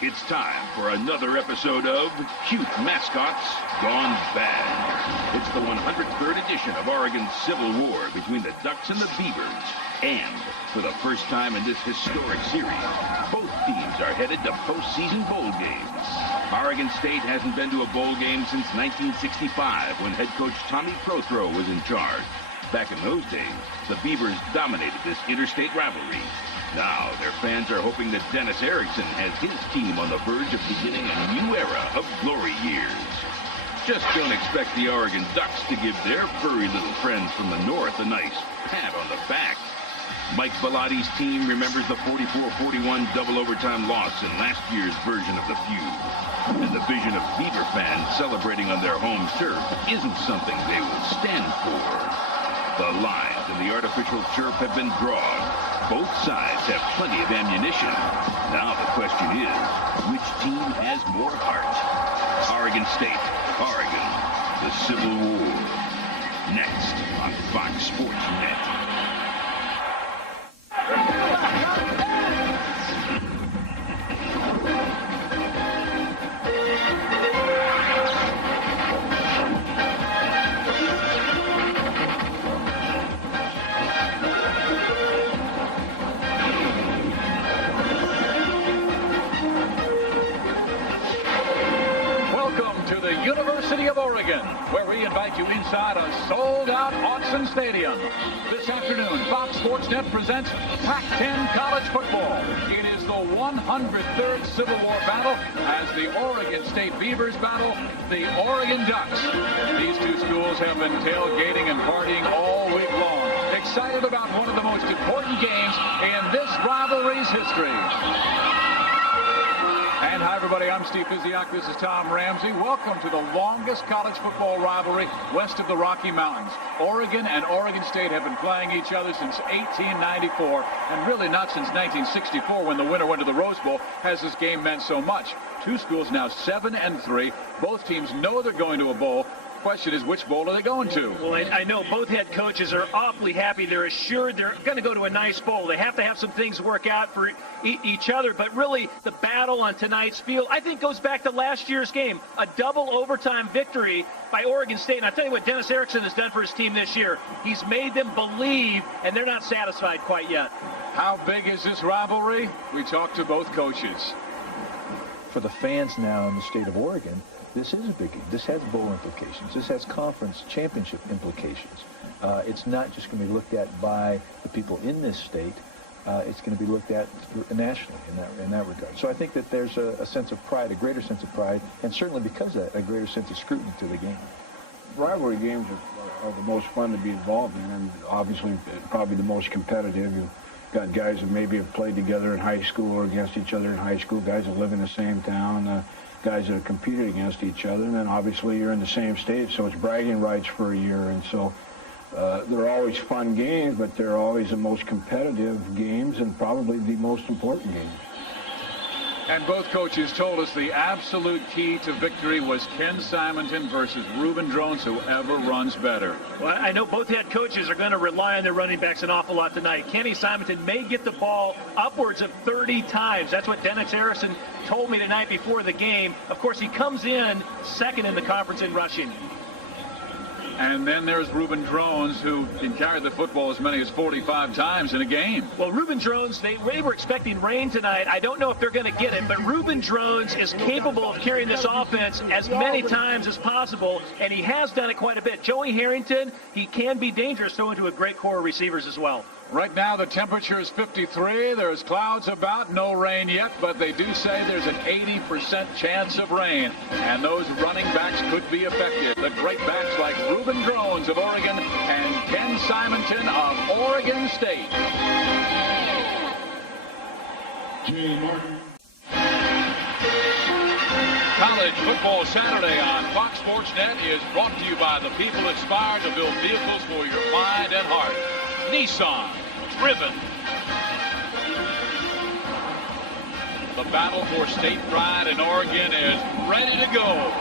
It's time for another episode of Cute Mascots Gone Bad. It's the 103rd edition of Oregon's Civil War between the Ducks and the Beavers. And for the first time in this historic series, both teams are headed to postseason bowl games. Oregon State hasn't been to a bowl game since 1965 when head coach Tommy Prothro was in charge. Back in those days, the Beavers dominated this interstate rivalry. Now, their fans are hoping that Dennis Erickson has his team on the verge of beginning a new era of glory years. Just don't expect the Oregon Ducks to give their furry little friends from the north a nice pat on the back. Mike Belotti's team remembers the 44-41 double overtime loss in last year's version of the feud. And the vision of Beaver fans celebrating on their home turf isn't something they will stand for. The lines and the artificial turf have been drawn. Both sides have plenty of ammunition. Now the question is, which team has more heart? Oregon State, Oregon, the Civil War. Next on Fox Sports Net. University of Oregon, where we invite you inside a sold-out Autzen Stadium. This afternoon, Fox Sports Net presents Pac-10 College Football. It is the 103rd Civil War battle as the Oregon State Beavers battle the Oregon Ducks. These two schools have been tailgating and partying all week long, excited about one of the most important games in this rivalry's history. And hi, everybody. I'm Steve Physiak. This is Tom Ramsey. Welcome to the longest college football rivalry west of the Rocky Mountains. Oregon and Oregon State have been playing each other since 1894, and really not since 1964 when the winner went to the Rose Bowl has this game meant so much. Two schools now 7-3. Both teams know they're going to a bowl. Question is, which bowl are they going to? Well, I know both head coaches are awfully happy. They're assured they're going to go to a nice bowl. They have to have some things work out for each other. But really, the battle on tonight's field, I think, goes back to last year's game. A double overtime victory by Oregon State. And I'll tell you what Dennis Erickson has done for his team this year. He's made them believe, and they're not satisfied quite yet. How big is this rivalry? We talked to both coaches. For the fans now in the state of Oregon, this is a biggie. This has bowl implications. This has conference championship implications. It's not just going to be looked at by the people in this state. It's going to be looked at nationally in that regard. So I think that there's a sense of pride, a greater sense of pride, and certainly because of that, a greater sense of scrutiny to the game. Rivalry games are the most fun to be involved in, and obviously probably the most competitive. You've got guys that maybe have played together in high school or against each other in high school, guys that live in the same town, guys that have competed against each other, and then obviously you're in the same state, so it's bragging rights for a year, and so they're always fun games, but they're always the most competitive games and probably the most important games. And both coaches told us the absolute key to victory was Ken Simonton versus Reuben Drones, whoever runs better. Well, I know both head coaches are going to rely on their running backs an awful lot tonight. Kenny Simonton may get the ball upwards of 30 times. That's what Dennis Erickson told me tonight before the game. Of course, he comes in second in the conference in rushing. And then there's Reuben Drones, who can carry the football as many as 45 times in a game. Well, Reuben Drones, they were expecting rain tonight. I don't know if they're going to get it, but Reuben Drones is capable of carrying this offense as many times as possible, and he has done it quite a bit. Joey Harrington, he can be dangerous throwing to a great core of receivers as well. Right now, the temperature is 53. There's clouds about, no rain yet, but they do say there's an 80% chance of rain, and those running backs could be affected. The great backs like Reuben Drones of Oregon and Ken Simonton of Oregon State. College Football Saturday on Fox Sports Net is brought to you by the people inspired to build vehicles for your mind and heart. Nissan, driven. The battle for state pride in Oregon is ready to go.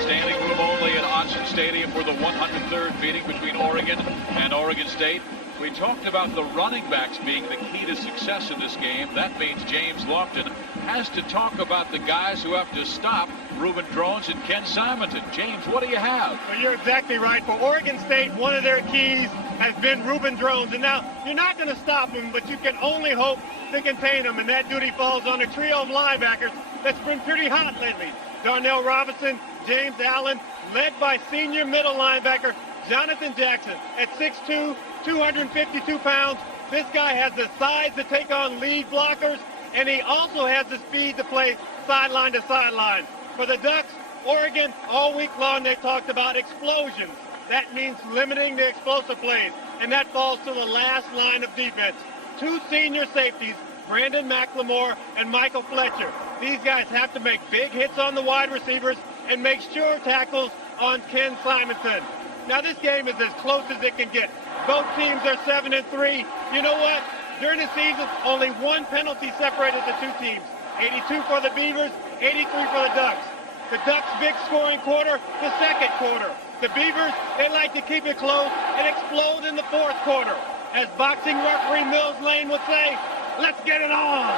Standing room only at Autzen Stadium for the 103rd meeting between Oregon and Oregon State. We talked about the running backs being the key to success in this game. That means James Lofton has to talk about the guys who have to stop Reuben Drones and Ken Simonton. James, what do you have? Well, you're exactly right. For Oregon State, one of their keys has been Reuben Drones. And now, you're not going to stop him, but you can only hope to contain him. And that duty falls on a trio of linebackers that's been pretty hot lately. Darnell Robinson, James Allen, led by senior middle linebacker Jonathan Jackson. At 6'2", 252 pounds, this guy has the size to take on lead blockers, and he also has the speed to play sideline to sideline. For the Ducks, Oregon, all week long they talked about explosions. That means limiting the explosive plays, and that falls to the last line of defense. Two senior safeties, Brandon McLemore and Michael Fletcher. These guys have to make big hits on the wide receivers and make sure tackles on Ken Simonton. Now this game is as close as it can get. Both teams are 7-3. You know what? During the season, only one penalty separated the two teams. 82 for the Beavers, 83 for the Ducks. The Ducks' big scoring quarter, the second quarter. The Beavers, they like to keep it close and explode in the fourth quarter. As boxing referee Mills Lane would say, let's get it on.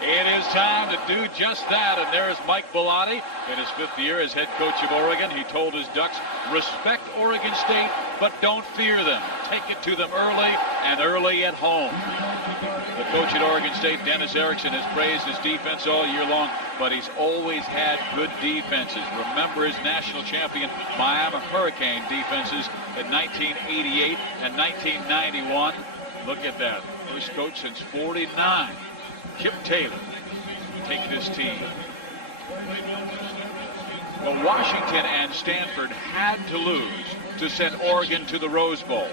It is time to do just that, and there is Mike Bellotti in his 5th year as head coach of Oregon. He told his Ducks, respect Oregon State, but don't fear them. Take it to them early and early at home. The coach at Oregon State, Dennis Erickson, has praised his defense all year long, but he's always had good defenses. Remember his national champion Miami Hurricane defenses in 1988 and 1991. Look at that. First coach since 49. Chip Taylor taking his team. Well, Washington and Stanford had to lose to send Oregon to the Rose Bowl.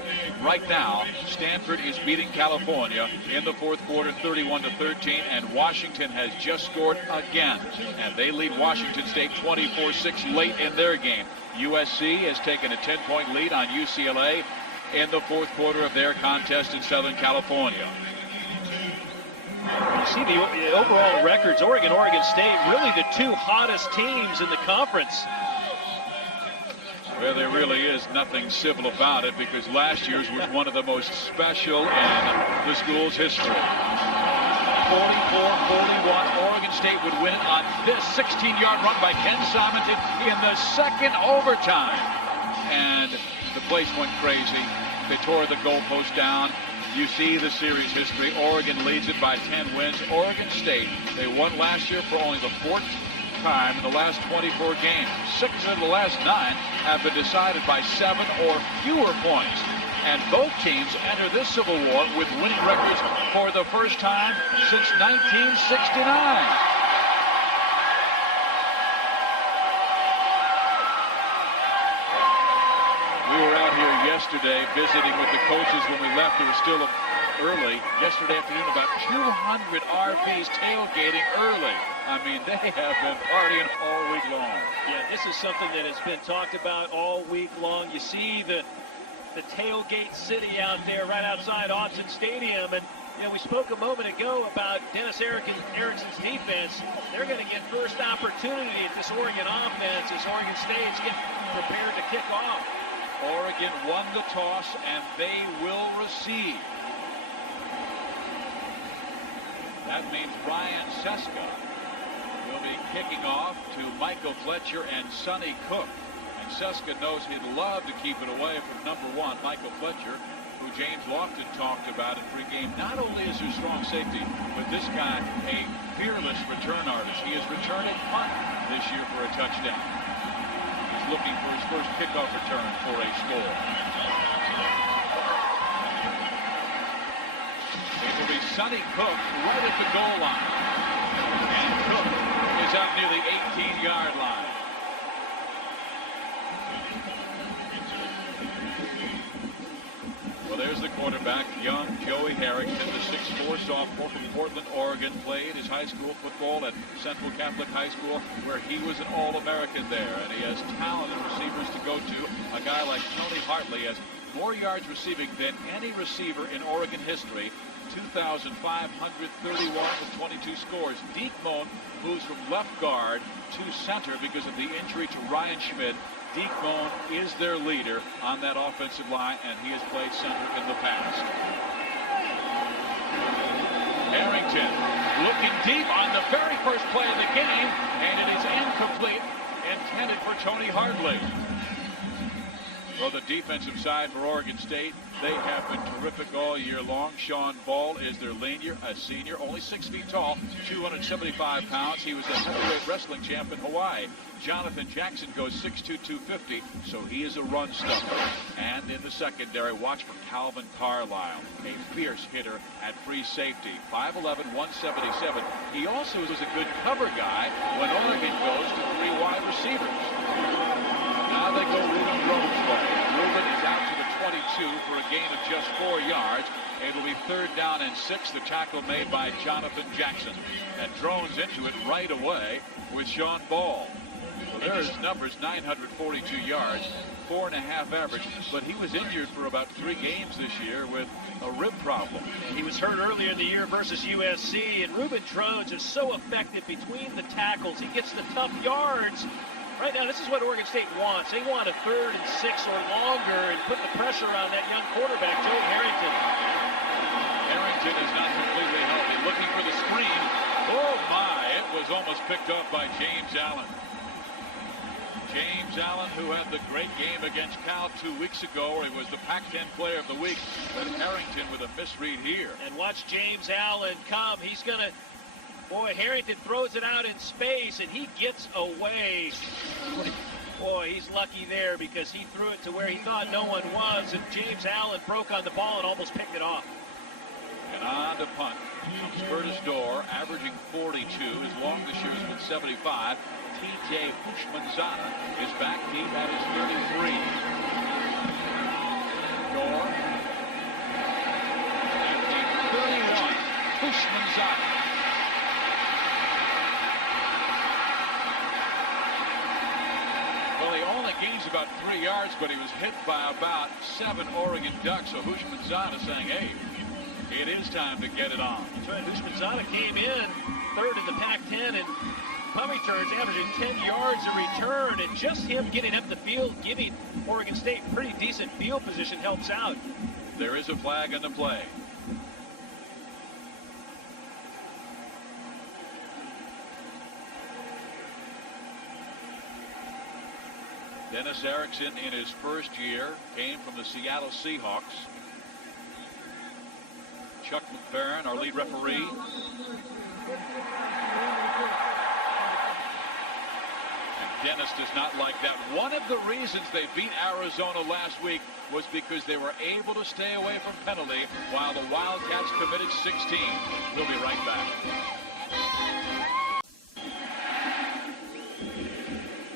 Right now, Stanford is beating California in the fourth quarter 31-13, and Washington has just scored again. And they lead Washington State 24-6 late in their game. USC has taken a 10-point lead on UCLA in the fourth quarter of their contest in Southern California. You see the overall records, Oregon, Oregon State, really the two hottest teams in the conference. Well, there really is nothing civil about it, because last year's was one of the most special in the school's history. 44-41, Oregon State would win it on this 16-yard run by Ken Simonton in the second overtime. And the place went crazy. They tore the goalpost down. You see the series history. Oregon leads it by 10 wins. Oregon State, they won last year for only the 4th time in the last 24 games. 6 of the last 9 have been decided by 7 or fewer points. And both teams enter this Civil War with winning records for the first time since 1969. We were out here yesterday visiting with the coaches when we left. It was still early. Yesterday afternoon, about 200 RVs tailgating early. I mean, they have been partying all week long. Yeah, this is something that has been talked about all week long. You see the tailgate city out there right outside Autzen Stadium. And, you know, we spoke a moment ago about Dennis Erickson's defense. They're going to get first opportunity at this Oregon offense as Oregon State's getting prepared to kick off. Oregon won the toss, and they will receive. That means Ryan Seska will be kicking off to Michael Fletcher and Sonny Cook. And Seska knows he'd love to keep it away from number 1, Michael Fletcher, who James Lofton talked about in pregame. Not only is he strong safety, but this guy, a fearless return artist. He has returned a punt this year for a touchdown. Looking for his first kickoff return for a score. It will be Sonny Cook right at the goal line. And Cook is up near the 18-yard line. Well, there's the quarterback, young Joey Harrington, the 6'4" sophomore from Portland, Oregon, played his high school football at Central Catholic High School, where he was an All-American there, and he has talented receivers to go to. A guy like Tony Hartley has more yards receiving than any receiver in Oregon history, 2,531 with 22 scores. Deke Moen moves from left guard to center because of the injury to Ryan Schmidt. Deke Bone is their leader on that offensive line, and he has played center in the past. Harrington looking deep on the very first play of the game, and it is incomplete, intended for Tony Hardley. Well, the defensive side for Oregon State, they have been terrific all year long. Sean Ball is their leader, a senior, only 6 feet tall, 275 pounds. He was a heavyweight wrestling champ in Hawaii. Jonathan Jackson goes 6'2", 250, so he is a run stuffer. And in the secondary, watch for Calvin Carlisle, a fierce hitter at free safety, 5'11", 177. He also is a good cover guy when Oregon goes to 3 wide receivers. Now they go Ruben Drones way. Ruben is out to the 22 for a gain of just 4 yards. It'll be 3rd down and 6. The tackle made by Jonathan Jackson. And Drones into it right away with Sean Ball. So there's numbers, 942 yards, 4.5 average. But he was injured for about 3 games this year with a rib problem. He was hurt earlier in the year versus USC. And Ruben Drones is so effective between the tackles. He gets the tough yards. Right now, this is what Oregon State wants. They want a 3rd and 6 or longer and put the pressure on that young quarterback, Joe Harrington. Harrington is not completely healthy. Looking for the screen. Oh, my. It was almost picked up by James Allen. James Allen, who had the great game against Cal 2 weeks ago, where he was the Pac-10 Player of the Week. But Harrington with a misread here. And watch James Allen come. He's going to... Boy, Harrington throws it out in space, and he gets away. Boy, he's lucky there because he threw it to where he thought no one was, and James Allen broke on the ball and almost picked it off. And on to punt comes Curtis Dorr, averaging 42. His long this year has been 75. TJ Houshmandzadeh is back deep at his 33. Dorr at the 31. Houshmandzadeh. Well, he only gains about 3 yards, but he was hit by about 7 Oregon Ducks. So Houshmandzadeh saying, hey, it is time to get it on. That's right. Houshmandzadeh came in 3rd in the Pac-10 and punt returns, averaging 10 yards a return. And just him getting up the field, giving Oregon State pretty decent field position helps out. There is a flag on the play. Dennis Erickson, in his first year, came from the Seattle Seahawks. Chuck McFerrin, our lead referee. And Dennis does not like that. One of the reasons they beat Arizona last week was because they were able to stay away from penalty while the Wildcats committed 16. We'll be right back.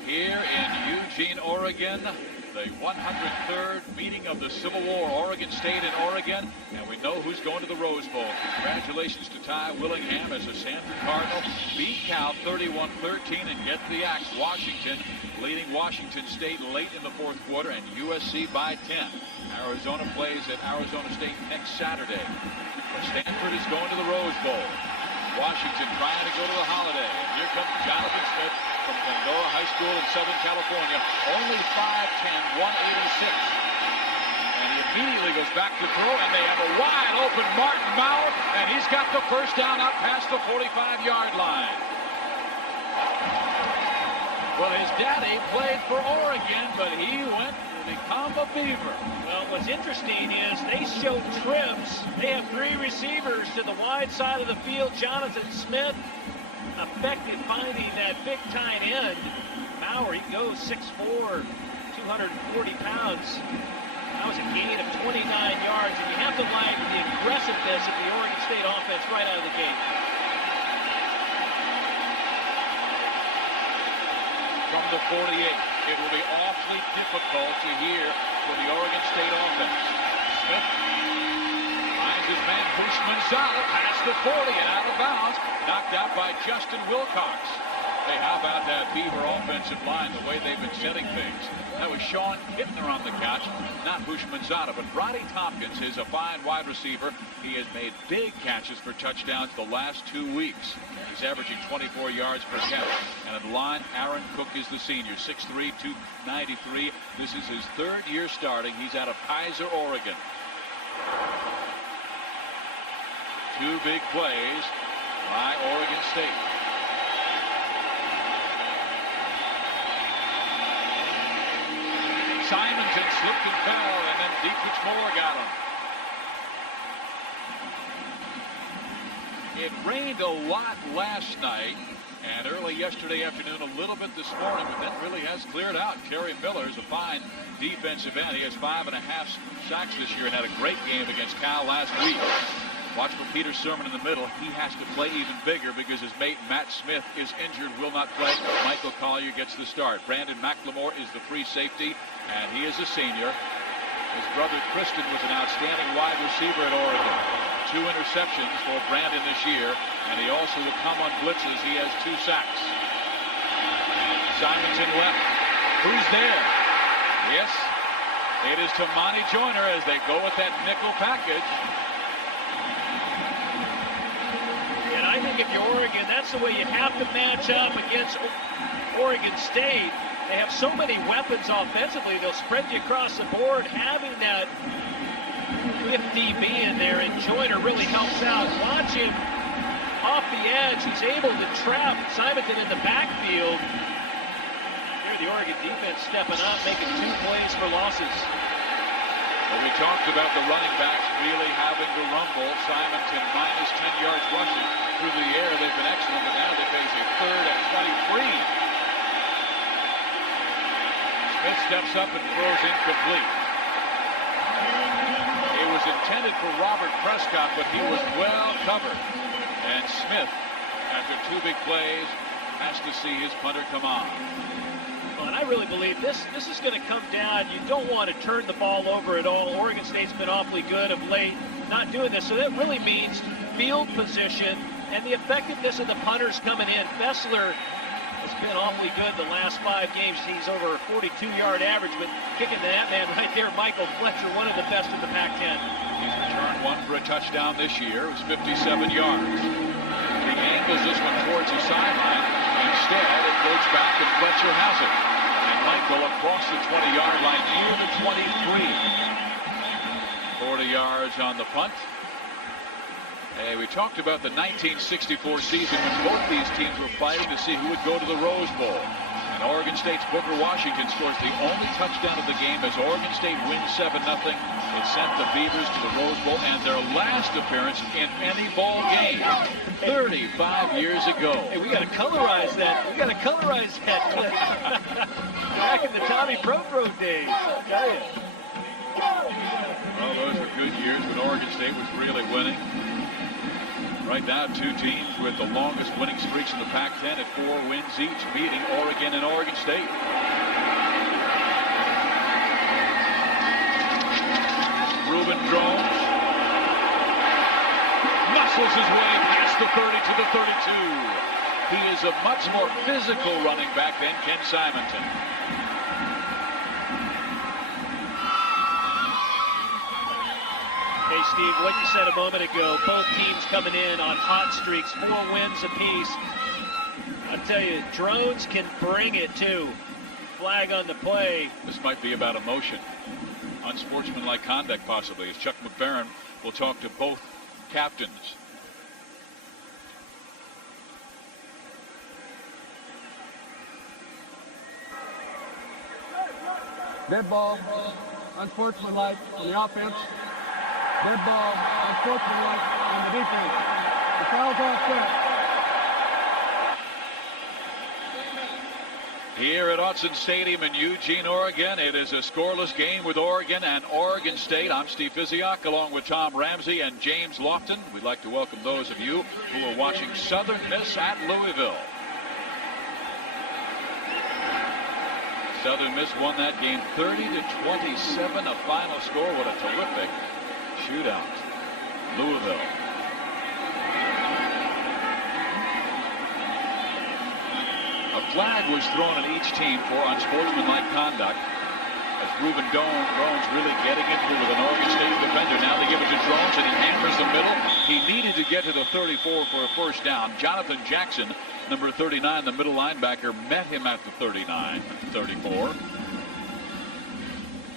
Here in Eugene, Oregon, the 103rd meeting of the Civil War, Oregon State and Oregon, and we know who's going to the Rose Bowl. Congratulations to Ty Willingham as a Sanford Cardinal. Beat Cal 31-13 and get the axe. Washington leading Washington State late in the 4th quarter, and USC by 10. Arizona plays at Arizona State next Saturday. But Stanford is going to the Rose Bowl. Washington trying to go to the Holiday. And here comes Jonathan Smith from Glendora High School in Southern California. Only 5'10", 186. And he immediately goes back to throw, and they have a wide open Martin Maurer, and he's got the first down out past the 45-yard line. Well, his daddy played for Oregon, but he went to become a Beaver. Well, what's interesting is they show trips. They have 3 receivers to the wide side of the field. Jonathan Smith effective finding that big tight end. Maurer, he goes 6'4", 240 pounds. That was a gain of 29 yards, and you have to like the aggressiveness of the Oregon State offense right out of the gate. From the 48, it will be awfully difficult to hear for the Oregon State offense. Smith finds his man Houshmandzadeh past the 40 and out of bounds, knocked out by Justin Wilcox. Hey, how about that Beaver offensive line, the way they've been setting things? That was Sean Hittner on the catch, not Bushmanzada, but Roddy Tompkins is a fine wide receiver. He has made big catches for touchdowns the last 2 weeks. He's averaging 24 yards per catch. And at the line, Aaron Cook is the senior, 6'3", 293. This is his 3rd year starting. He's out of Kaiser, Oregon. 2 big plays by Oregon State. Simonton slipped and fell, and then Dietrich Moore got him. It rained a lot last night and early yesterday afternoon, a little bit this morning, but then really has cleared out. Kerry Miller is a fine defensive end. He has 5.5 sacks this year and had a great game against Cal last week. Watch for Peter Sermon in the middle. He has to play even bigger because his mate Matt Smith is injured, will not play. Michael Collier gets the start. Brandon McLemore is the free safety, and he is a senior. His brother Kristen was an outstanding wide receiver at Oregon. 2 interceptions for Brandon this year, and he also will come on blitzes. He has 2 sacks. Simonton left. Who's there? Yes, it is Tamani Joyner as they go with that nickel package. And I think if you're Oregon, that's the way you have to match up against Oregon State. They have so many weapons offensively, they'll spread you across the board. Having that 50 DB in there, and Joyner really helps out. Watch him off the edge. He's able to trap Simonton in the backfield. Here, the Oregon defense stepping up, making 2 plays for losses. Well, we talked about the running backs really having to rumble. Simonton minus 10 yards rushing through the air. They've been excellent, but now they face a 3rd and 23. Smith steps up and throws incomplete. It was intended for Robert Prescott, but he was well covered. And Smith, after 2 big plays, has to see his punter come on. And I really believe this is going to come down. You don't want to turn the ball over at all. Oregon State's been awfully good of late not doing this. So that really means field position and the effectiveness of the punters coming in. Fessler has been awfully good the last 5 games. He's over a 42-yard average, but kicking that man right there, Michael Fletcher, one of the best in the Pac-10. He's returned 1 for a touchdown this year. It was 57 yards. He angles this one towards the sideline. Instead, it goes back and Fletcher has it. And Michael across the 20-yard line near the 23. 40 yards on the punt. Hey, we talked about the 1964 season when both these teams were fighting to see who would go to the Rose Bowl. And Oregon State's Booker Washington scores the only touchdown of the game as Oregon State wins 7-0. It sent the Beavers to the Rose Bowl and their last appearance in any bowl game 35 years ago. Hey, we got to colorize that. We got to colorize that clip. Back in the Tommy Pro days, I'll tell you. Well, those were good years when Oregon State was really winning. Right now, 2 teams with the longest winning streaks in the Pac-10 at 4 wins each, meeting Oregon and Oregon State. Ruben Drones muscles his way past the 30 to the 32. He is a much more physical running back than Ken Simonton. Hey, Steve, what you said a moment ago, both teams coming in on hot streaks, 4 wins apiece. I'll tell you, Drones can bring it too. Flag on the play. This might be about emotion. Unsportsmanlike conduct, possibly, as Chuck McFerrin will talk to both captains. Dead ball, unsportsmanlike on the offense. Dead ball, unsportsmanlike on the defense. The foul's offset. Here at Autzen Stadium in Eugene, Oregon, it is a scoreless game with Oregon and Oregon State. I'm Steve Physiak along with Tom Ramsey and James Lofton. We'd like to welcome those of you who are watching Southern Miss at Louisville. Southern Miss won that game 30-27, a final score. What a terrific shootout. Louisville. flag was thrown at each team for unsportsmanlike conduct. As Ruben Drones really getting into it with an Oregon State defender. Now they give it to Drones, and he hammers the middle. He needed to get to the 34 for a first down. Jonathan Jackson, number 39, the middle linebacker, met him at the 39, 34.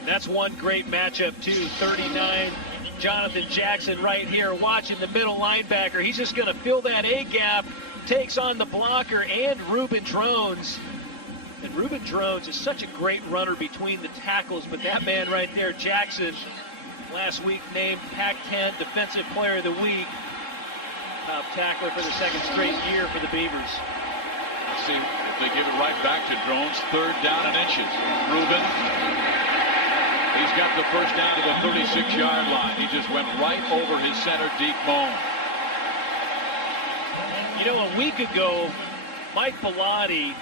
That's one great matchup, too. 39, Jonathan Jackson right here watching the middle linebacker. He's just going to fill that A-gap, takes on the blocker and Ruben Drones. And Ruben Drones is such a great runner between the tackles, but that man right there, Jackson, last week named Pac-10 Defensive Player of the Week. Top tackler for the second straight year for the Beavers. Let's see if they give it right back to Drones. 3rd down and inches. Ruben. He's got the first down to the 36-yard line. He just went right over his center deep bone. You know, a week ago, Mike Bellotti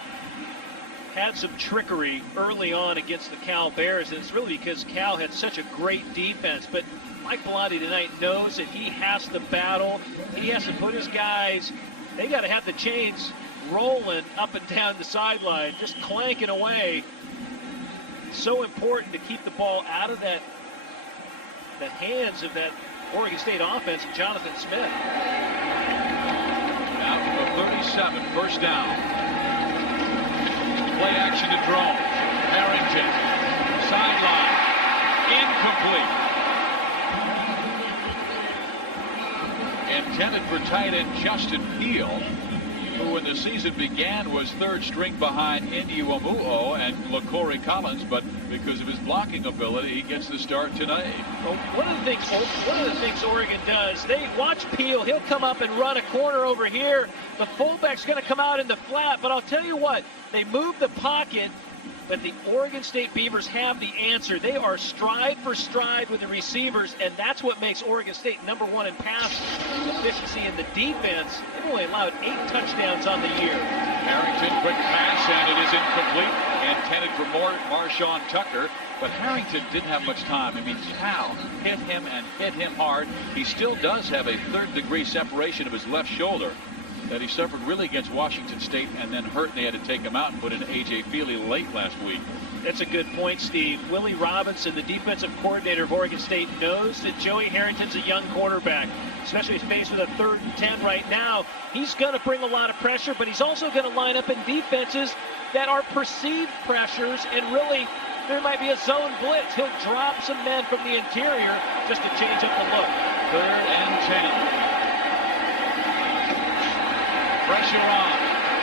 had some trickery early on against the Cal Bears, and it's really because Cal had such a great defense. But Mike Bellotti tonight knows that he has to battle. He has to put his guys, they got to have the chains rolling up and down the sideline, just clanking away. So important to keep the ball out of the hands of that Oregon State offense, Jonathan Smith. Now from the 37, first down. Play action to Drones. Harrington, sideline, incomplete. Intended for tight end Justin Peel, who when the season began was 3rd string behind Indy Wamuo and LaCorey Collins, but because of his blocking ability, he gets the start tonight. Well, one of the things Oregon does, they watch Peel. He'll come up and run a corner over here. The fullback's going to come out in the flat, but I'll tell you what, they move the pocket, but the Oregon State Beavers have the answer. They are stride for stride with the receivers, and that's what makes Oregon State #1 in pass efficiency in the defense. They've only allowed 8 touchdowns on the year. Harrington, quick pass, and it is incomplete. Intended for Marshawn Tucker, but Harrington didn't have much time. I mean, Cal hit him and hit him hard. He still does have a 3rd-degree separation of his left shoulder that he suffered really against Washington State and then hurt, and they had to take him out and put in A.J. Feely late last week. That's a good point, Steve. Willie Robinson, the defensive coordinator of Oregon State, knows that Joey Harrington's a young quarterback, especially if he's faced with a 3rd and 10 right now. He's going to bring a lot of pressure, but he's also going to line up in defenses that are perceived pressures, and really there might be a zone blitz. He'll drop some men from the interior just to change up the look. 3rd and 10. Pressure on,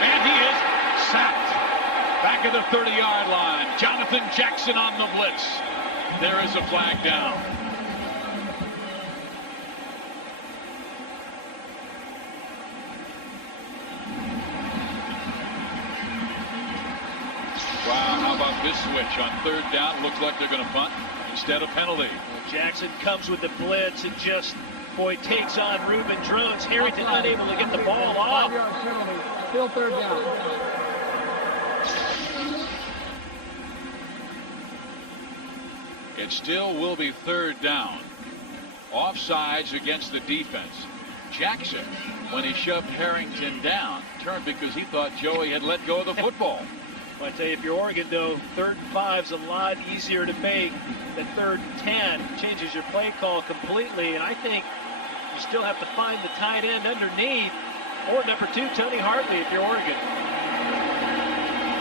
and he is sacked. Back at the 30-yard line. Jonathan Jackson on the blitz. There is a flag down. Wow, how about this switch on 3rd down? Looks like they're going to punt instead of penalty. Well, Jackson comes with the blitz and just, boy, takes on Ruben Drones. Harrington unable to get the ball off. 5-yard penalty. Still 3rd down. It still will be 3rd down. Offsides against the defense. Jackson, when he shoved Harrington down, turned because he thought Joey had let go of the football. Well, I tell you, if you're Oregon, though, 3rd and 5 is a lot easier to make than 3rd and 10. Changes your play call completely, and I think you still have to find the tight end underneath, or number 2, Tony Hartley, if you're Oregon.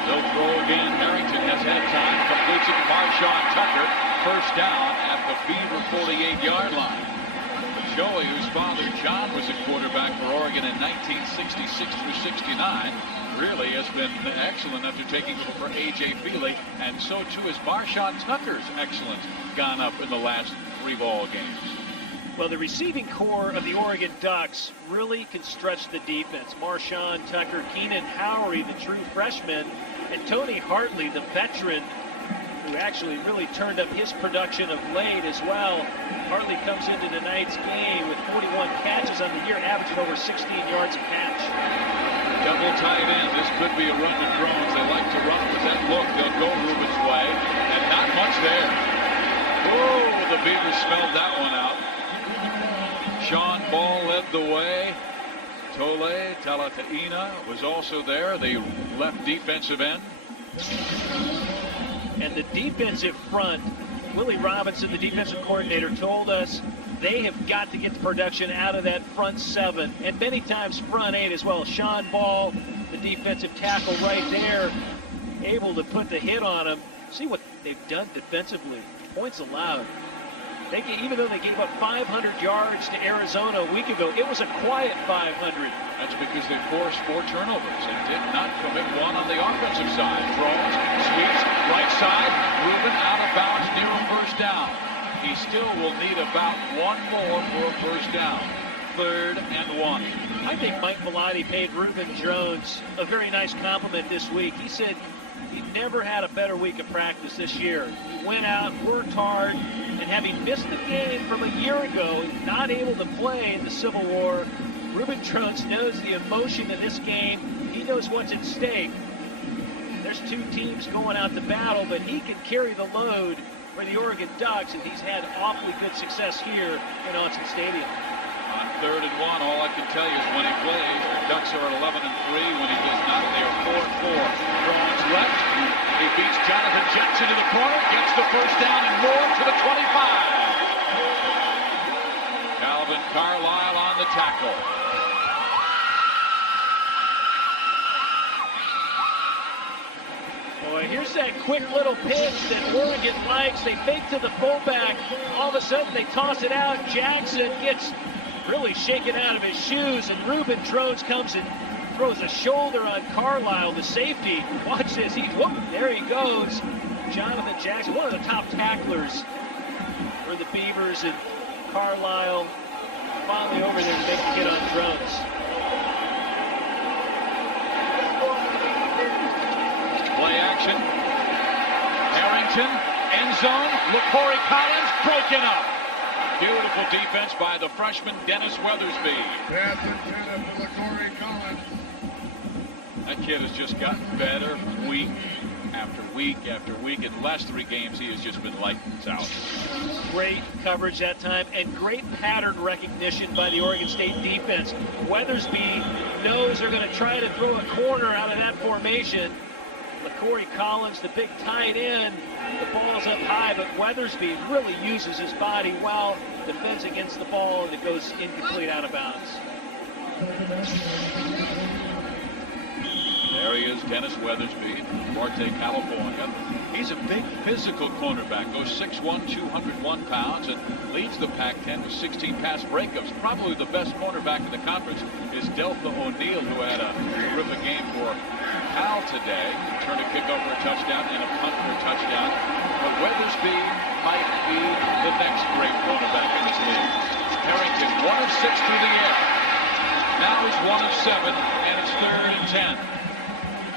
They'll throw again. Harrington has had time. Completes it to Marshawn Tucker. First down at the Beaver 48-yard line. Joey, whose father John was a quarterback for Oregon in 1966 through 69, really has been excellent after taking over for A.J. Feely, and so too is Marshawn Tucker's excellence gone up in the last 3 ball games. Well, the receiving core of the Oregon Ducks really can stretch the defense. Marshawn Tucker, Keenan Howery, the true freshman, and Tony Hartley, the veteran, who actually really turned up his production of late as well. Hartley comes into tonight's game with 41 catches on the year, averaging over 16 yards a catch. Double tight end. This could be a run to Drones. They like to run with that look. They'll go Ruben's way, and not much there. Whoa, the Beavers smelled that one out. Sean Ball led the way Tole Talataina was also there, the left defensive end. And the defensive front, Willie Robinson, the defensive coordinator, told us they have got to get the production out of that front seven, and many times front eight as well. Sean Ball, the defensive tackle right there, able to put the hit on him. See what they've done defensively. Points allowed. Even though they gave up 500 yards to Arizona a week ago, it was a quiet 500. That's because they forced 4 turnovers and did not commit one on the offensive side. Throws, sweeps, right side, Reuben out of bounds near a first down. He still will need about one more for a first down. 3rd and 1. I think Mike Bellotti paid Reuben Jones a very nice compliment this week. He said he never had a better week of practice this year. He went out, worked hard, and having missed the game from a year ago, not able to play in the Civil War, Reuben Jones knows the emotion of this game. He knows what's at stake. There's 2 teams going out to battle, but he can carry the load for the Oregon Ducks, and he's had awfully good success here in Autzen Stadium. On 3rd and 1, all I can tell you is when he plays, the Ducks are at 11-3. When he does not, they are 4-4. Draws left. He beats Jonathan Jackson to the corner, gets the first down and more to the 25. Calvin Carlisle on the tackle. Boy, here's that quick little pitch that Oregon likes. They fake to the fullback. All of a sudden, they toss it out. Jackson gets really shaken out of his shoes, and Reuben Jones comes and throws a shoulder on Carlisle, the safety. Watch this. There he goes. Jonathan Jackson, one of the top tacklers for the Beavers, and Carlisle finally over there to make the hit on Jones. Play action. Harrington, end zone. LaCorey Collins broken up. Beautiful defense by the freshman Dennis Weathersby. Pass intended for LaCorey Collins. That kid has just gotten better week after week after week. In the last 3 games, he has just been lights out. Great coverage that time, and great pattern recognition by the Oregon State defense. Weathersby knows they're going to try to throw a corner out of that formation. LaCorey Collins, the big tight end, the ball's up high, but Weathersby really uses his body well, defends against the ball, and it goes incomplete out of bounds. There he is, Dennis Weathersby, Marte, California. He's a big physical cornerback, goes 6'1", 201 pounds, and leads the Pac-10 with 16 pass breakups. Probably the best cornerback in the conference is Deltha O'Neal, who had a terrific game for Cal today. Return a kickoff for a touchdown and a punt for a touchdown. But Weathersby might be the next great cornerback in this league. Harrington, 1 of 6 through the air. Now he's 1 of 7, and it's 3rd and 10.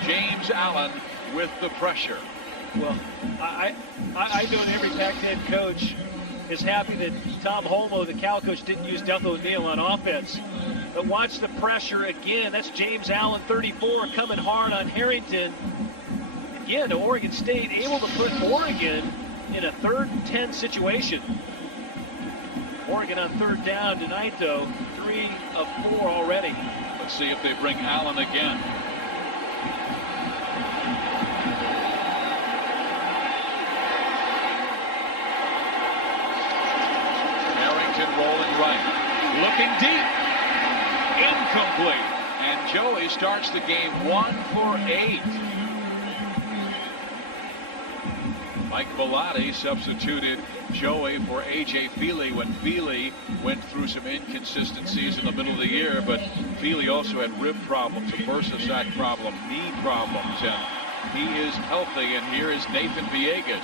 James Allen with the pressure. Well, I know that every Pac-10 coach is happy that Tom Holmoe, the Cal coach, didn't use Deltha O'Neal on offense. But watch the pressure again. That's James Allen, 34, coming hard on Harrington. Again, Oregon State able to put Oregon in a 3rd and 10 situation. Oregon on 3rd down tonight, though, 3 of 4 already. Let's see if they bring Allen again. Harrington rolling right, looking deep, incomplete, and Joey starts the game 1 for 8. Mike Bellotti substituted Joey for A.J. Feely when Feely went through some inconsistencies in the middle of the year, but Feely also had rib problems, a bursa side problem, knee problems, and he is healthy. And here is Nathan Villegas,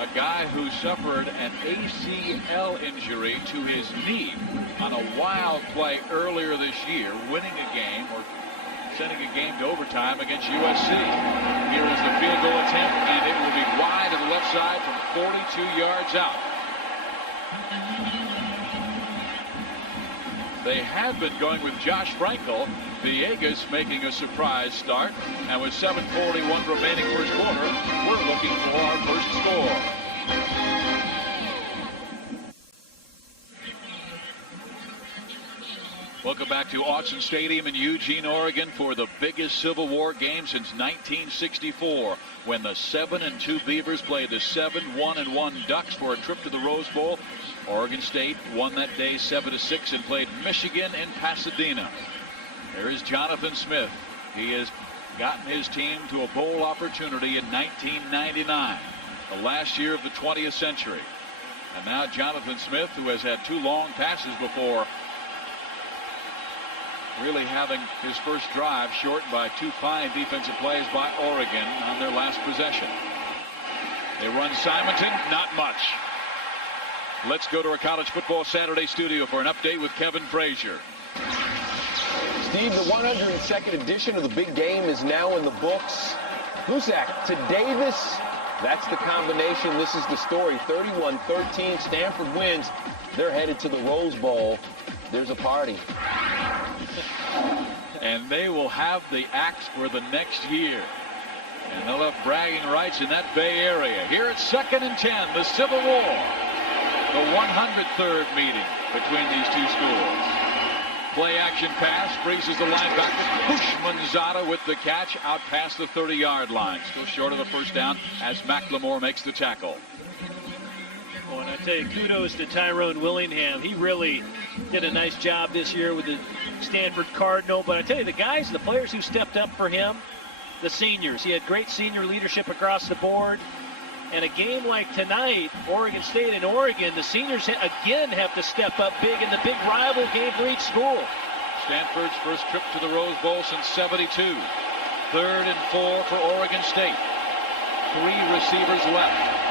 a guy who suffered an ACL injury to his knee on a wild play earlier this year, winning a game or sending a game to overtime against USC. Here is the field goal attempt, and it will be wide to the left side from 42 yards out. They have been going with Josh Frankel. Villegas making a surprise start, and with 7:41 remaining first quarter, we're looking for our first score. Well, Welcome back to Autzen Stadium in Eugene, Oregon for the biggest Civil War game since 1964, when the 7-2 Beavers played the 7-1-1 Ducks for a trip to the Rose Bowl. Oregon State won that day 7-6 and played Michigan in Pasadena. There is Jonathan Smith. He has gotten his team to a bowl opportunity in 1999, the last year of the 20th century. And now Jonathan Smith, who has had 2 long passes before really having his first drive shortened by 2 fine defensive plays by Oregon on their last possession. They run Simonton, not much. Let's go to our College Football Saturday studio for an update with Kevin Frazier. Steve, the 102nd edition of the big game is now in the books. Lusak to Davis. That's the combination. This is the story. 31-13. Stanford wins. They're headed to the Rose Bowl. There's a party. And they will have the axe for the next year. And they'll have bragging rights in that Bay Area. Here it's 2nd and 10, the Civil War. The 103rd meeting between these 2 schools. Play action pass, freezes the linebacker. Push Manzada with the catch out past the 30-yard line. Still short of the first down as McLemore makes the tackle. Oh, and I tell you, kudos to Tyrone Willingham. He really did a nice job this year with the Stanford Cardinal. But I tell you, the guys, the players who stepped up for him, the seniors. He had great senior leadership across the board. And a game like tonight, Oregon State and Oregon, the seniors again have to step up big in the big rival game for each school. Stanford's first trip to the Rose Bowl since '72. 3rd and 4 for Oregon State. 3 receivers left.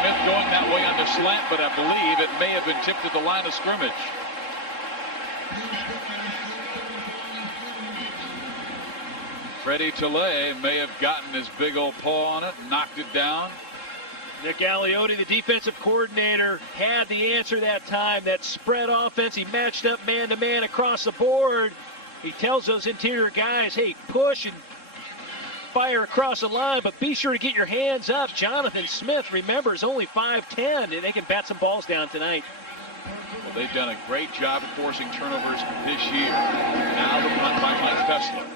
Smith going that way on the slant, but I believe it may have been tipped at the line of scrimmage. Freddie Tilley may have gotten his big old paw on it, knocked it down. Nick Aliotti, the defensive coordinator, had the answer that time. That spread offense, he matched up man-to-man across the board. He tells those interior guys, hey, push and fire across the line, but be sure to get your hands up. Jonathan Smith, remember, is only 5'10", and they can bat some balls down tonight. Well, they've done a great job of forcing turnovers this year. Now the punt by Mike Fessler.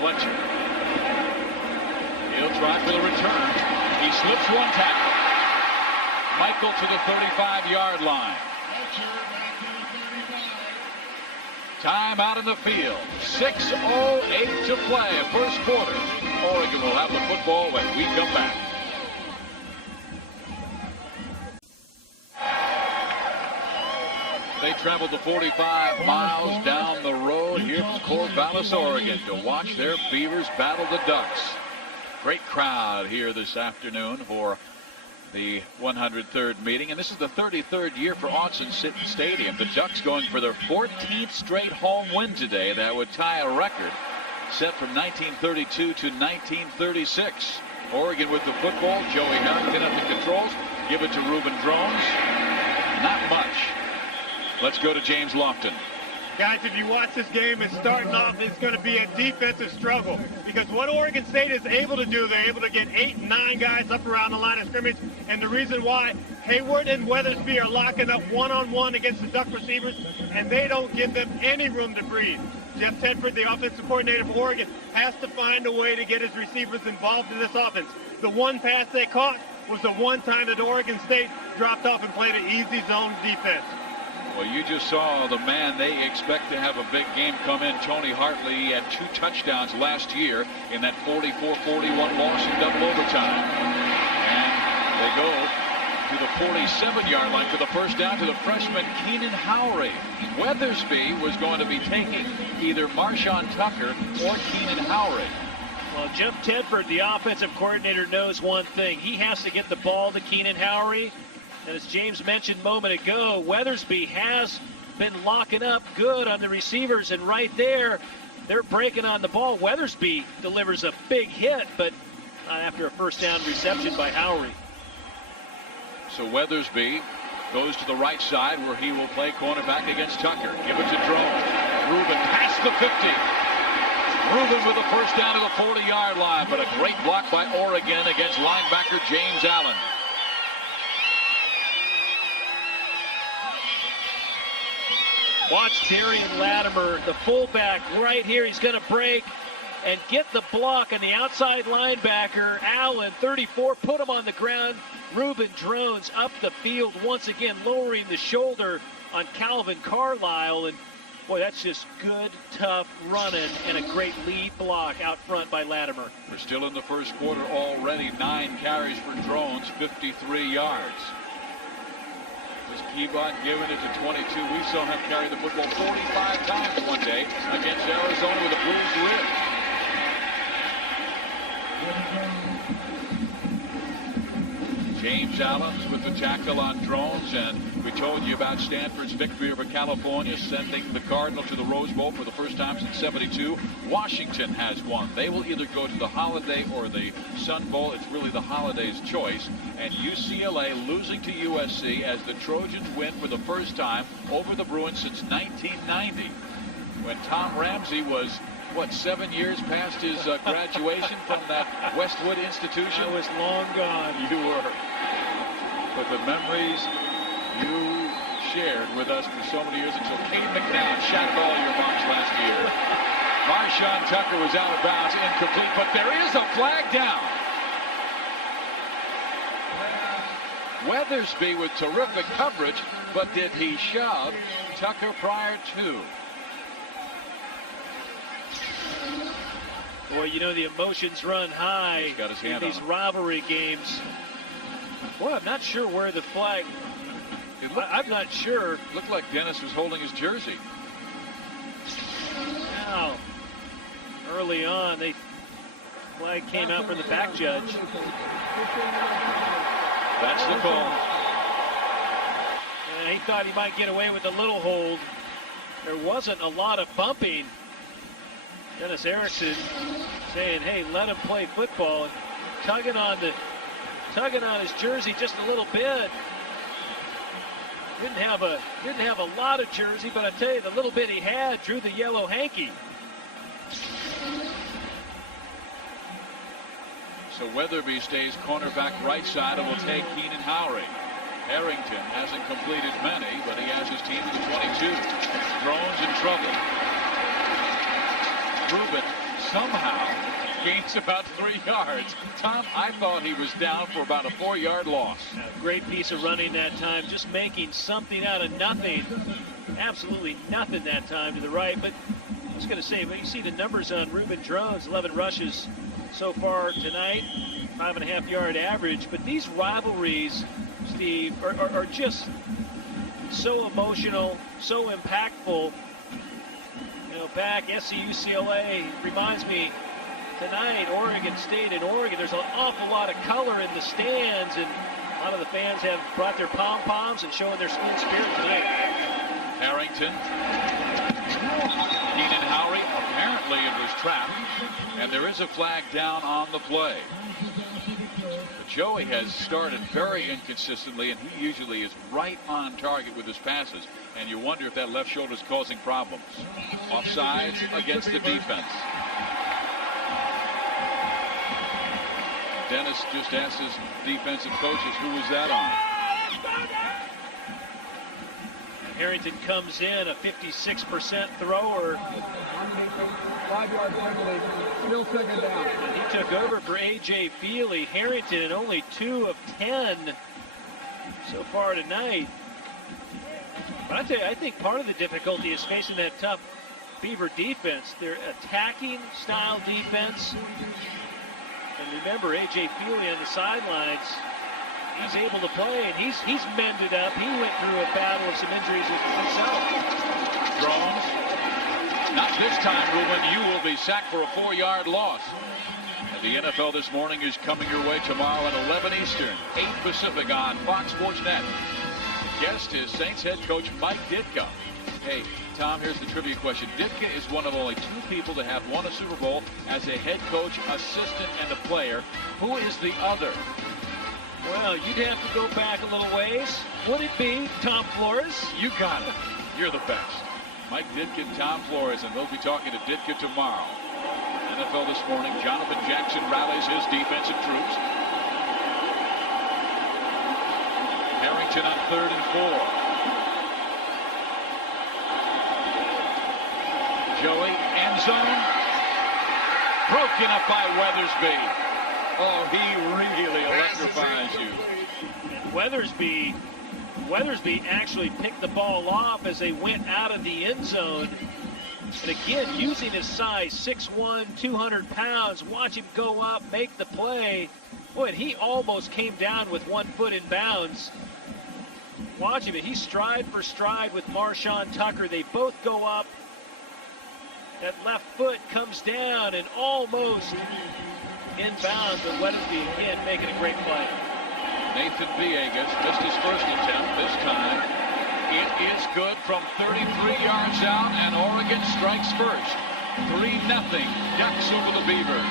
Fletcher. He'll try for the return. He slips one tackle. Michael to the 35-yard line. Time out in the field. 6:08 to play, a first quarter. Oregon will have the football when we come back. They traveled the 45 miles down the road here from Corvallis, Oregon to watch their Beavers battle the Ducks. Great crowd here this afternoon for the 103rd meeting, and this is the 33rd year for Autzen Stadium. The Ducks going for their 14th straight home win today. That would tie a record set from 1932 to 1936. Oregon with the football. Joey Harrington at the controls. Give it to Reuben Drones. Not much. Let's go to James Lofton. Guys, if you watch this game, it's starting off, it's going to be a defensive struggle. Because what Oregon State is able to do, they're able to get 8 and 9 guys up around the line of scrimmage. And the reason why, Hayward and Weathersby are locking up one-on-one against the Duck receivers, and they don't give them any room to breathe. Jeff Tedford, the offensive coordinator for Oregon, has to find a way to get his receivers involved in this offense. The one pass they caught was the one time that Oregon State dropped off and played an easy zone defense. Well, you just saw the man they expect to have a big game come in, Tony Hartley. He had 2 touchdowns last year in that 44-41 loss in double overtime. And they go to the 47-yard line for the first down to the freshman Keenan Howry. Weathersby was going to be taking either Marshawn Tucker or Keenan Howry. Well, Jeff Tedford, the offensive coordinator, knows one thing. He has to get the ball to Keenan Howry. And as James mentioned a moment ago, Weathersby has been locking up good on the receivers. And right there, they're breaking on the ball. Weathersby delivers a big hit, but after a first down reception by Howry. So Weathersby goes to the right side where he will play cornerback against Tucker. Give it to Drone. Reuben past the 50. Reuben with the first down to the 40-yard line, but a great block by Oregon against linebacker James Allen. Watch Darian Latimer, the fullback, right here. He's going to break and get the block on the outside linebacker. Allen, 34, put him on the ground. Reuben Drones up the field once again, lowering the shoulder on Calvin Carlisle. And boy, that's just good, tough running and a great lead block out front by Latimer. We're still in the first quarter already. 9 carries for Drones, 53 yards. Just keep on giving it to 22. We saw him carry the football 45 times one day against Arizona with a bruised rib. James Allen with the tackle on Drones, and we told you about Stanford's victory over California, sending the Cardinal to the Rose Bowl for the first time since '72. Washington has won. They will either go to the Holiday or the Sun Bowl. It's really the Holiday's choice. And UCLA losing to USC as the Trojans win for the first time over the Bruins since 1990, when Tom Ramsey was, what, 7 years past his graduation from that Westwood institution? I was long gone. You were. But the memories you shared with us for so many years until Kate McNown shot all your moms last year. Marshawn Tucker was out of bounds, incomplete, but there is a flag down. Weathersby with terrific coverage, but did he shove Tucker prior to? Boy, you know, the emotions run high in these rivalry games. Boy, I'm not sure where the flag. I'm not sure. Looked like Dennis was holding his jersey. Now, early on, flag came out from the back judge. That's the call. And he thought he might get away with a little hold. There wasn't a lot of bumping. Dennis Erickson saying, "Hey, let him play football," and tugging on his jersey just a little bit. Didn't have a lot of jersey, but I tell you, the little bit he had drew the yellow hanky. So Weatherby stays cornerback right side and will take Keenan Howry. Harrington hasn't completed many, but he has his team to the 22. Drones in trouble. Reuben somehow gains about 3 yards. Tom, I thought he was down for about a 4-yard loss. Great piece of running that time, just making something out of nothing. Absolutely nothing that time to the right. But I was going to say, when you see the numbers on Reuben Drones, 11 rushes so far tonight, 5.5-yard average. But these rivalries, Steve, are just so emotional, so impactful. You know, back SC-UCLA reminds me tonight, Oregon State and Oregon, there's an awful lot of color in the stands, and a lot of the fans have brought their pom-poms and showing their school spirit tonight. Harrington. Keenan Howry apparently it was trapped, and there is a flag down on the play. But Joey has started very inconsistently, and he usually is right on target with his passes. And you wonder if that left shoulder is causing problems. Offsides against the defense. Dennis just asked his defensive coaches, who was that on? Harrington comes in, a 56% thrower. 5-yard penalty, still second down. He took over for A.J. Feely. Harrington in only 2 of 10 so far tonight. But I tell you, I think part of the difficulty is facing that tough Beaver defense. Their attacking style defense. And remember, A.J. Feely on the sidelines, he's able to play, and he's mended up. He went through a battle of some injuries himself. Drones. Not this time, Reuben. You will be sacked for a 4-yard loss. And the NFL this morning is coming your way tomorrow at 11 Eastern, 8 Pacific on Fox Sports Net. The guest is Saints head coach Mike Ditka. Hey, Tom, here's the trivia question. Ditka is one of only 2 people to have won a Super Bowl as a head coach, assistant, and a player. Who is the other? Well, you'd have to go back a little ways. Would it be Tom Flores? You got it. You're the best. Mike Ditka and Tom Flores, and we'll be talking to Ditka tomorrow. NFL this morning, Jonathan Jackson rallies his defensive troops. Harrington on 3rd and 4. zone. Broken up by Weathersby. Oh, he really electrifies you. Weathersby actually picked the ball off as they went out of the end zone. And again, using his size, 6'1", 200 pounds, watch him go up, make the play. Boy, and he almost came down with 1 foot in bounds. Watch him, he's stride for stride with Marshawn Tucker. They both go up. That left foot comes down and almost inbounds, but Weathersby again making a great play. Nathan Villegas missed his first attempt this time. It is good from 33 yards out, and Oregon strikes first. 3-0 Ducks over the Beavers.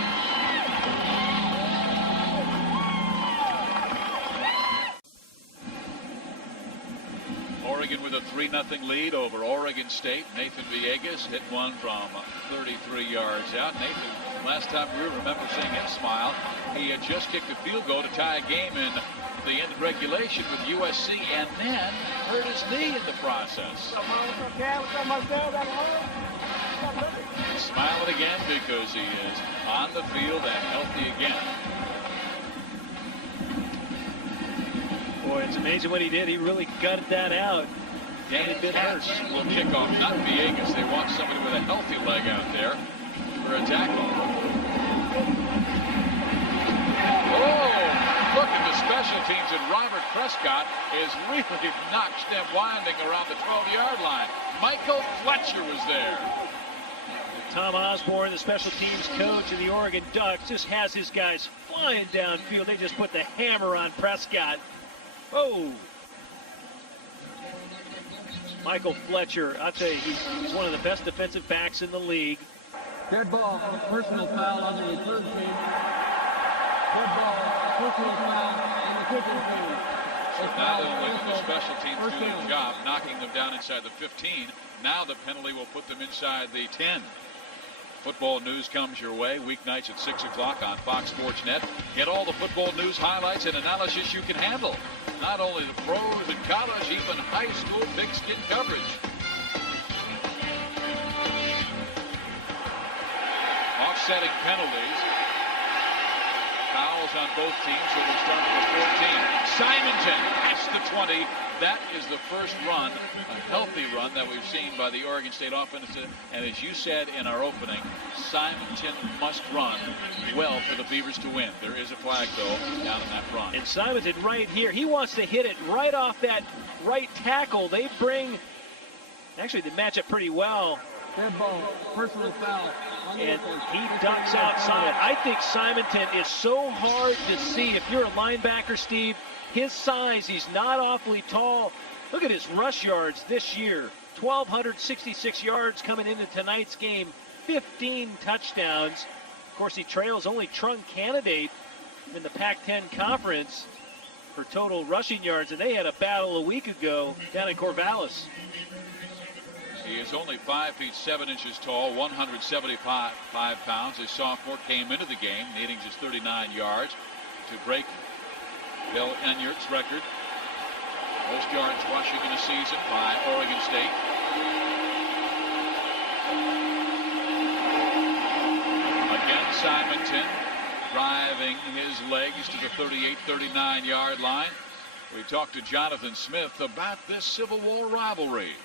Oregon with a 3-0 lead over Oregon State. Nathan Villegas hit one from 33 yards out. Nathan, last time we remember seeing him smile, he had just kicked a field goal to tie a game in the end of regulation with USC, and then hurt his knee in the process. Smiling again because he is on the field and healthy again. Boy, it's amazing what he did. He really gutted that out. Danny Katz will kick off, not Villegas. They want somebody with a healthy leg out there for a tackle. Oh! Look at the special teams, and Robert Prescott is really knocked them winding around the 12-yard line. Michael Fletcher was there. Tom Osborne, the special teams coach of the Oregon Ducks, just has his guys flying downfield. They just put the hammer on Prescott. Oh! Michael Fletcher, I'll tell you, he's one of the best defensive backs in the league. Dead ball, personal foul on the return team. Dead ball, personal foul on the kicking team. So not only did the special teams do their job, knocking them down inside the 15, now the penalty will put them inside the 10. Football news comes your way weeknights at 6 o'clock on Fox Sports Net. Get all the football news, highlights, and analysis you can handle. Not only the pros and college, even high school pigskin coverage. Offsetting penalties. Fouls on both teams, so we'll start with 14. Simonton past the 20. That is the first run, a healthy run that we've seen by the Oregon State offense. And as you said in our opening, Simonton must run well for the Beavers to win. There is a flag, though, down in that run. And Simonton right here, he wants to hit it right off that right tackle. They match up pretty well. Dead ball, personal foul. And he ducks outside. I think Simonton is so hard to see. If you're a linebacker, Steve, his size, he's not awfully tall. Look at his rush yards this year. 1,266 yards coming into tonight's game. 15 touchdowns. Of course, he trails only Trung Candidate in the Pac-10 conference for total rushing yards. And they had a battle a week ago down in Corvallis. He is only 5 feet 7 inches tall, 175 pounds. His sophomore came into the game, needing just 39 yards to break Bill Enyart's record. Most yards rushing in a season by Oregon State. Again, Simonton driving his legs to the 38-39 yard line. We talked to Jonathan Smith about this Civil War rivalry.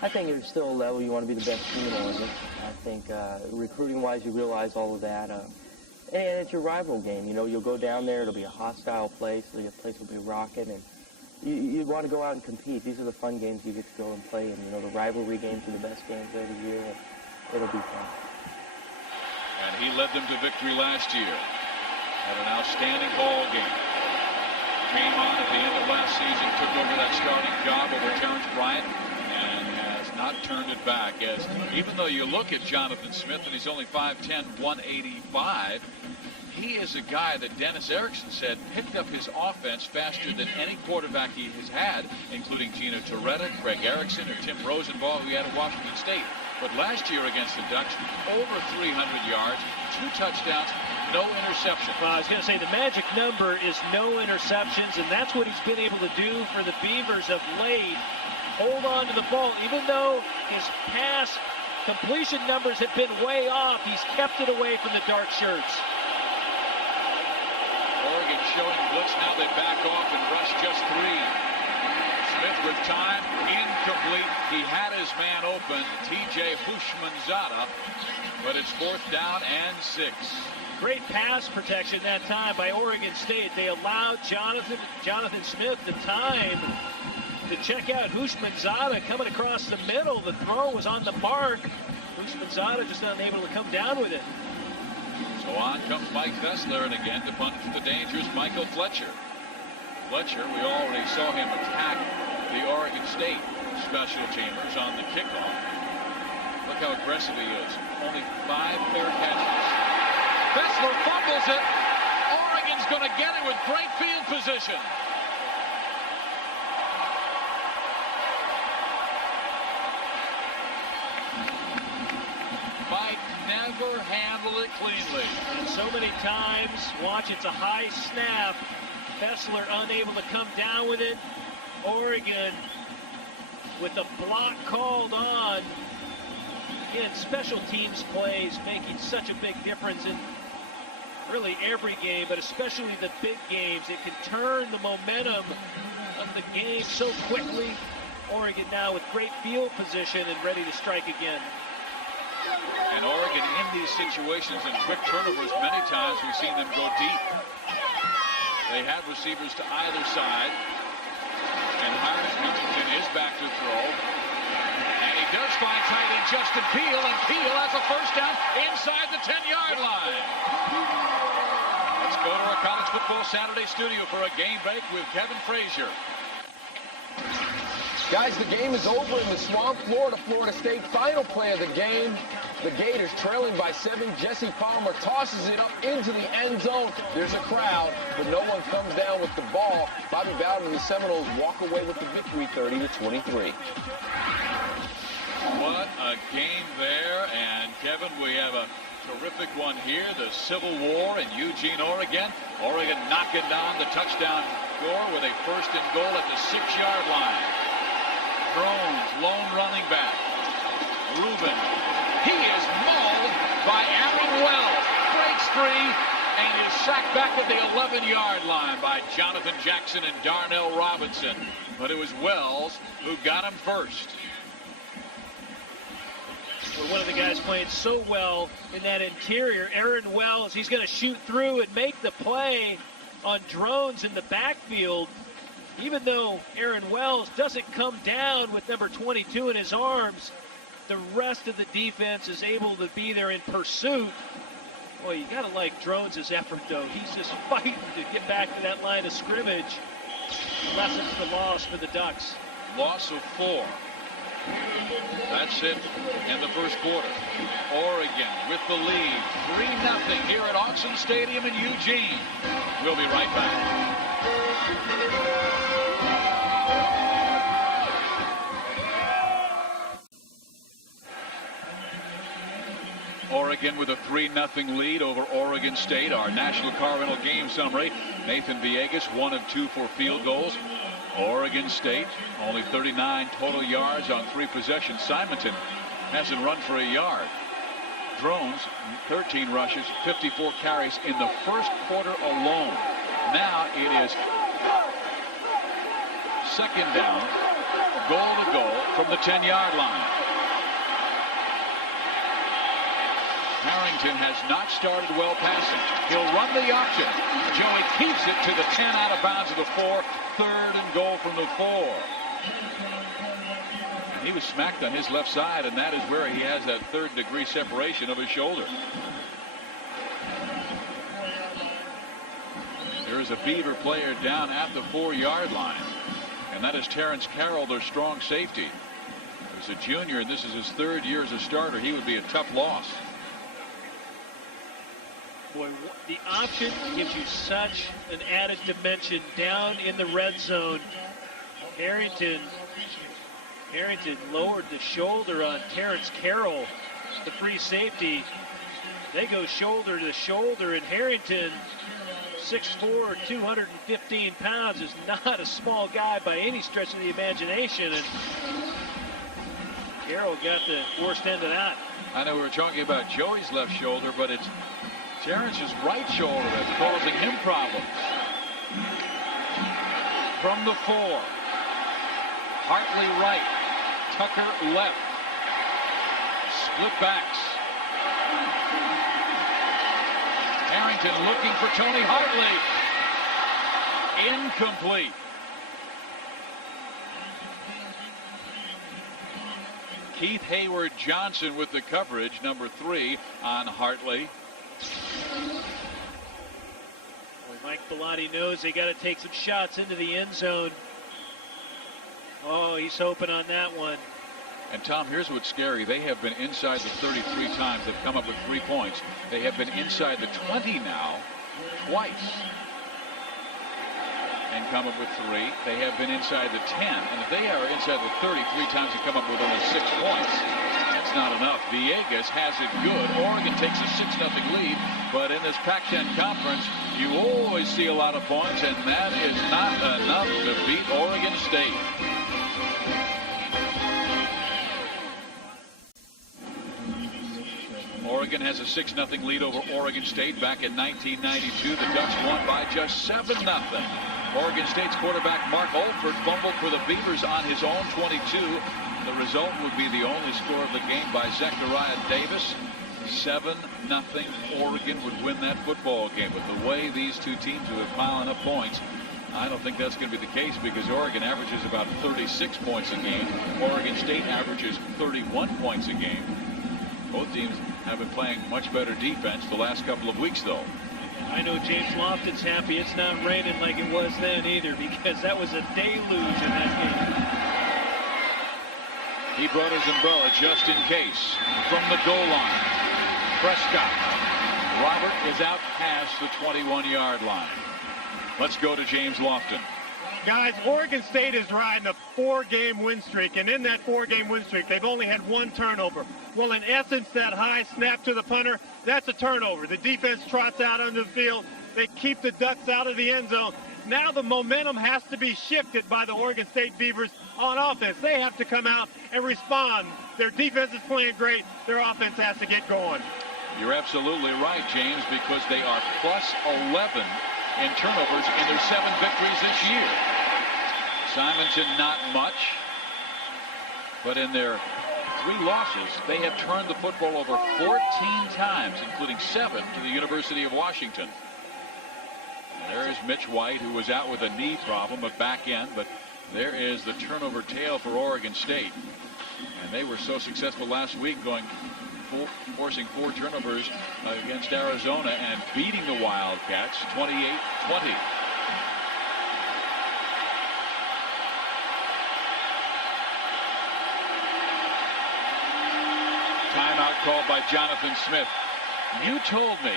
I think there's still a level you want to be the best team in Oregon. I think recruiting-wise, you realize all of that. And it's your rival game. You know, you'll go down there, it'll be a hostile place. The place will be rocking, and you want to go out and compete. These are the fun games you get to go and play. And, you know, the rivalry games are the best games every year, and it'll be fun. And he led them to victory last year. Had an outstanding ball game. Came on at the end of last season, took over that starting job over Terrence Bryant, and has not turned it back. As even though you look at Jonathan Smith and he's only 5'10", 185, he is a guy that Dennis Erickson said picked up his offense faster than any quarterback he has had, including Gino Torretta, Craig Erickson, or Tim Rosenball, who he had at Washington State. But last year against the Ducks, over 300 yards, 2 touchdowns, no interception. Well, I was going to say the magic number is no interceptions, and that's what he's been able to do for the Beavers of late. Hold on to the ball, even though his pass completion numbers have been way off. He's kept it away from the dark shirts. Oregon showing blitz. Now they back off and rush just 3. Smith with time, incomplete. He had his man open, TJ Houshmandzadeh, but it's 4th down and 6. Great pass protection that time by Oregon State. They allowed Jonathan Smith the time to check out Houshmandzadeh coming across the middle. The throw was on the mark. Houshmandzadeh just not able to come down with it. So on comes Mike Fessler, and again to punish the dangerous Michael Fletcher. Fletcher, we already saw him attack the Oregon State special teamers on the kickoff. Look how aggressive he is. Only 5 fair catches. Fessler fumbles it. Oregon's going to get it with great field position. Might never handle it cleanly. And so many times, watch, it's a high snap. Fessler unable to come down with it. Oregon with the block called on. Again, special teams plays making such a big difference in really every game, but especially the big games. It can turn the momentum of the game so quickly. Oregon now with great field position and ready to strike again. And Oregon in these situations and quick turnovers, many times we've seen them go deep. They have receivers to either side. And Huntington is back to throw. And he does find tight end Justin Peele, and Peele has a 1st down inside the 10-yard line. Let's go to our College Football Saturday studio for a game break with Kevin Frazier. Guys, the game is over in the Swamp. Florida State. Final play of the game. The Gators trailing by 7. Jesse Palmer tosses it up into the end zone. There's a crowd, but no one comes down with the ball. Bobby Bowden and the Seminoles walk away with the victory 30-23. What a game there. And Kevin, we have a terrific one here. The Civil War in Eugene, Oregon. Oregon knocking down the touchdown score with a 1st and goal at the 6-yard line. Drones, lone running back. Rubin. He is mauled by Aaron Wells. Breaks free and is sacked back at the 11-yard line by Jonathan Jackson and Darnell Robinson. But it was Wells who got him first. Well, one of the guys playing so well in that interior, Aaron Wells, he's going to shoot through and make the play on drones in the backfield. Even though Aaron Wells doesn't come down with number 22 in his arms, the rest of the defense is able to be there in pursuit. Boy, you got to like Drones' effort, though. He's just fighting to get back to that line of scrimmage. Lessens the loss for the Ducks. Loss of 4. That's it in the first quarter. Oregon with the lead, 3-0 here at Autzen Stadium in Eugene. We'll be right back. Oregon with a 3-0 lead over Oregon State. Our National Car Rental game summary. Nathan Villegas, 1 of 2 for field goals. Oregon State, only 39 total yards on 3 possessions. Simonton hasn't run for a yard. Drones, 13 rushes, 54 carries in the first quarter alone. Now it is 2nd down, goal to goal from the 10-yard line. Harrington has not started well passing. He'll run the option. Joey keeps it to the 10 out of bounds of the 4. 3rd and goal from the 4. He was smacked on his left side, and that is where he has that 3rd-degree separation of his shoulder. There is a Beaver player down at the 4-yard line, and that is Terrence Carroll, their strong safety. He's a junior, and this is his 3rd year as a starter. He would be a tough loss. Boy, the option gives you such an added dimension down in the red zone. Harrington lowered the shoulder on Terrence Carroll, the free safety. They go shoulder to shoulder, and Harrington, 6'4", 215 pounds, is not a small guy by any stretch of the imagination. And Carroll got the worst end of that. I know we were talking about Joey's left shoulder, but it's Terrence's right shoulder that's causing him problems. From the 4. Hartley right. Tucker left. Split backs. Harrington looking for Tony Hartley. Incomplete. Keith Hayward Johnson with the coverage, number 3 on Hartley. Well, Mike Bellotti knows they got to take some shots into the end zone. Oh, he's hoping on that one. And Tom, here's what's scary. They have been inside the 33 times. They've come up with 3 points. They have been inside the 20 now twice and come up with 3. They have been inside the 10. And if they are inside the 30 3 times and come up with only 6 points, that's not enough. Villegas has it good. Oregon takes a 6-0 lead. But in this Pac-10 conference, you always see a lot of points, and that is not enough to beat Oregon State. Oregon has a 6-0 lead over Oregon State. Back in 1992, the Ducks won by just 7-0. Oregon State's quarterback Mark Olford fumbled for the Beavers on his own 22. The result would be the only score of the game by Zechariah Davis. 7-0. Oregon would win that football game. But the way these two teams have been piling up points, I don't think that's going to be the case, because Oregon averages about 36 points a game. Oregon State averages 31 points a game. Both teams have been playing much better defense the last couple of weeks, though. I know James Lofton's happy it's not raining like it was then either, because that was a deluge in that game. He brought his umbrella just in case. From the goal line, Prescott. Robert is out past the 21-yard line. Let's go to James Lofton. Guys, Oregon State is riding a 4-game win streak, and in that 4-game win streak, they've only had 1 turnover. Well, in essence, that high snap to the punter, that's a turnover. The defense trots out under the field. They keep the Ducks out of the end zone. Now the momentum has to be shifted by the Oregon State Beavers on offense. They have to come out and respond. Their defense is playing great. Their offense has to get going. You're absolutely right, James, because they are plus 11 in turnovers in their 7 victories this year. Simonton not much, but in their 3 losses, they have turned the football over 14 times, including 7 to the University of Washington. There is Mitch White, who was out with a knee problem, but back in. But there is the turnover tail for Oregon State. And they were so successful last week, forcing 4 turnovers against Arizona and beating the Wildcats 28-20. Timeout called by Jonathan Smith. You told me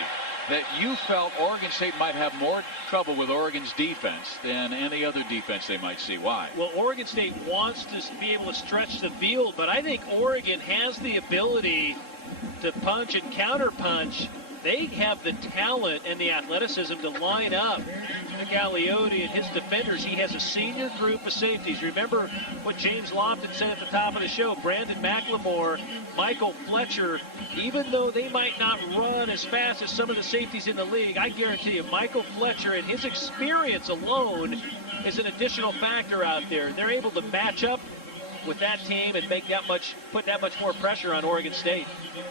that you felt Oregon State might have more trouble with Oregon's defense than any other defense they might see. Why? Well, Oregon State wants to be able to stretch the field, but I think Oregon has the ability to punch and counterpunch. They have the talent and the athleticism to line up Gagliotti and his defenders. He has a senior group of safeties. Remember what James Lofton said at the top of the show. Brandon McLemore, Michael Fletcher, even though they might not run as fast as some of the safeties in the league, I guarantee you Michael Fletcher and his experience alone is an additional factor out there. They're able to match up with that team and put that much more pressure on Oregon State.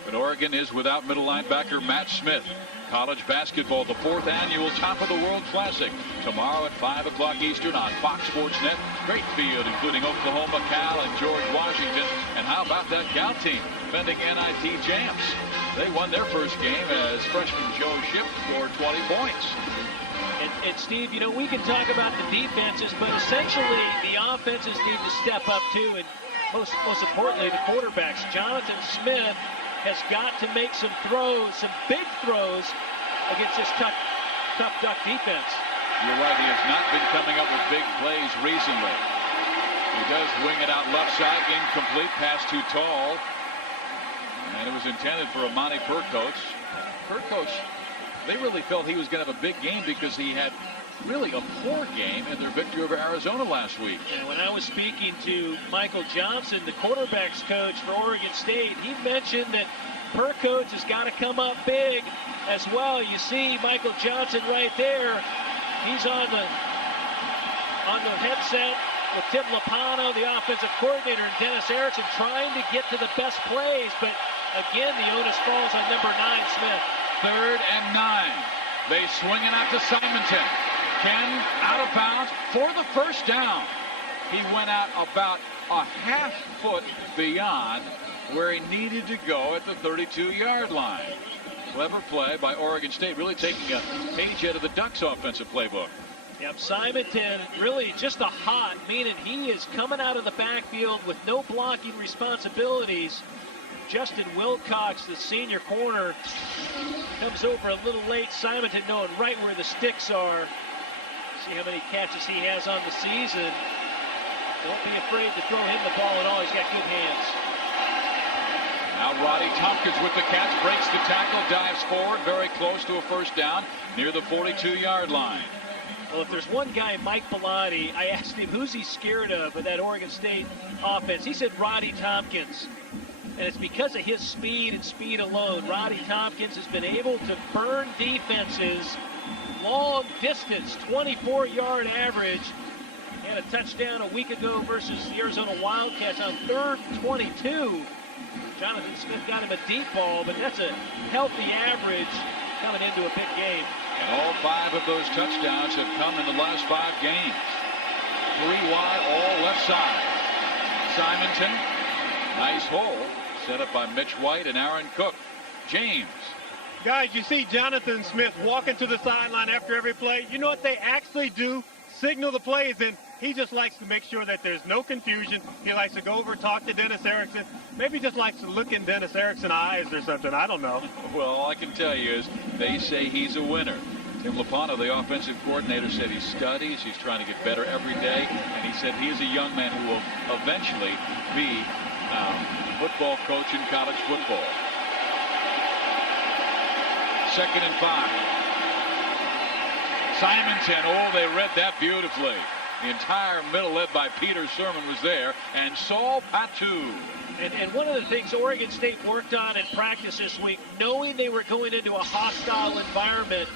But Oregon is without middle linebacker Matt Smith. College basketball, the 4th annual Top of the World Classic, tomorrow at 5 o'clock Eastern on Fox Sports Net. Great field, including Oklahoma, Cal, and George Washington. And how about that Cal team defending NIT champs? They won their first game as freshman Joe Shipp scored 20 points. And Steve, you know, we can talk about the defenses, but essentially the offenses need to step up too, and most importantly, the quarterbacks. Jonathan Smith has got to make some throws, some big throws against this tough Duck defense. You're right, he has not been coming up with big plays recently. He does wing it out left side, incomplete, pass too tall. And it was intended for Amani Percoach. Percoach, they really felt he was going to have a big game because he had really a poor game in their victory over Arizona last week. And when I was speaking to Michael Johnson, the quarterbacks coach for Oregon State, he mentioned that per coach has got to come up big as well. You see Michael Johnson right there. He's on the headset with Tim Lopano, the offensive coordinator, and Dennis Erickson trying to get to the best plays. But again, the onus falls on number 9, Smith. 3rd and 9. They swing it out to Simonton. Ken out of bounds for the first down. He went out about a half foot beyond where he needed to go at the 32-yard line. Clever play by Oregon State, really taking a page out of the Ducks offensive playbook. Yep, Simonton really just a hot, meaning he is coming out of the backfield with no blocking responsibilities. Justin Wilcox, the senior corner, comes over a little late. Simonton knowing right where the sticks are. See how many catches he has on the season. Don't be afraid to throw him the ball at all. He's got good hands. Now Roddy Tompkins with the catch, breaks the tackle, dives forward, very close to a first down near the 42-yard line. Well, if there's one guy, Mike Bellotti, I asked him who's he scared of that Oregon State offense. He said Roddy Tompkins. And it's because of his speed and speed alone. Roddy Tompkins has been able to burn defenses long distance, 24-yard average. He had a touchdown a week ago versus the Arizona Wildcats on 3rd and 22. Jonathan Smith got him a deep ball, but that's a healthy average coming into a big game. And all 5 of those touchdowns have come in the last 5 games. 3 wide, all left side. Simonton, nice hole, set up by Mitch White and Aaron Cook. James. Guys, you see Jonathan Smith walking to the sideline after every play. You know what they actually do? Signal the plays, and he just likes to make sure that there's no confusion. He likes to go over and talk to Dennis Erickson. Maybe just likes to look in Dennis Erickson's eyes or something. I don't know. Well, all I can tell you is they say he's a winner. Tim Lopano, the offensive coordinator, said he studies. He's trying to get better every day. And he said he is a young man who will eventually be a football coach in college football. 2nd and 5. Simonton, oh, they read that beautifully. The entire middle, led by Peter Sermon, was there, and Saul Patu. And one of the things Oregon State worked on in practice this week, knowing they were going into a hostile environment,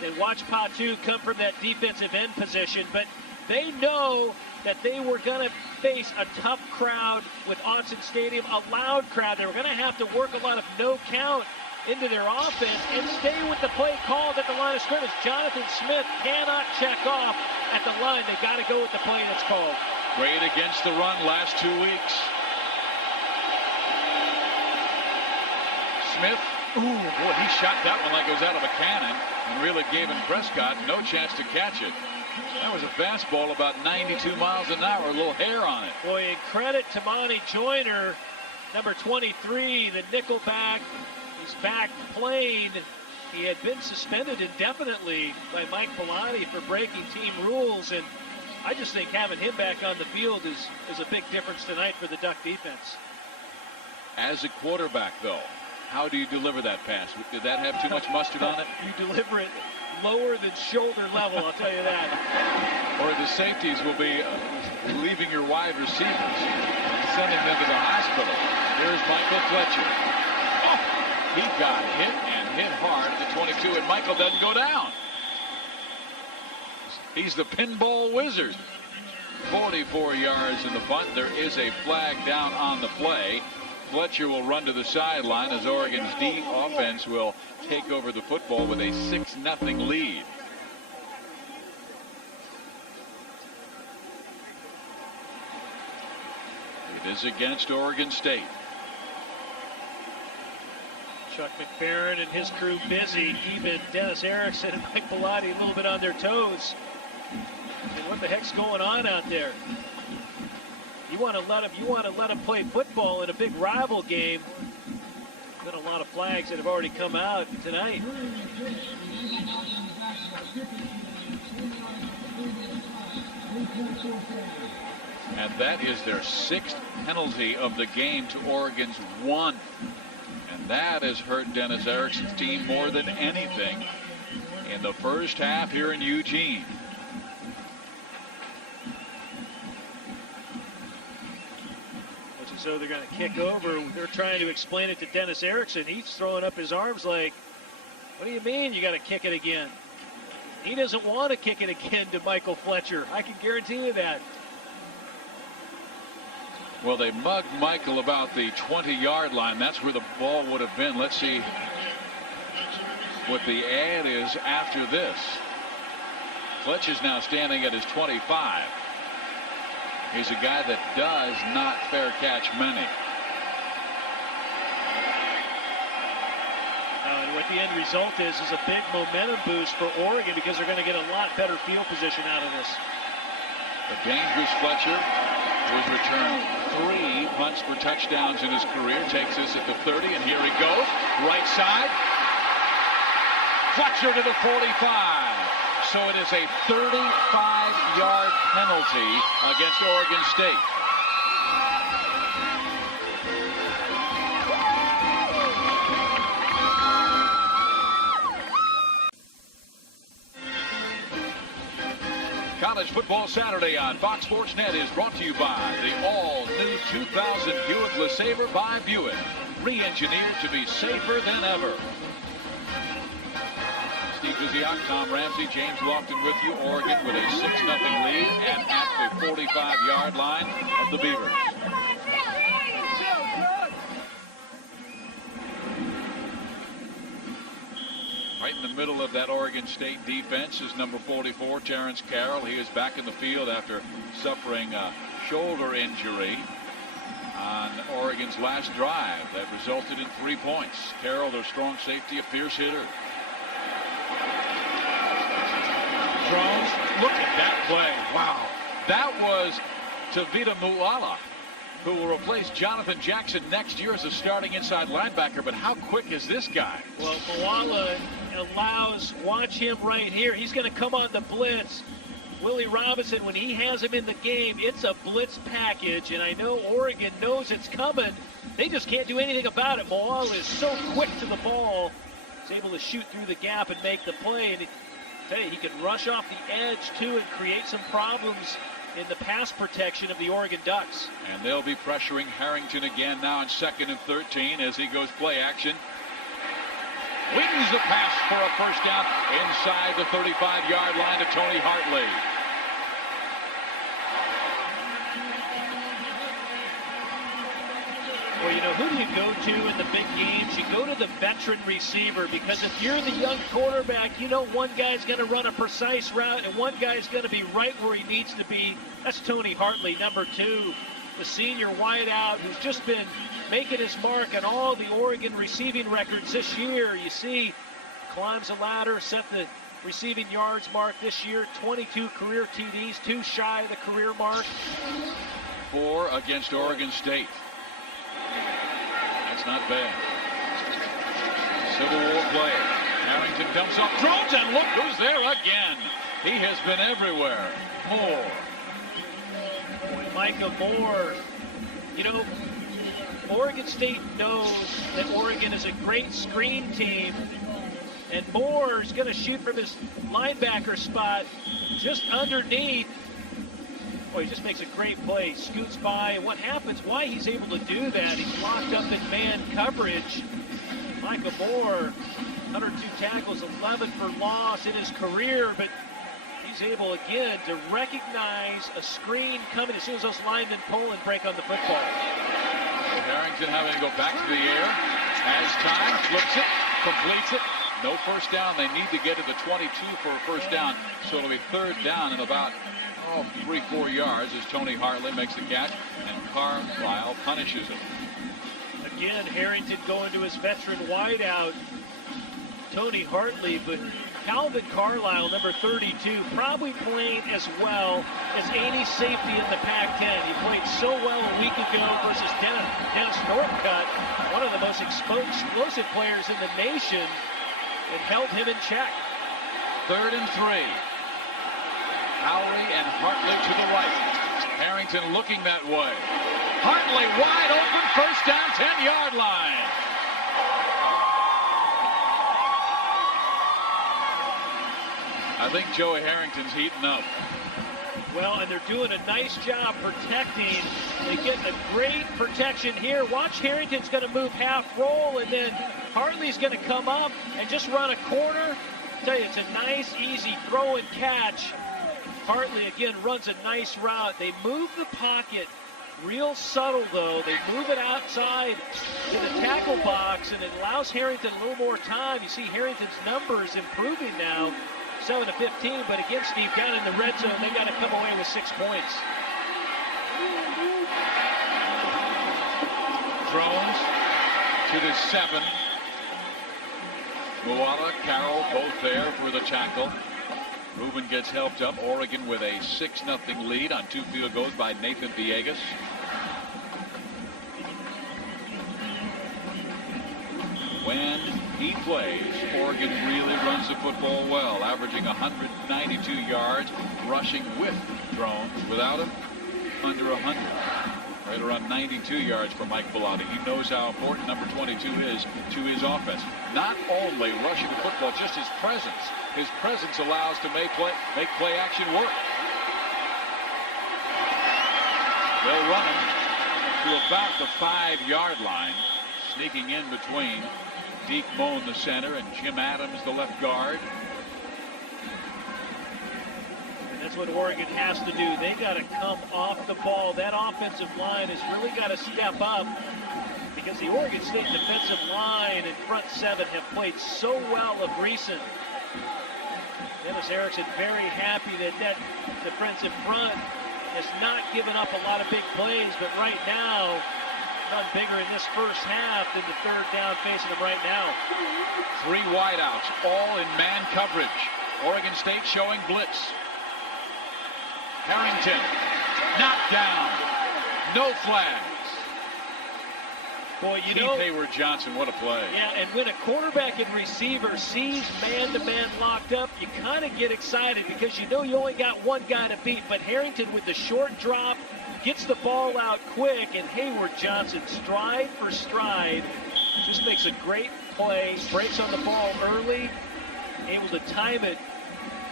they watched Patu come from that defensive end position, but they know that they were going to face a tough crowd with Autzen Stadium, a loud crowd. They were going to have to work a lot of no count into their offense and stay with the play called at the line of scrimmage. Jonathan Smith cannot check off at the line. They've got to go with the play that's called. Great against the run last 2 weeks. Smith, ooh, boy, he shot that one like it was out of a cannon and really gave him Prescott no chance to catch it. That was a fastball about 92 miles an hour, a little hair on it. Boy, and credit to Monty Joyner, number 23, the nickelback. He's back playing. He had been suspended indefinitely by Mike Bellotti for breaking team rules, and I just think having him back on the field is a big difference tonight for the Duck defense. As a quarterback, though, how do you deliver that pass? Did that have too much mustard on it? You deliver it lower than shoulder level, I'll tell you that. Or the safeties will be leaving your wide receivers and sending them to the hospital. Here's Michael Fletcher. He got hit and hit hard at the 22, and Michael doesn't go down. He's the pinball wizard. 44 yards in the punt. There is a flag down on the play. Fletcher will run to the sideline as Oregon's D offense will take over the football with a 6-0 lead. It is against Oregon State. Chuck McFerrin and his crew busy keeping Dennis Erickson and Mike Bellotti a little bit on their toes. And what the heck's going on out there? You want to let them play football in a big rival game. Been a lot of flags that have already come out tonight. And that is their 6th penalty of the game to Oregon's 1. And that has hurt Dennis Erickson's team more than anything in the first half here in Eugene. It's as though they're going to kick over. They're trying to explain it to Dennis Erickson. He's throwing up his arms like, what do you mean you got to kick it again? He doesn't want to kick it again to Michael Fletcher. I can guarantee you that. Well, they mugged Michael about the 20-yard line. That's where the ball would have been. Let's see what the ad is after this. Fletcher's now standing at his 25. He's a guy that does not fair catch many. And what the end result is a big momentum boost for Oregon because they're going to get a lot better field position out of this. The dangerous Fletcher, who has returned 3 punts for touchdowns in his career, takes us at the 30, and here he goes. Right side. Fletcher to the 45. So it is a 35-yard penalty against Oregon State. College Football Saturday on Fox Sports Net is brought to you by the all-new 2000 Buick LeSabre by Buick. Re-engineered to be safer than ever. Steve Busiak, Tom Ramsey, James Lofton with you. Oregon with a 6-0 lead and at the 45-yard line of the Beavers. Right in the middle of that Oregon State defense is number 44, Terrence Carroll. He is back in the field after suffering a shoulder injury on Oregon's last drive that resulted in 3 points. Carroll, their strong safety, a fierce hitter. Throws. Look at that play. Wow. That was Tavita Muala, who will replace Jonathan Jackson next year as a starting inside linebacker. But how quick is this guy? Well, Muala allows, watch him right here. He's going to come on the blitz. Willie Robinson, when he has him in the game, it's a blitz package. And I know Oregon knows it's coming. They just can't do anything about it. Muala is so quick to the ball. He's able to shoot through the gap and make the play. And hey, he can rush off the edge, too, and create some problems in the pass protection of the Oregon Ducks. And they'll be pressuring Harrington again now on 2nd and 13 as he goes play action. Wings the pass for a first down inside the 35-yard line to Tony Hartley. Well, you know, who do you go to in the big games? You go to the veteran receiver, because if you're the young quarterback, you know one guy's going to run a precise route and one guy's going to be right where he needs to be. That's Tony Hartley, number 2, the senior wideout who's just been making his mark on all the Oregon receiving records this year. You see, climbs a ladder, set the receiving yards mark this year, 22 career TDs, 2 shy of the career mark. 4 against Oregon State. That's not bad. Civil War play. Harrington comes up, throws, and look who's there again. He has been everywhere. Moore. Boy, Micah Moore. You know, Oregon State knows that Oregon is a great screen team, and Moore is going to shoot from his linebacker spot just underneath. Boy, he just makes a great play, scoots by, and what happens, why he's able to do that, he's locked up in man coverage. Micah Moore, 102 tackles, 11 for loss in his career, but he's able again to recognize a screen coming as soon as those linemen pull and break on the football. So Harrington having to go back to the air, has time, flips it, completes it. No first down. They need to get to the 22 for a first down, so it'll be 3rd down and about 3-4 yards as Tony Hartley makes the catch and Carlisle punishes him. Again, Harrington going to his veteran wideout, Tony Hartley, but Calvin Carlisle, number 32, probably playing as well as any safety in the Pac-10. He played so well a week ago versus Dennis Northcutt, one of the most explosive players in the nation, and held him in check. 3rd and 3. Howry and Hartley to the right. Harrington looking that way. Hartley wide open, first down, 10-yard line. I think Joey Harrington's heating up. Well, and they're doing a nice job protecting. They get a great protection here. Watch, Harrington's going to move half roll, and then Hartley's going to come up and just run a corner. I tell you, it's a nice, easy throw and catch. Hartley, again, runs a nice route. They move the pocket real subtle, though. They move it outside to the tackle box, and it allows Harrington a little more time. You see Harrington's numbers improving now. 7-15, but again, Steve, down in the red zone, they got to come away with 6 points. Drones to the 7. Moala, Carroll, both there for the tackle. Rubin gets helped up. Oregon with a 6-0 lead on 2 field goals by Nathan Villegas. When he plays, Oregon really runs the football well, averaging 192 yards, rushing with Drones. Without him, under 100. Right around 92 yards for Mike Bellotti. He knows how important number 22 is to his offense. Not only rushing the football, just his presence. His presence allows to make play action work. They'll run him to about the 5-yard line, sneaking in between Deke Moen, the center, and Jim Adams, the left guard. That's what Oregon has to do. They got to come off the ball. That offensive line has really got to step up because the Oregon State defensive line and front 7 have played so well of recent. Dennis Erickson very happy that defensive front has not given up a lot of big plays, but right now, none bigger in this first half than the third down facing them right now. 3 wideouts, all in man coverage. Oregon State showing blitz. Harrington, knocked down. No flags. Boy, you Keith know, Hayward Johnson, what a play. Yeah, and when a quarterback and receiver sees man-to-man locked up, you kind of get excited because you know you only got one guy to beat. But Harrington with the short drop gets the ball out quick, and Hayward Johnson, stride for stride, just makes a great play, breaks on the ball early, able to time it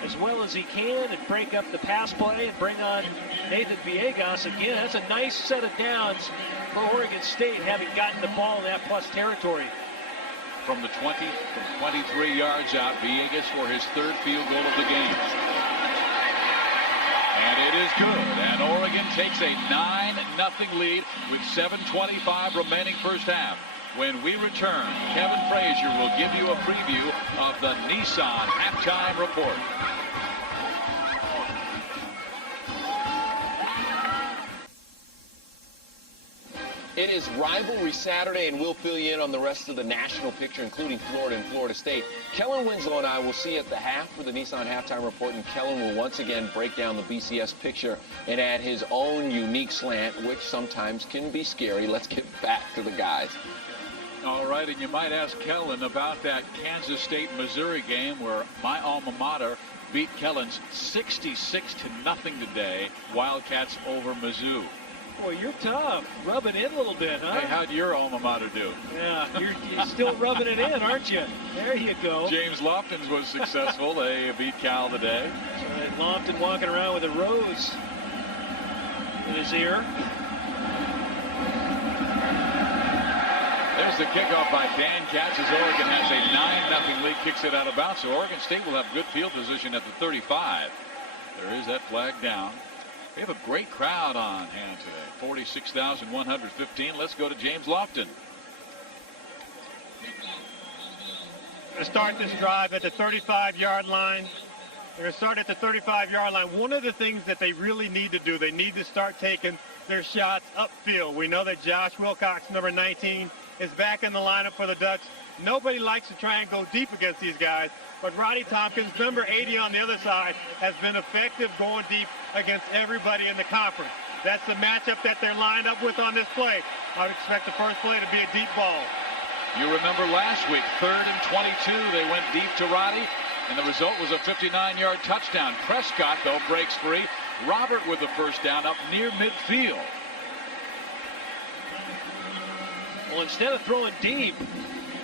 as well as he can and break up the pass play and bring on Nathan Villegas again. That's a nice set of downs for Oregon State, having gotten the ball in that plus territory. From the 20, from 23 yards out, Villegas for his 3rd field goal of the game. And it is good. And Oregon takes a 9-0 lead with 7:25 remaining first half. When we return, Kevin Frazier will give you a preview of the Nissan halftime report. It is Rivalry Saturday, and we'll fill you in on the rest of the national picture, including Florida and Florida State. Kellen Winslow and I will see you at the half for the Nissan halftime report, and Kellen will once again break down the BCS picture and add his own unique slant, which sometimes can be scary. Let's get back to the guys. All right, and you might ask Kellen about that Kansas State-Missouri game where my alma mater beat Kellen's 66-0 today. Wildcats over Mizzou. Boy, you're tough. Rub it in a little bit, huh? Hey, how'd your alma mater do? Yeah, you're still rubbing it in, aren't you? There you go. James Lofton's was successful. They beat Cal today. And Lofton walking around with a rose in his ear. There's the kickoff by Dan Katz as Oregon has a 9-0 lead, kicks it out of bounds. So Oregon State will have good field position at the 35. There is that flag down. We have a great crowd on hand today. 46,115. Let's go to James Lofton. Going to start this drive at the 35-yard line. They're going to start at the 35-yard line. One of the things that they really need to do, they need to start taking their shots upfield. We know that Josh Wilcox, number 19, is back in the lineup for the Ducks. Nobody likes to try and go deep against these guys, but Roddy Tompkins, number 80 on the other side, has been effective going deep against everybody in the conference. That's the matchup that they're lined up with on this play. I would expect the first play to be a deep ball. You remember last week, 3rd and 22, they went deep to Roddy, and the result was a 59-yard touchdown. Prescott, though, breaks free. Robert with the first down up near midfield. Well, instead of throwing deep,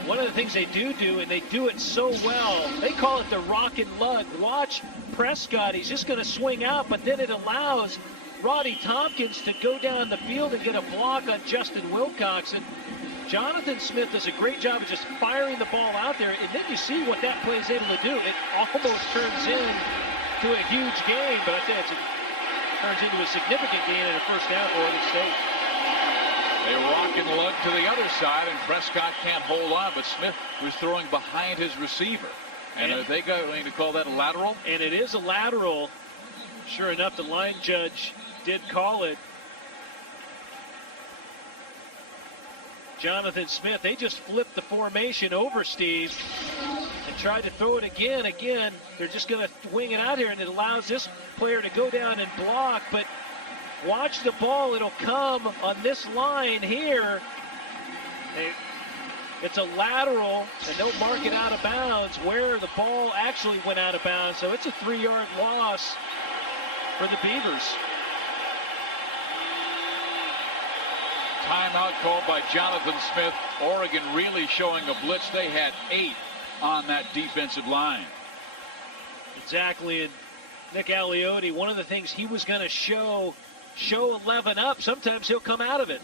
One of the things they do, and they do it so well, they call it the rock and lug. Watch Prescott. He's just going to swing out, but then it allows Roddy Tompkins to go down the field and get a block on Justin Wilcox. And Jonathan Smith does a great job of just firing the ball out there. And then you see what that play is able to do. It almost turns into a huge gain, but I tell you, it turns into a significant gain in a first down for Oregon State. They rock and lug to the other side, and Prescott can't hold on, but Smith was throwing behind his receiver. And are they going to call that a lateral? And it is a lateral. Sure enough, the line judge did call it. Jonathan Smith, they just flipped the formation over, Steve, and tried to throw it again. Again, they're just going to wing it out here, and it allows this player to go down and block. But watch the ball. It'll come on this line here. It's a lateral, and they'll mark it out of bounds where the ball actually went out of bounds. So it's a 3-yard loss for the Beavers. Timeout called by Jonathan Smith. Oregon really showing a blitz. They had 8 on that defensive line. Exactly, and Nick Aliotti, one of the things he was going to show 11 up. Sometimes he'll come out of it.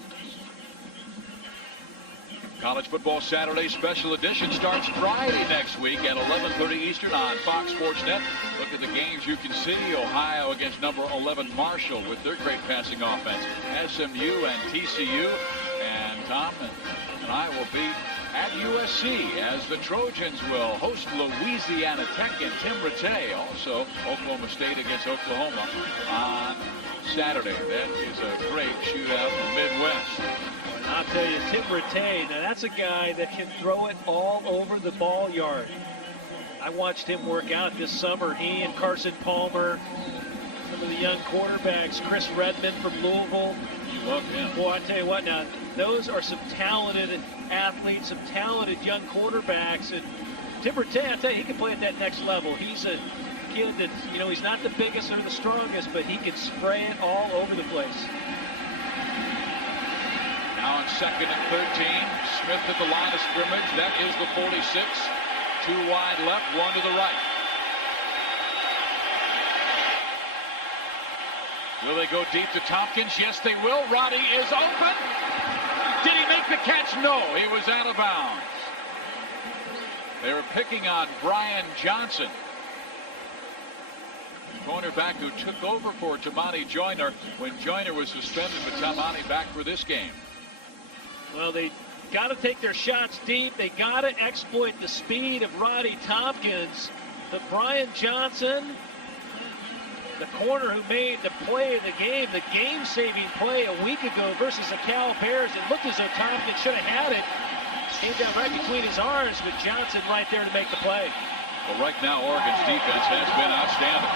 College Football Saturday Special Edition starts Friday next week at 11:30 Eastern on Fox Sports Net. Look at the games you can see. Ohio against number 11 Marshall with their great passing offense. SMU and TCU. And Tom and I will be at USC as the Trojans will host Louisiana Tech and Tim Rattay. Also, Oklahoma State against Oklahoma on Saturday. That is a great shootout in the Midwest. I'll tell you, Tim Rattay, now that's a guy that can throw it all over the ball yard. I watched him work out this summer. He and Carson Palmer, some of the young quarterbacks, Chris Redmond from Louisville. Love him. Boy, I tell you what now, those are some talented athletes, some talented young quarterbacks. And Tim Rattay, I tell you, he can play at that next level. He's a kid that, you know, he's not the biggest or the strongest, but he can spray it all over the place. Now on 2nd and 13, Smith at the line of scrimmage. That is the 46. 2 wide left, 1 to the right. Will they go deep to Tompkins? Yes, they will. Roddy is open. Did he make the catch? No, he was out of bounds. They were picking on Brian Johnson, cornerback who took over for Tamani Joyner when Joyner was suspended, but Tamani back for this game. Well, they got to take their shots deep. They got to exploit the speed of Roddy Tompkins. But Brian Johnson, the corner who made the play of the game-saving play a week ago versus the Cal Bears, it looked as though Tompkins should have had it. Came down right between his arms, but Johnson right there to make the play. Well, right now, Oregon's defense has been outstanding.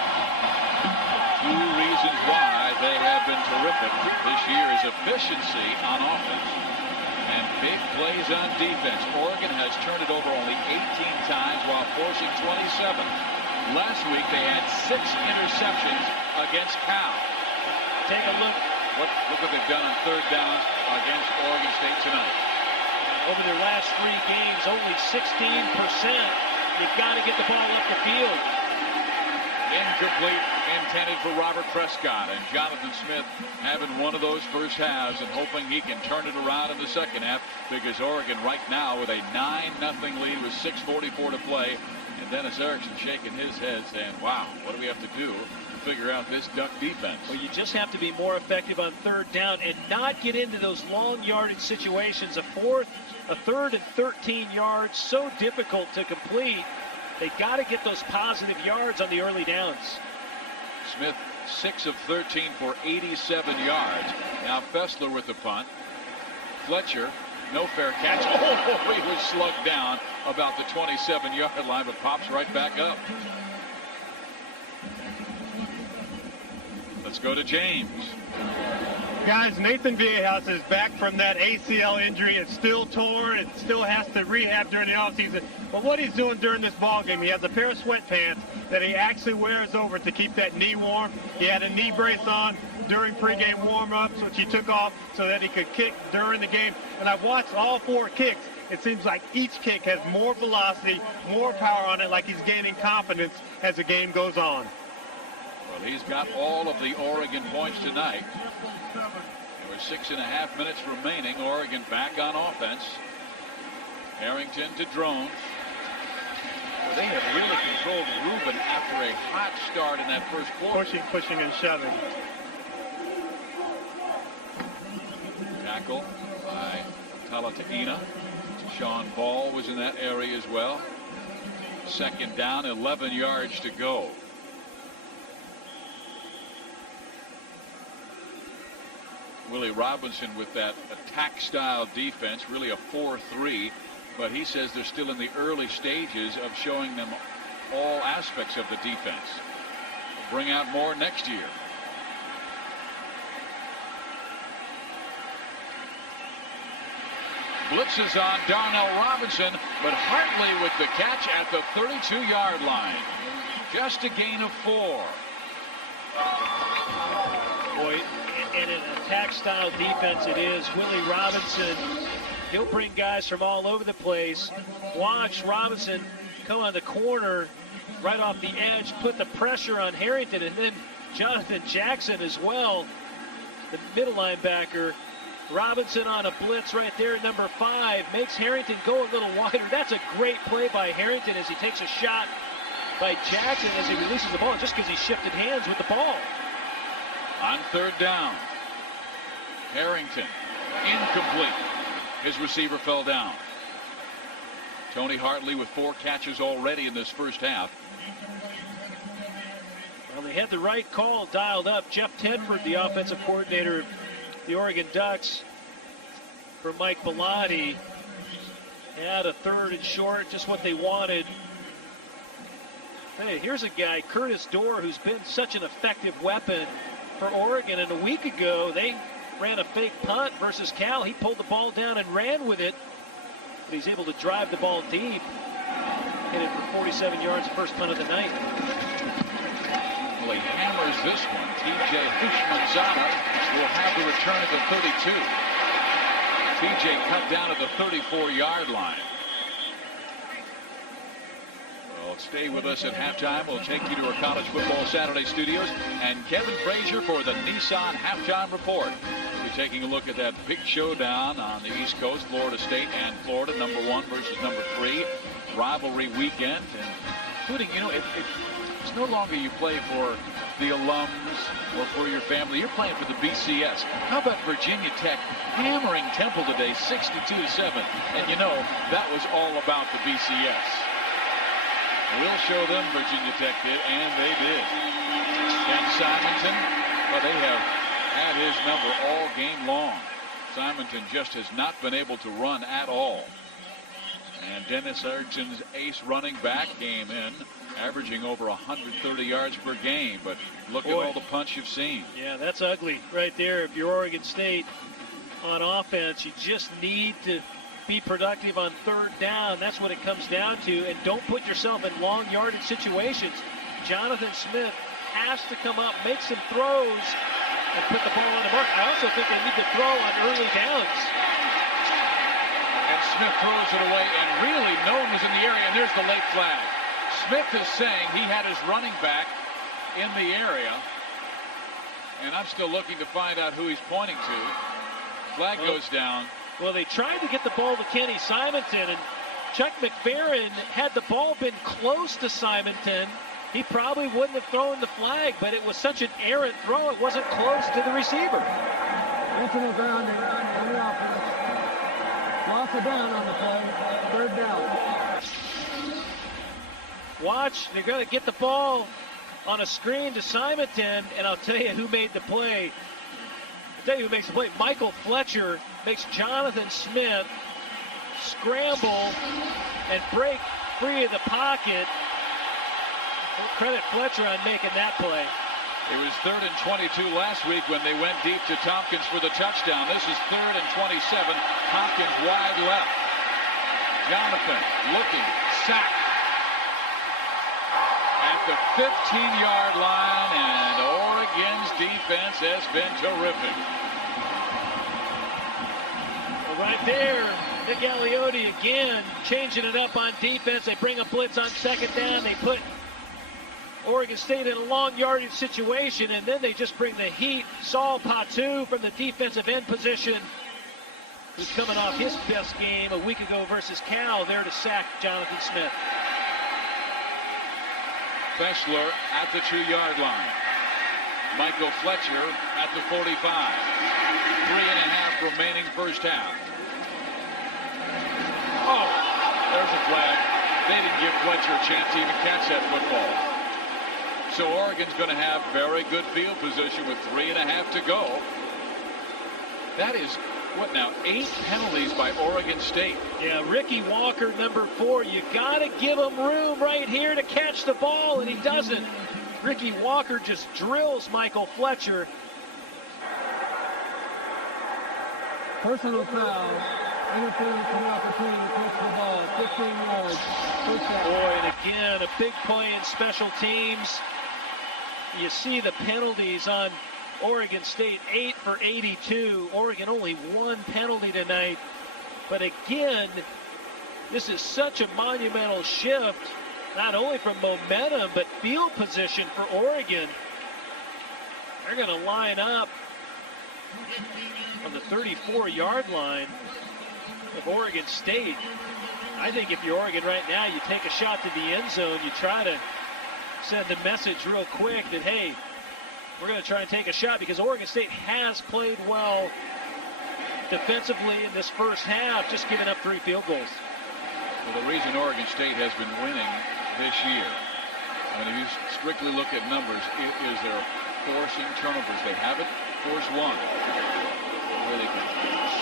2 reasons why they have been terrific this year is efficiency on offense and big plays on defense. Oregon has turned it over only 18 times while forcing 27. Last week they had 6 interceptions against Cal. Take a look. Look what they've done on 3rd downs against Oregon State tonight. Over their last 3 games, only 16%. You've got to get the ball up the field. Incomplete, intended for Robert Prescott, and Jonathan Smith having one of those first halves and hoping he can turn it around in the second half, because Oregon right now with a 9-0 lead with 6:44 to play. And Dennis Erickson shaking his head saying, wow, what do we have to do to figure out this Duck defense? Well, you just have to be more effective on 3rd down and not get into those long yardage situations. A 3rd and 13 yards, so difficult to complete. They got to get those positive yards on the early downs. Smith 6 of 13 for 87 yards. Now Fessler with the punt. Fletcher, no fair catch. Oh, he was slugged down about the 27-yard line, but pops right back up. Let's go to James. Guys, Nathan Viejas is back from that ACL injury. It's still torn. It still has to rehab during the offseason. But what he's doing during this ball game, he has a pair of sweatpants that he actually wears over to keep that knee warm. He had a knee brace on. during pregame warm-ups, which he took off so that he could kick during the game. And I've watched all 4 kicks. It seems like each kick has more velocity, more power on it, like he's gaining confidence as the game goes on. Well, he's got all of the Oregon points tonight. There were 6.5 minutes remaining. Oregon back on offense. Harrington to Drones. They have really controlled Rubin after a hot start in that first quarter. Pushing and shoving. Tackle by Talataina. Sean Ball was in that area as well. Second down, 11 yards to go. Willie Robinson with that attack-style defense, really a 4-3. But he says they're still in the early stages of showing them all aspects of the defense. We'll bring out more next year. Blitz is on Darnell Robinson, but Hartley with the catch at the 32-yard line. Just a gain of 4. Boy, and an attack-style defense it is. Willie Robinson, he'll bring guys from all over the place. Watch Robinson come on the corner, right off the edge, put the pressure on Harrington, and then Jonathan Jackson as well, the middle linebacker. Robinson on a blitz right there, number 5, makes Harrington go a little wider. That's a great play by Harrington as he takes a shot by Jackson as he releases the ball, just because he shifted hands with the ball. On third down, Harrington, incomplete. His receiver fell down. Tony Hartley with 4 catches already in this first half. Well, they had the right call dialed up. Jeff Tedford, the offensive coordinator of the Oregon Ducks, for Mike Bellotti, had a 3rd and short, just what they wanted. Hey, here's a guy, Curtis Dorr, who's been such an effective weapon for Oregon. And a week ago, they ran a fake punt versus Cal. He pulled the ball down and ran with it. But he's able to drive the ball deep. Hit it for 47 yards, first punt of the night. Well, he hammers this one. TJ Hushmanzada will have the return at the 32. TJ cut down at the 34-yard line. Well, stay with us at halftime. We'll take you to our College Football Saturday studios. And Kevin Frazier for the Nissan Halftime Report. We'll be taking a look at that big showdown on the East Coast, Florida State and Florida, number 1 versus number 3. Rivalry weekend, and including, you know, it's no longer you play for the alums or for your family. You're playing for the BCS. How about Virginia Tech hammering Temple today, 62-7? And you know, that was all about the BCS. We'll show them Virginia Tech did, and they did. And Simonton, well, they have had his number all game long. Simonton just has not been able to run at all. And Dennis Erickson's ace running back came in, averaging over 130 yards per game. But look at all the punch you've seen. Yeah, that's ugly right there. If you're Oregon State on offense, you just need to be productive on third down. That's what it comes down to. And don't put yourself in long yardage situations. Jonathan Smith has to come up, make some throws, and put the ball on the mark. I also think they need to throw on early downs. And Smith throws it away, and really no one was in the area, and there's the late flag. Smith is saying he had his running back in the area, and I'm still looking to find out who he's pointing to. Flag goes down. Well, they tried to get the ball to Kenny Simonton, and Chuck McFerrin, had the ball been close to Simonton, he probably wouldn't have thrown the flag, but it was such an errant throw, it wasn't close to the receiver. Intentional grounding on the offense. Loss of down on the play. Third down. Watch, they're going to get the ball on a screen to Simonton, and I'll tell you who made the play. I'll tell you who makes the play. Michael Fletcher makes Jonathan Smith scramble and break free of the pocket. We'll credit Fletcher on making that play. It was 3rd and 22 last week when they went deep to Tompkins for the touchdown. This is 3rd and 27. Tompkins wide left. Jonathan looking, sacked at the 15-yard line, and Oregon's defense has been terrific. Well, right there, Nick Aliotti again changing it up on defense. They bring a blitz on second down. They put Oregon State in a long yardage situation, and then they just bring the heat. Saul Patu from the defensive end position, who's coming off his best game a week ago versus Cal, there to sack Jonathan Smith. Fessler at the 2-yard line. Michael Fletcher at the 45. 3.5 remaining first half. Oh, there's a flag. They didn't give Fletcher a chance to even catch that football. So Oregon's going to have very good field position with 3.5 to go. That is, what now, 8 penalties by Oregon State. Yeah, Ricky Walker, number 4. You got to give him room right here to catch the ball, and he doesn't. Ricky Walker just drills Michael Fletcher. Personal foul. Interference with an opportunity to catch the ball. 15 yards. First down. Boy, and again, a big play in special teams. You see the penalties on Oregon State, 8 for 82. Oregon only 1 penalty tonight. But again, this is such a monumental shift, not only from momentum, but field position for Oregon. They're going to line up on the 34-yard line of Oregon State. I think if you're Oregon right now, you take a shot to the end zone. You try to send a message real quick that, hey, we're going to try and take a shot, because Oregon State has played well defensively in this first half, just giving up 3 field goals. Well, the reason Oregon State has been winning this year, I mean, if you strictly look at numbers, is they're forcing turnovers. They haven't forced one. Where they can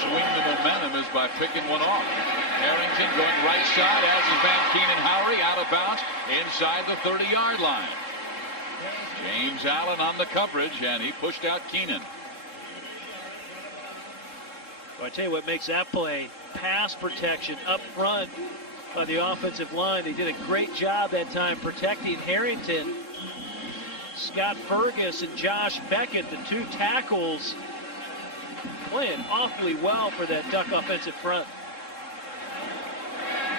swing the momentum is by picking one off. Harrington going right side, as is Van Keenan Howry, out of bounds inside the 30-yard line. James Allen on the coverage, and he pushed out Keenan. Well, I tell you what makes that play, pass protection up front by the offensive line. They did a great job that time protecting Harrington. Scott Fergus and Josh Beckett, the 2 tackles, playing awfully well for that Duck offensive front.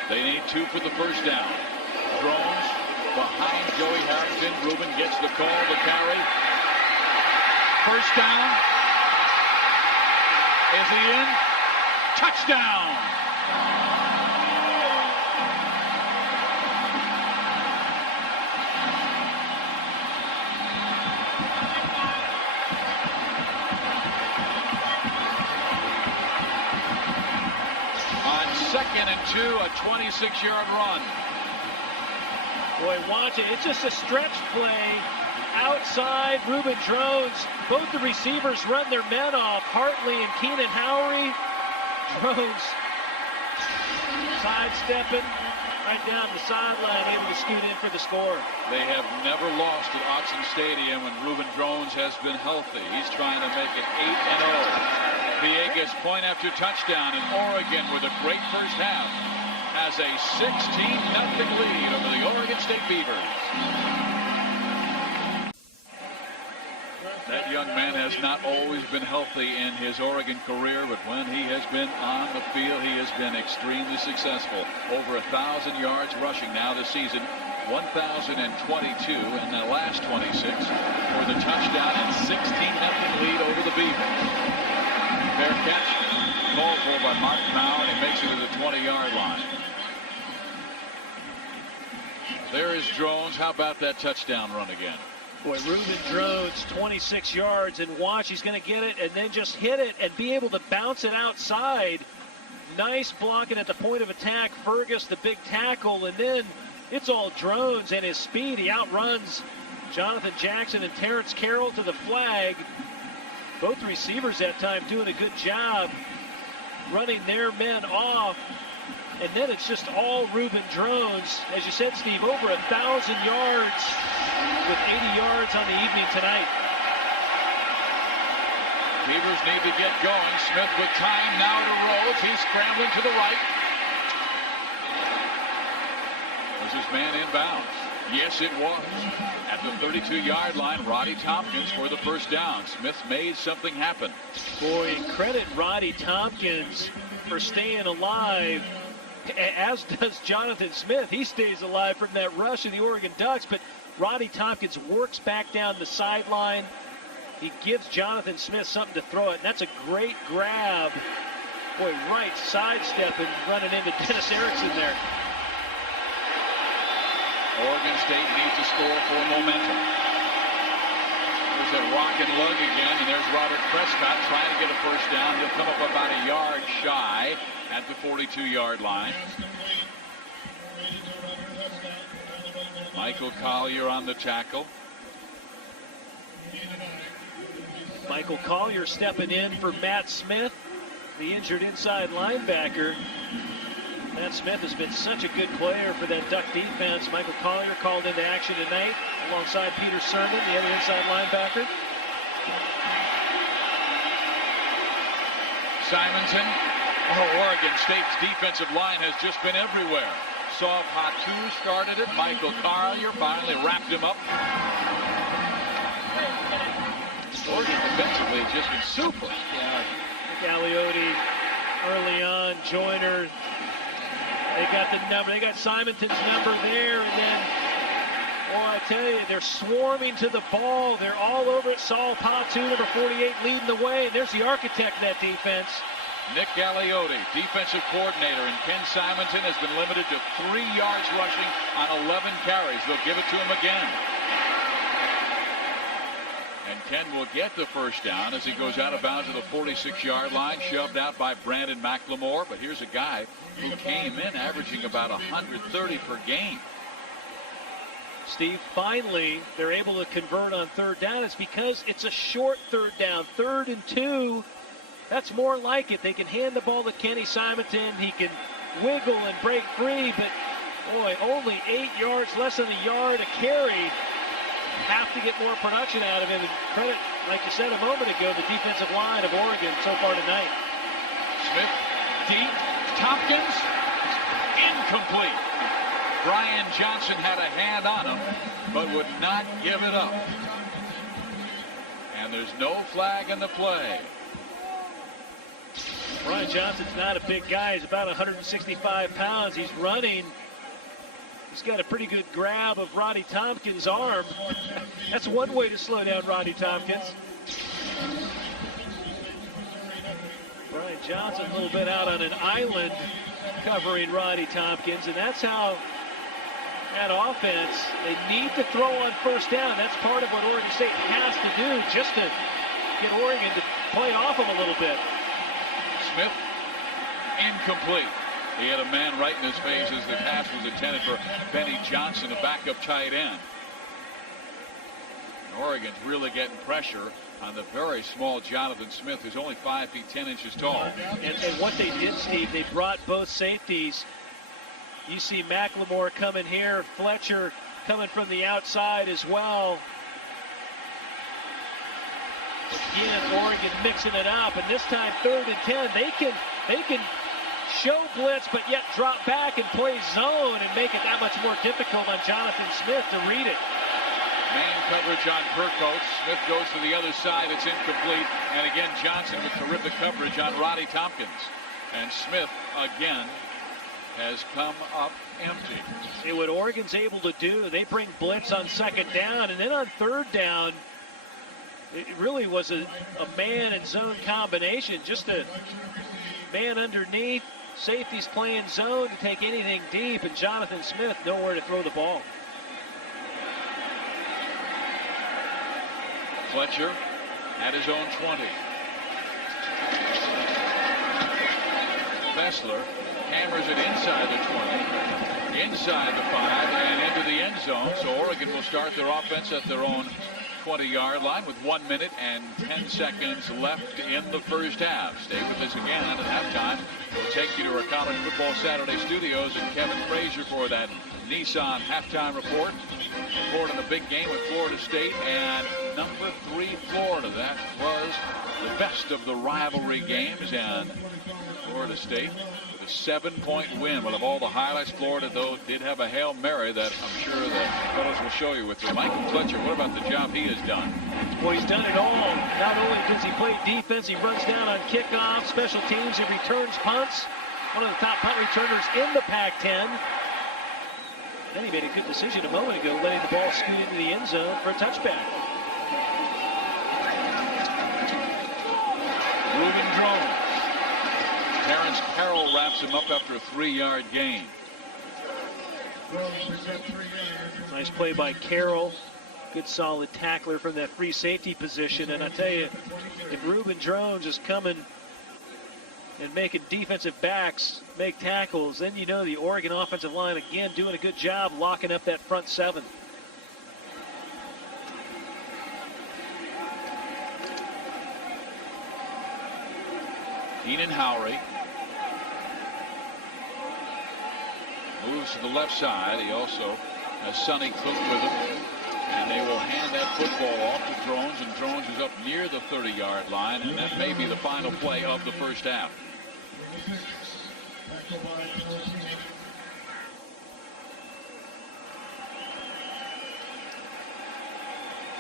They need 2 for the first down. Drones behind Joey Harrington. Rubin gets the call to carry. First down. Is he in? Touchdown! On 2nd and 2, a 26-yard run. Boy, watch it. It's just a stretch play outside. Reuben Drones. Both the receivers run their men off. Hartley and Keenan Howry. Drones sidestepping right down the sideline, able to scoot in for the score. They have never lost at Autzen Stadium when Reuben Drones has been healthy. He's trying to make it 8-0. Villegas point after touchdown, and Oregon with a great first half has a 16-0 lead over the Oregon State Beavers. That young man has not always been healthy in his Oregon career, but when he has been on the field, he has been extremely successful. Over 1,000 yards rushing now this season, 1,022 in the last 26 for the touchdown and 16-0 lead over the Beavers. Fair catch, called for by Mark Mao, and he makes it to the 20-yard line. There is Drones. How about that touchdown run again? Boy, Reuben Drones, 26 yards, and watch, he's going to get it and then just hit it and be able to bounce it outside. Nice blocking at the point of attack. Fergus, the big tackle, and then it's all Drones and his speed. He outruns Jonathan Jackson and Terrence Carroll to the flag. Both receivers that time doing a good job running their men off. And then it's just all Reuben Drones. As you said, Steve, over 1,000 yards with 80 yards on the evening tonight. Beavers need to get going. Smith with time now to Rhodes. He's scrambling to the right. There's his man inbounds. Yes, it was. At the 32-yard line, Roddy Tompkins for the first down. Smith made something happen. Boy, credit Roddy Tompkins for staying alive, as does Jonathan Smith. He stays alive from that rush of the Oregon Ducks, but Roddy Tompkins works back down the sideline. He gives Jonathan Smith something to throw it. That's a great grab. Boy, right sidestep and running into Dennis Erickson there. Oregon State needs to score for momentum. There's a rock and lug again, and there's Robert Prescott trying to get a first down. He'll come up about a yard shy at the 42-yard line. Michael Collier on the tackle. Michael Collier stepping in for Matt Smith, the injured inside linebacker. Matt Smith has been such a good player for that Duck defense. Michael Collier called into action tonight alongside Peter Sermon, the other inside linebacker. Simonton. Oh, Oregon State's defensive line has just been everywhere. Saw Patu started it. Michael Collier finally wrapped him up. Oregon defensively has just been super. Yeah, Galliotti early on, Joyner. They got the number. They got Simonton's number there, and then, well, I tell you, they're swarming to the ball. They're all over it. Saul Patu, number 48, leading the way. And there's the architect of that defense. Nick Galliotti, defensive coordinator, and Ken Simonton has been limited to 3 yards rushing on 11 carries. They'll give it to him again. And Ken will get the first down as he goes out of bounds at the 46-yard line, shoved out by Brandon McLemore. But here's a guy who came in averaging about 130 per game. Steve, finally, they're able to convert on third down. It's because it's a short third down, 3rd and 2. That's more like it. They can hand the ball to Kenny Simonton. He can wiggle and break free, but boy, only 8 yards, less than a yard a carry. Have to get more production out of him. And credit, like you said a moment ago, the defensive line of Oregon so far tonight. Smith, deep, Tompkins, incomplete. Brian Johnson had a hand on him, but would not give it up. And there's no flag in the play. Brian Johnson's not a big guy. He's about 165 pounds. He's running. He's got a pretty good grab of Roddy Tompkins' arm. That's one way to slow down Roddy Tompkins. Brian Johnson a little bit out on an island covering Roddy Tompkins, and that's how that offense, they need to throw on first down. That's part of what Oregon State has to do just to get Oregon to play off them a little bit. Smith, incomplete. He had a man right in his face as the pass was intended for Benny Johnson, a backup tight end. And Oregon's really getting pressure on the very small Jonathan Smith, who's only 5 feet 10 inches tall. And what they did, Steve, they brought both safeties. You see McLemore coming here, Fletcher coming from the outside as well. Again, Oregon mixing it up, and this time 3rd and 10. They can show blitz, but yet drop back and play zone and make it that much more difficult on Jonathan Smith to read it. Man coverage on Burkholz. Smith goes to the other side. It's incomplete. And again, Johnson with terrific coverage on Roddy Tompkins. And Smith, again, has come up empty. See what Oregon's able to do. They bring blitz on 2nd down, and then on 3rd down, it really was a man and zone combination. Just a man underneath. Safety's playing zone to take anything deep, and Jonathan Smith nowhere to throw the ball. Fletcher at his own 20. Fessler hammers it inside the 20, inside the 5, and into the end zone. So Oregon will start their offense at their own 20-yard line with 1 minute and 10 seconds left in the first half. Stay with us again at halftime. We'll take you to our College Football Saturday studios and Kevin Frazier for that Nissan halftime report. Report on the big game with Florida State and number 3 Florida. That was the best of the rivalry games, and Florida State with a 7-point win. Well, of all the highlights, Florida, though, did have a Hail Mary that I'm sure the fellows will show you with you. Michael Fletcher, what about the job he has done? Well, he's done it all. Not only does he play defense, he runs down on kickoffs, special teams, he returns punts. One of the top punt returners in the Pac-10. Then he made a good decision a moment ago, letting the ball scoot into the end zone for a touchback. Reuben Drones. Terrence Carroll wraps him up after a 3-yard gain. Nice play by Carroll. Good solid tackler from that free safety position. And I tell you, if Reuben Drones is coming and making defensive backs make tackles, then you know the Oregon offensive line again doing a good job locking up that front 7. Keenan Howry moves to the left side. He also has Sonny Cook with him. And they will hand that football off to Drones, and Drones is up near the 30-yard line, and that may be the final play of the first half.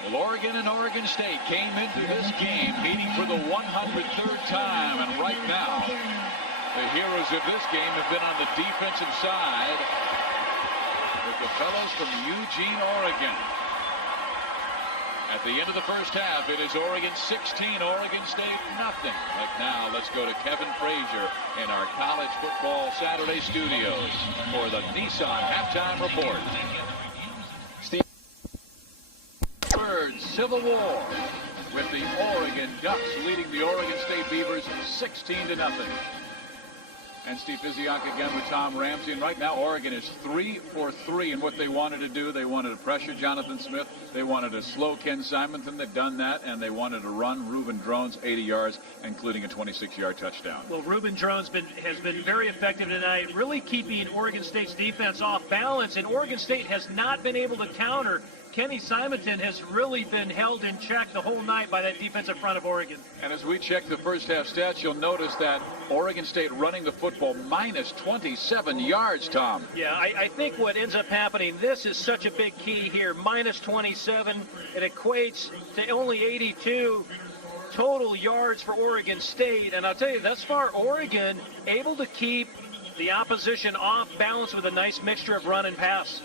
Well, Oregon and Oregon State came into this game meeting for the 103rd time, and right now the heroes of this game have been on the defensive side with the fellows from Eugene, Oregon. At the end of the first half, it is Oregon 16, Oregon State nothing. Right now, let's go to Kevin Frazier in our College Football Saturday studios for the Nissan Halftime Report. Steve, third Civil War with the Oregon Ducks leading the Oregon State Beavers 16-0. And Steve Physiak again with Tom Ramsey. And right now, Oregon is 3 for 3 in what they wanted to do. They wanted to pressure Jonathan Smith. They wanted to slow Ken Simonton. They've done that. And they wanted to run Reuben Drones 80 yards, including a 26-yard touchdown. Well, Reuben Drones has been very effective tonight, really keeping Oregon State's defense off balance. And Oregon State has not been able to counter. Kenny Simonton has really been held in check the whole night by that defensive front of Oregon. And as we check the first half stats, you'll notice that Oregon State running the football minus 27 yards, Tom. Yeah, I think what ends up happening, this is such a big key here. Minus 27, it equates to only 82 total yards for Oregon State. And I'll tell you, thus far, Oregon able to keep the opposition off balance with a nice mixture of run and pass.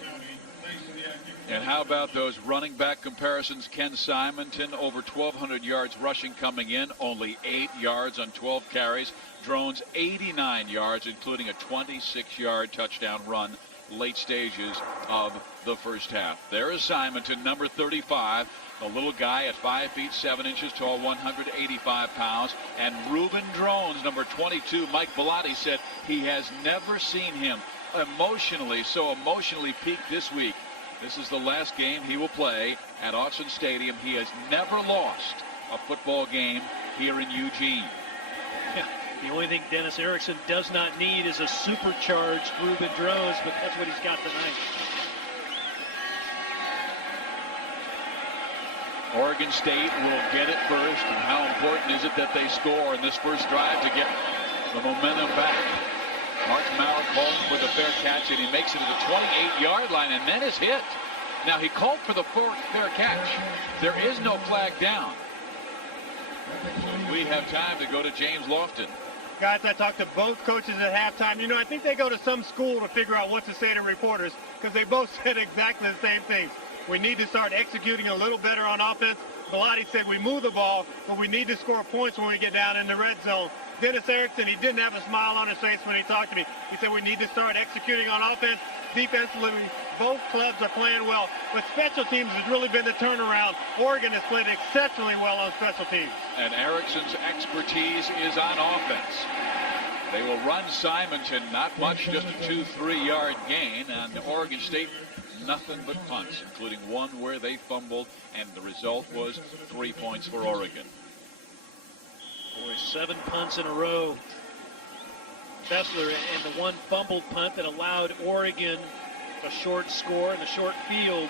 And how about those running back comparisons? Ken Simonton over 1,200 yards rushing coming in, only 8 yards on 12 carries. Drones 89 yards, including a 26-yard touchdown run late stages of the first half. There is Simonton, number 35, the little guy at 5 feet 7 inches tall, 185 pounds. And Reuben Drones, number 22, Mike Bellotti said he has never seen him so emotionally peaked this week. This is the last game he will play at Autzen Stadium. He has never lost a football game here in Eugene. Yeah, the only thing Dennis Erickson does not need is a supercharged Reuben Drones, but that's what he's got tonight. Oregon State will get it first, and how important is it that they score in this first drive to get the momentum back? Mark Mallett calls with a fair catch, and he makes it to the 28-yard line, and then is hit. Now, he called for the fair catch. There is no flag down. We have time to go to James Lofton. Guys, I talked to both coaches at halftime. You know, I think they go to some school to figure out what to say to reporters, because they both said exactly the same things. We need to start executing a little better on offense. Bellotti said we move the ball, but we need to score points when we get down in the red zone. Dennis Erickson, he didn't have a smile on his face when he talked to me. He said we need to start executing on offense. Defensively, both clubs are playing well, but special teams has really been the turnaround. Oregon has played exceptionally well on special teams. And Erickson's expertise is on offense. They will run Simonton, not much, just a 2-3 yard gain, and Oregon State nothing but punts, including one where they fumbled, and the result was 3 points for Oregon. Boy, 7 punts in a row. Fessler and the one fumbled punt that allowed Oregon a short score and a short field.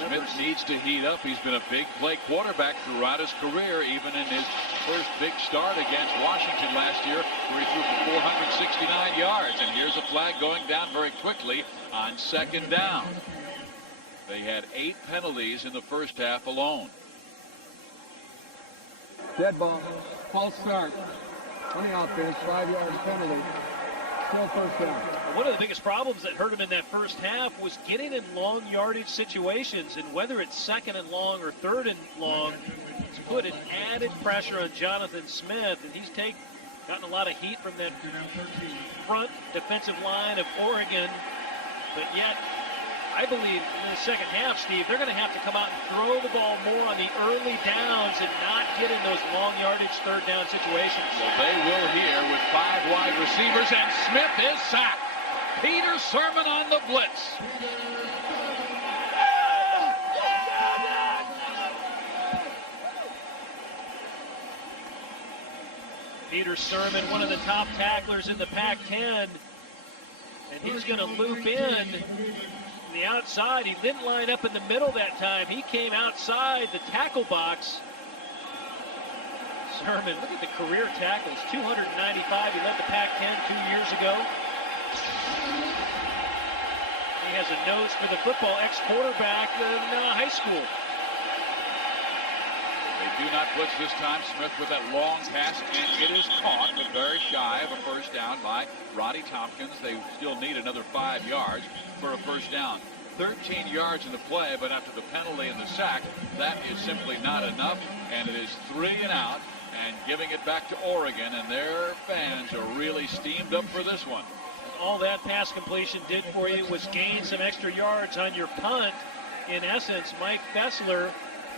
Smith needs to heat up. He's been a big play quarterback throughout his career, even in his first big start against Washington last year, where he threw for 469 yards. And here's a flag going down very quickly on second down. They had 8 penalties in the first half alone. Dead ball. False start. On the offense, 5-yard penalty. Still first down. One of the biggest problems that hurt him in that first half was getting in long yardage situations, and whether it's second and long or third and long, it's put an added pressure on Jonathan Smith, and he's gotten a lot of heat from that front defensive line of Oregon. But yet, I believe in the second half, Steve, they're going to have to come out and throw the ball more on the early downs and not get in those long yardage third down situations. Well, they will here with 5 wide receivers, and Smith is sacked. Peter Sirmon on the blitz. Peter Sirmon, one of the top tacklers in the Pac-10, and he's going to loop in the outside. He didn't line up in the middle that time. He came outside the tackle box. Sirmon, look at the career tackles, 295. He led the Pac-10 2 years ago. He has a nose for the football, ex-quarterback in high school. They do not blitz this time. Smith with that long pass, and it is caught, but very shy of a first down by Roddy Tompkins. They still need another 5 yards for a first down. 13 yards in the play, but after the penalty and the sack, that is simply not enough, and it is 3 and out, and giving it back to Oregon, and their fans are really steamed up for this one. All that pass completion did for you was gain some extra yards on your punt. In essence, Mike Fessler,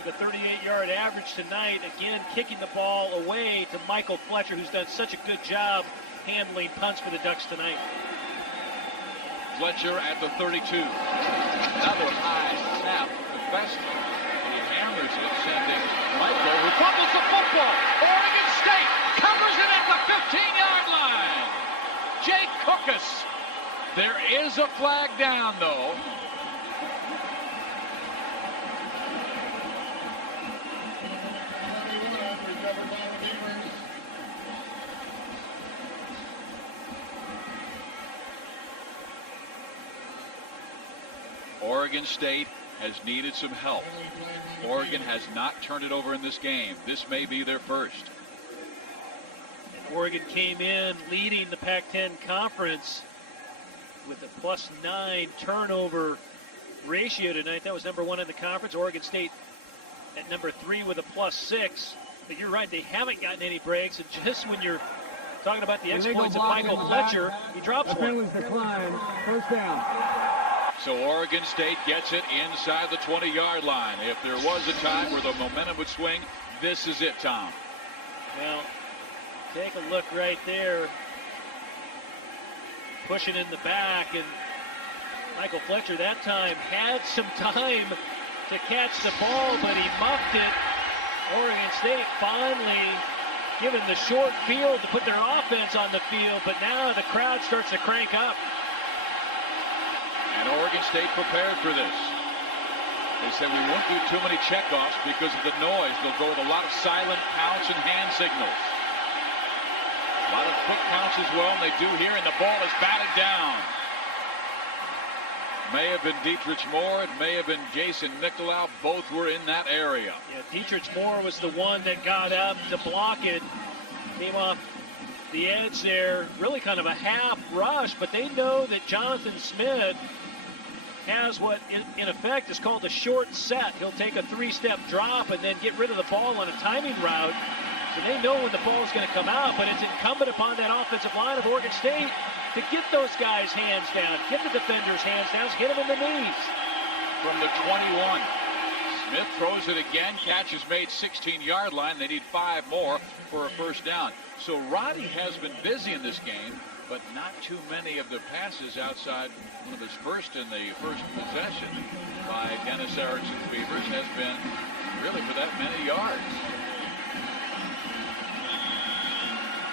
the 38-yard average tonight, again kicking the ball away to Michael Fletcher, who's done such a good job handling punts for the Ducks tonight. Fletcher at the 32. Another high snap to Fessler. He hammers it, sending Michael, who fumbles the football. Oregon State covers it at the 15-yard line. Jake Cookus. There is a flag down, though. Oregon State has needed some help. Oregon has not turned it over in this game. This may be their first. And Oregon came in leading the Pac-10 conference with a +9 turnover ratio tonight. That was number 1 in the conference. Oregon State at number 3 with a +6. But you're right, they haven't gotten any breaks. And just when you're talking about the exploits of Michael Fletcher, he drops one. Penalties decline. First down. So Oregon State gets it inside the 20-yard line. If there was a time where the momentum would swing, this is it, Tom. Well, take a look right there. Pushing in the back, and Michael Fletcher that time had some time to catch the ball, but he muffed it. Oregon State finally given the short field to put their offense on the field, but now the crowd starts to crank up. And Oregon State prepared for this. They said we won't do too many checkoffs because of the noise. They'll go with a lot of silent counts and hand signals. A lot of quick counts as well, and they do here, and the ball is batted down. May have been Dietrich Moore. It may have been Jason Nicolau. Both were in that area. Yeah, Dietrich Moore was the one that got up to block it. Came off the edge there. Really kind of a half rush, but they know that Jonathan Smith has what in effect is called a short set. He'll take a 3-step drop and then get rid of the ball on a timing route. So they know when the ball is going to come out, but it's incumbent upon that offensive line of Oregon State to get those guys' hands down, get the defenders' hands down, hit them in the knees. From the 21, Smith throws it again, catch is made 16-yard line. They need 5 more for a first down. So Roddy has been busy in this game, but not too many of the passes outside one of his first in the first possession by Dennis Erickson's Beavers has been really for that many yards.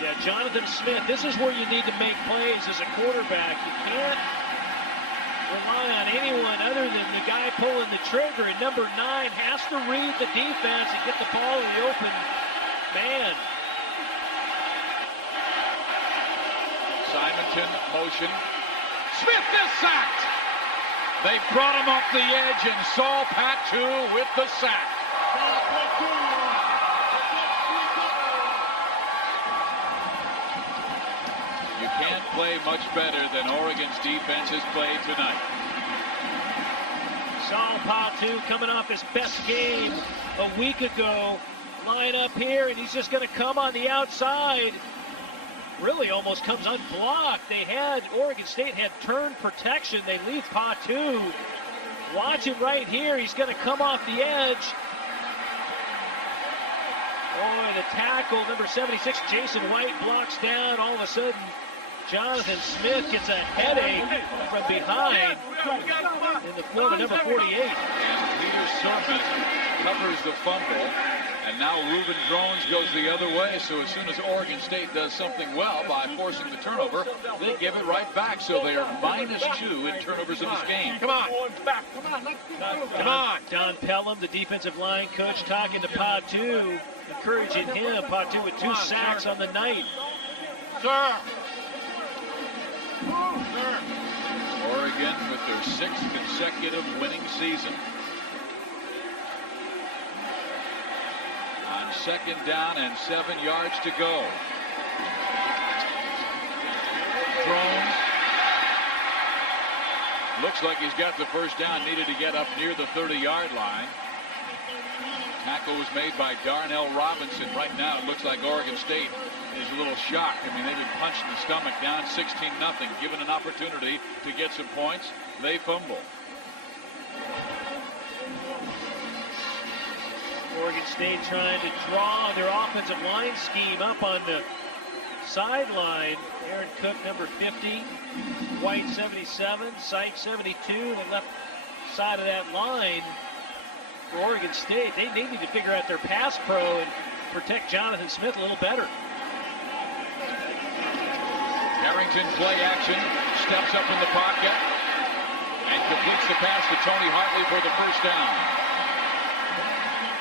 Yeah, Jonathan Smith, this is where you need to make plays as a quarterback. You can't rely on anyone other than the guy pulling the trigger. And number 9 has to read the defense and get the ball in the open man. Simonton motion. Smith is sacked. They brought him off the edge, and Saul Patu with the sack. You can't play much better than Oregon's defense has played tonight. Saul Patu coming off his best game a week ago. Line up here, and he's just going to come on the outside. Really almost comes unblocked. Oregon State had turn protection. They leave Patu. Watch him right here. He's going to come off the edge. Boy, the tackle, number 76, Jason White, blocks down. All of a sudden, Jonathan Smith gets a headache from behind in the form of number 48. And Peter Sermon covers the fumble. And now Reuben Drones goes the other way, so as soon as Oregon State does something well by forcing the turnover, they give it right back. So they are -2 in turnovers in this game. Come on. Come on. Don Pelham, the defensive line coach, talking to Patu, encouraging him. Patu with 2 sacks on the night. Sir. Oregon with their 6th consecutive winning season. On 2nd down and 7 yards to go. Drones. Looks like he's got the first down, needed to get up near the 30-yard line. Tackle was made by Darnell Robinson. Right now it looks like Oregon State is a little shocked. I mean, they've been punched in the stomach, down 16-0, given an opportunity to get some points. They fumble. Oregon State trying to draw their offensive line scheme up on the sideline. Aaron Cook, number 50, White, 77, Sykes, 72, the left side of that line. For Oregon State, they need to figure out their pass pro and protect Jonathan Smith a little better. Harrington play action, steps up in the pocket, and completes the pass to Tony Hartley for the first down.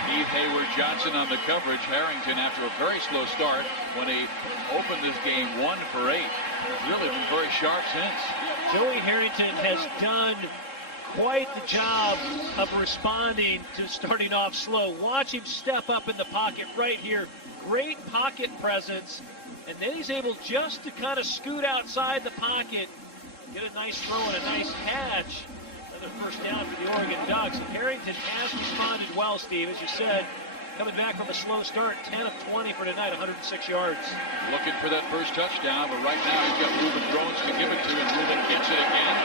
Keith Hayward-Johnson on the coverage. Harrington, after a very slow start, when he opened this game 1 for 8, has really been very sharp since. Joey Harrington has done quite the job of responding to starting off slow. Watch him step up in the pocket right here. Great pocket presence. And then he's able just to kind of scoot outside the pocket, get a nice throw and a nice catch. Another first down for the Oregon Ducks. And Harrington has responded well, Steve, as you said. Coming back from a slow start, 10 of 20 for tonight, 106 yards. Looking for that first touchdown, but right now he's got Reuben Drones to give it to, and Reuben gets it again.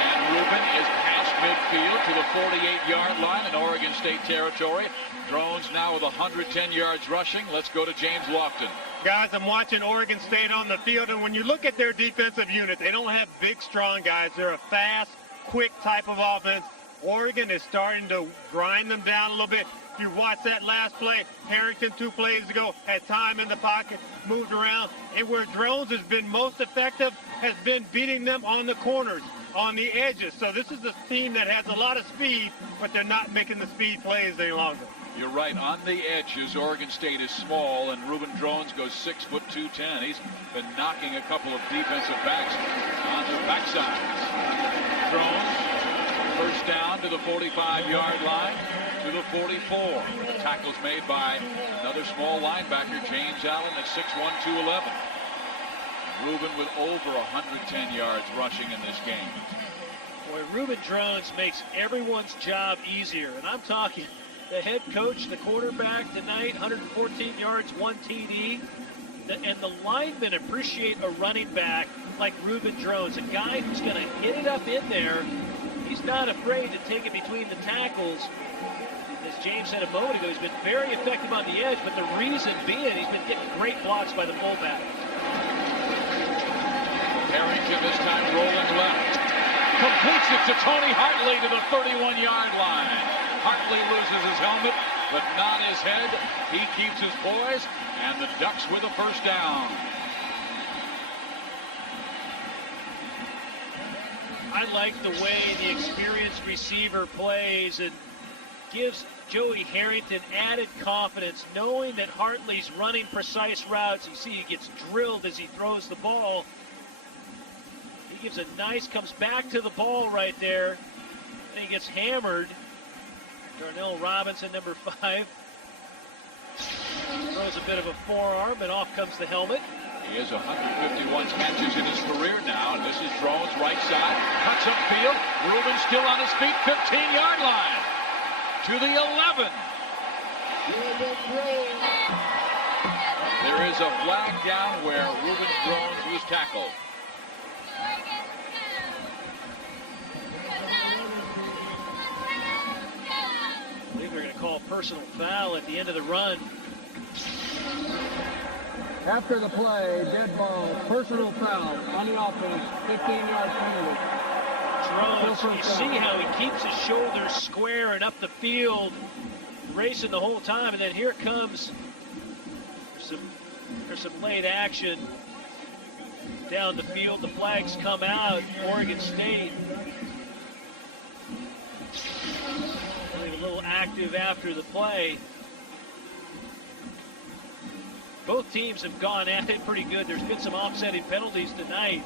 And Reuben is past midfield to the 48-yard line in Oregon State territory. Drones now with 110 yards rushing. Let's go to James Lofton. Guys, I'm watching Oregon State on the field, and when you look at their defensive unit, they don't have big, strong guys. They're a fast, quick type of offense. Oregon is starting to grind them down a little bit. If you watch that last play, Harrington 2 plays ago had time in the pocket, moved around, and where Drones has been most effective has been beating them on the corners, on the edges. So this is a team that has a lot of speed, but they're not making the speed plays any longer. You're right, on the edges, Oregon State is small, and Reuben Drones goes 6 foot 210. He's been knocking a couple of defensive backs on the backside. Drones, first down to the 45-yard line, to the 44. The tackle's made by another small linebacker, James Allen, at 6'1", 211. Reuben with over 110 yards rushing in this game. Boy, Reuben Drones makes everyone's job easier, and I'm talking the head coach, the quarterback tonight, 114 yards, 1 TD. And the linemen appreciate a running back like Reuben Drones, a guy who's going to hit it up in there. He's not afraid to take it between the tackles. As James said a moment ago, he's been very effective on the edge, but the reason being he's been getting great blocks by the fullback. Harrington this time rolling left. Completes it to Tony Hartley to the 31-yard line. Hartley loses his helmet, but not his head. He keeps his poise, and the Ducks with a first down. I I like the way the experienced receiver plays and gives Joey Harrington added confidence, knowing that Hartley's running precise routes. You see he gets drilled as he throws the ball. He gives a nice, comes back to the ball right there, and he gets hammered. Darnell Robinson, number 5, throws a bit of a forearm, and off comes the helmet. He has 151 catches in his career now, and this is Drones, right side, cuts upfield. Reuben still on his feet, 15-yard line. To the 11. There is a flag down where Reuben Drones was tackled. I think they're going to call a personal foul at the end of the run. After the play, dead ball, personal foul on the offense, 15-yard penalty. Drones, you see how he keeps his shoulders square and up the field, racing the whole time, and then here comes there's some late action down the field. The flags come out. Oregon State a little active after the play. Both teams have gone at it pretty good. There's been some offsetting penalties tonight.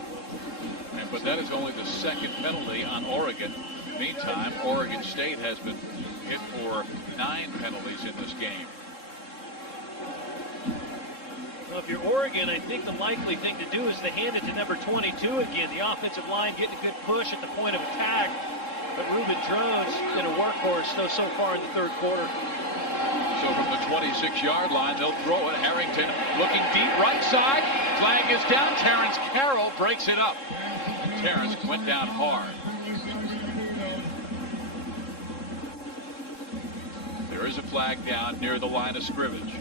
But that is only the second penalty on Oregon. Meantime, Oregon State has been hit for 9 penalties in this game. Well, if you're Oregon, I think the likely thing to do is to hand it to number 22 again. The offensive line getting a good push at the point of attack. But Reuben Drones been a workhorse so far in the third quarter. So from the 26-yard line, they'll throw it. Harrington looking deep right side. Flag is down. Terrence Carroll breaks it up. Terrence went down hard. There is a flag down near the line of scrimmage.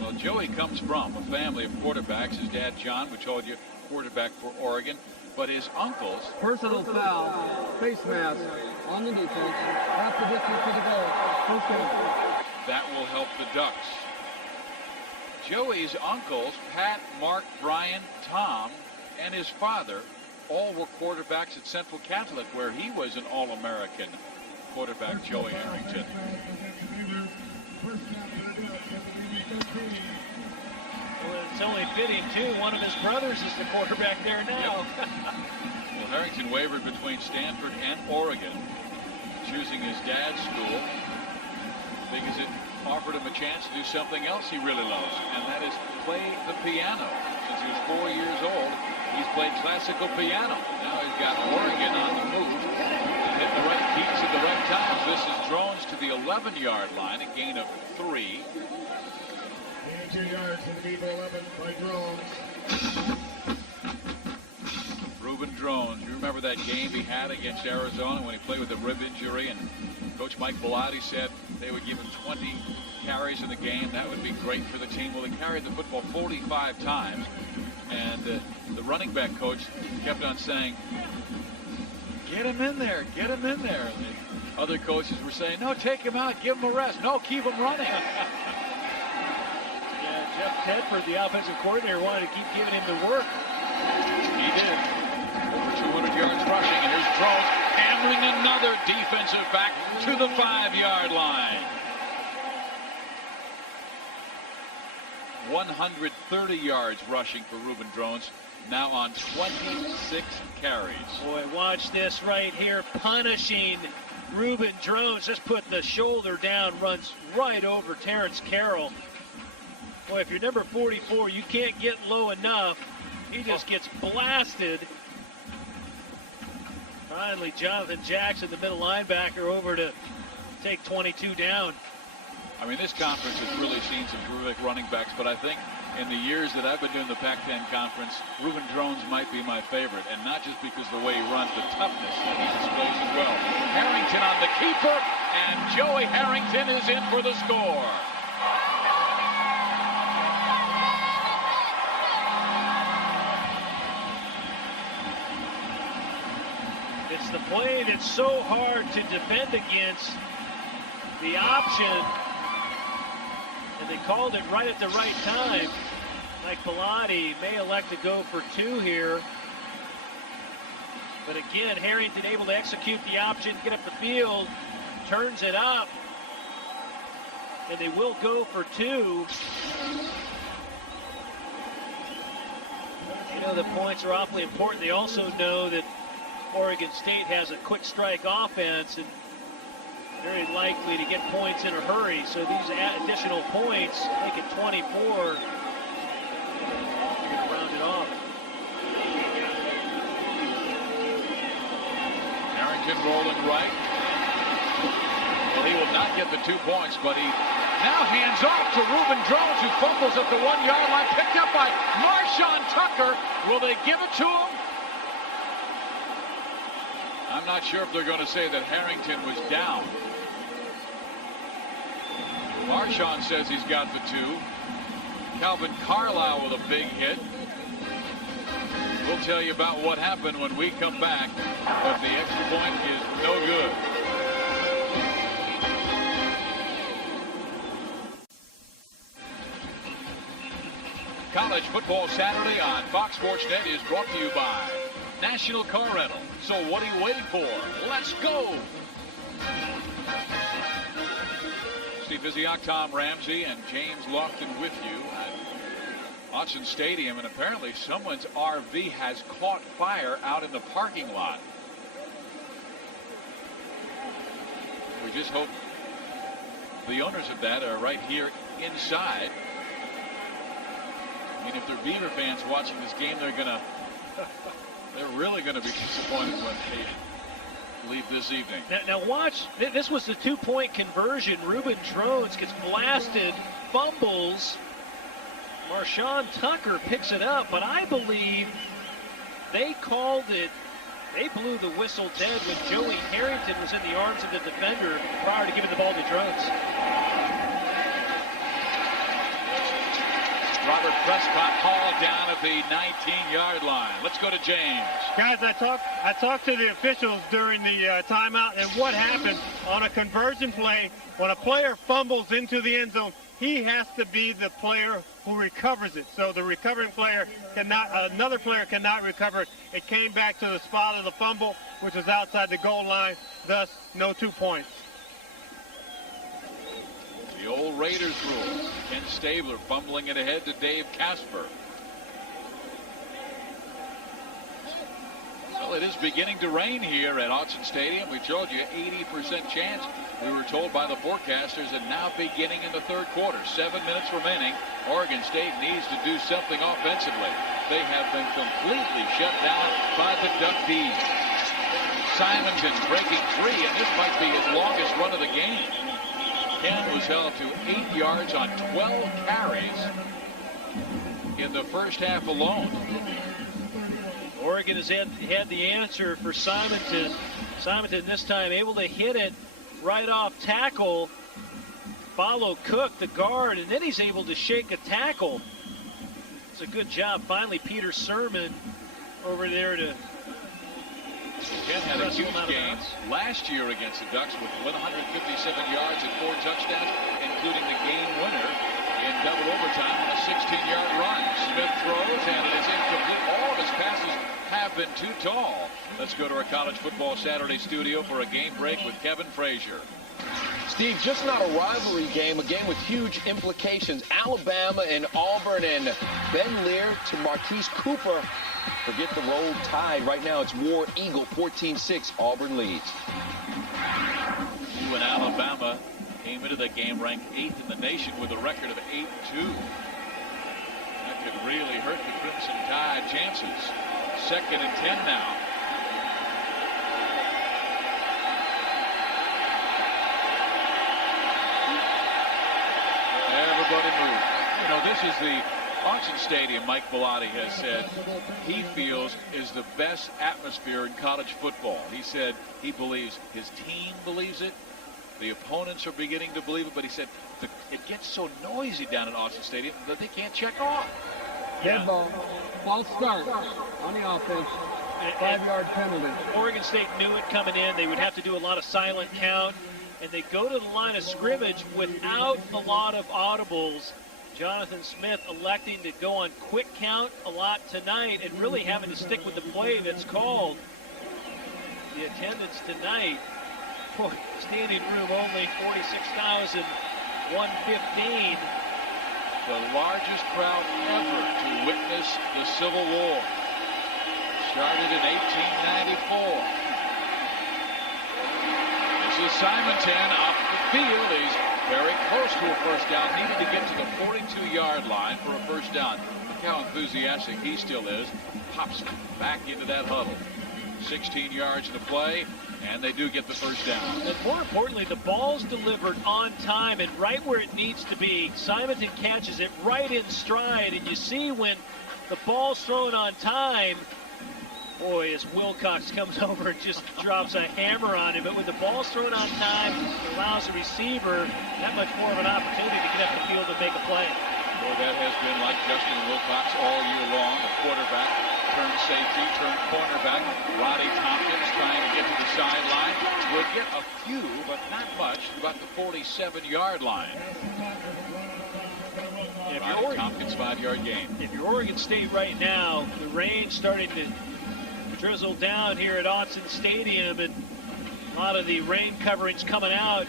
Well, Joey comes from a family of quarterbacks. His dad, John, we told you, quarterback for Oregon. But his uncles. Personal foul, face mask on the defense, half the distance to the goal. First down. That will help the Ducks. Joey's uncles, Pat, Mark, Brian, Tom, and his father, all were quarterbacks at Central Catholic, where he was an All-American quarterback, Joey Harrington. Well, it's only fitting, too. One of his brothers is the quarterback there now. Yep. Well, Harrington wavered between Stanford and Oregon, choosing his dad's school because it offered him a chance to do something else he really loves, and that is play the piano. Since he was 4 years old, he's played classical piano. Now he's got Oregon on the move. He's hit the right beats at the right times. This is Drones to the 11-yard line, a gain of 3. 2 yards to the 11 by Drones. Reuben Drones, you remember that game he had against Arizona when he played with a rib injury, and Coach Mike Bellotti said they would give him 20 carries in the game. That would be great for the team. Well, he carried the football 45 times, and the running back coach kept on saying, get him in there, get him in there. And the other coaches were saying, no, take him out, give him a rest. No, keep him running. Jeff Tedford, the offensive coordinator, wanted to keep giving him the work. He did. Over 200 yards rushing, and here's Drones handling another defensive back to the 5-yard line. 130 yards rushing for Reuben Drones, now on 26 carries. Boy, watch this right here, punishing Reuben Drones. Just put the shoulder down, runs right over Terrence Carroll. Boy, if you're number 44, you can't get low enough. He just gets blasted. Finally, Jonathan Jackson, the middle linebacker, over to take 22 down. I mean, this conference has really seen some terrific running backs, but I think in the years that I've been doing the Pac-10 conference, Reuben Drones might be my favorite, and not just because of the way he runs, the toughness that he displays as well. Harrington on the keeper, and Joey Harrington is in for the score. It's the play that's so hard to defend against, the option, and they called it right at the right time. Mike Bellotti may elect to go for 2 here. But again, Harrington able to execute the option, get up the field, turns it up, and they will go for 2. You know the points are awfully important. They also know that Oregon State has a quick strike offense and very likely to get points in a hurry. So these additional points make it 24. Round it off. Harrington rolling right. Well, he will not get the 2 points, but he now hands off to Reuben Drones, who fumbles at the 1-yard line, picked up by Marshawn Tucker. Will they give it to him? I'm not sure if they're going to say that Harrington was down. Marshawn says he's got the 2. Calvin Carlisle with a big hit. We'll tell you about what happened when we come back, but the extra point is no good. College Football Saturday on Fox Sports Net is brought to you by National Car Rental. So what are you waiting for? Let's go! Steve Visiak, Tom Ramsey, and James Lofton with you at Autzen Stadium, and apparently someone's RV has caught fire out in the parking lot. We just hope the owners of that are right here inside. I mean, if they're Beaver fans watching this game, they're really gonna be disappointed when they leave this evening. Now watch, this was the 2-point conversion. Reuben Drones gets blasted, fumbles. Marshawn Tucker picks it up, but I believe they called it, they blew the whistle dead when Joey Harrington was in the arms of the defender prior to giving the ball to Drones. Robert Prescott hauled down at the 19-yard line. Let's go to James. Guys, I talked to the officials during the timeout, and what happens on a conversion play, when a player fumbles into the end zone, he has to be the player who recovers it. So the recovering player cannot, another player cannot recover it. It came back to the spot of the fumble, which was outside the goal line, thus no 2 points. The old Raiders rule. Ken Stabler fumbling it ahead to Dave Casper. Well, it is beginning to rain here at Autzen Stadium. We told you 80% chance, we were told by the forecasters, and now beginning in the 3rd quarter. 7 minutes remaining. Oregon State needs to do something offensively. They have been completely shut down by the Duck Bees. Simonton breaking 3, and this might be his longest run of the game. Ken was held to 8 yards on 12 carries in the first half alone. Oregon has had the answer for Simonton. Simonton this time able to hit it right off tackle, follow Cook, the guard, and then he's able to shake a tackle. It's a good job. Finally, Peter Sermon over there to... Ken had a huge game last year against the Ducks with 157 yards and 4 touchdowns, including the game winner in double overtime on a 16-yard run. Smith throws, and it is incomplete. All of his passes have been too tall. Let's go to our College Football Saturday studio for a game break with Kevin Frazier. Steve, just not a rivalry game, a game with huge implications. Alabama and Auburn, and Ben Lear to Marquise Cooper. Forget the Roll Tide. Right now it's War Eagle, 14-6. Auburn leads. When Alabama came into the game ranked 8th in the nation with a record of 8-2. That could really hurt the Crimson Tide chances. 2nd and 10 now. Everybody move. You know, this is the Autzen Stadium, Mike Bellotti has said he feels is the best atmosphere in college football. He said he believes his team believes it. The opponents are beginning to believe it, but he said it gets so noisy down at Autzen Stadium that they can't check off. Dead ball. False start on the offense. 5-yard penalty. Oregon State knew it coming in. They would have to do a lot of silent count, and they go to the line of scrimmage without a lot of audibles, Jonathan Smith electing to go on quick count a lot tonight and really having to stick with the play that's called. The attendance tonight, standing room only 46,115. The largest crowd ever to witness the Civil War. Started in 1894. This is Simonton up the field. He's very close to a first down. Needed to get to the 42-yard line for a first down. Look how enthusiastic he still is. Pops back into that huddle. 16 yards to play, and they do get the first down. And more importantly, the ball's delivered on time and right where it needs to be. Simonton catches it right in stride, and you see when the ball's thrown on time, boy, as Wilcox comes over and just drops a hammer on him. But when the ball's thrown on time, it allows the receiver that much more of an opportunity to get up the field and make a play. Boy, that has been like Justin Wilcox all year long. The quarterback turned safety, turned cornerback. Roddy Tompkins trying to get to the sideline. Will get a few, but not much, about the 47-yard line. Roddy Tompkins' 5-yard gain. If you're Oregon State right now, the rain's starting to drizzle down here at Autzen Stadium, and a lot of the rain coverings coming out.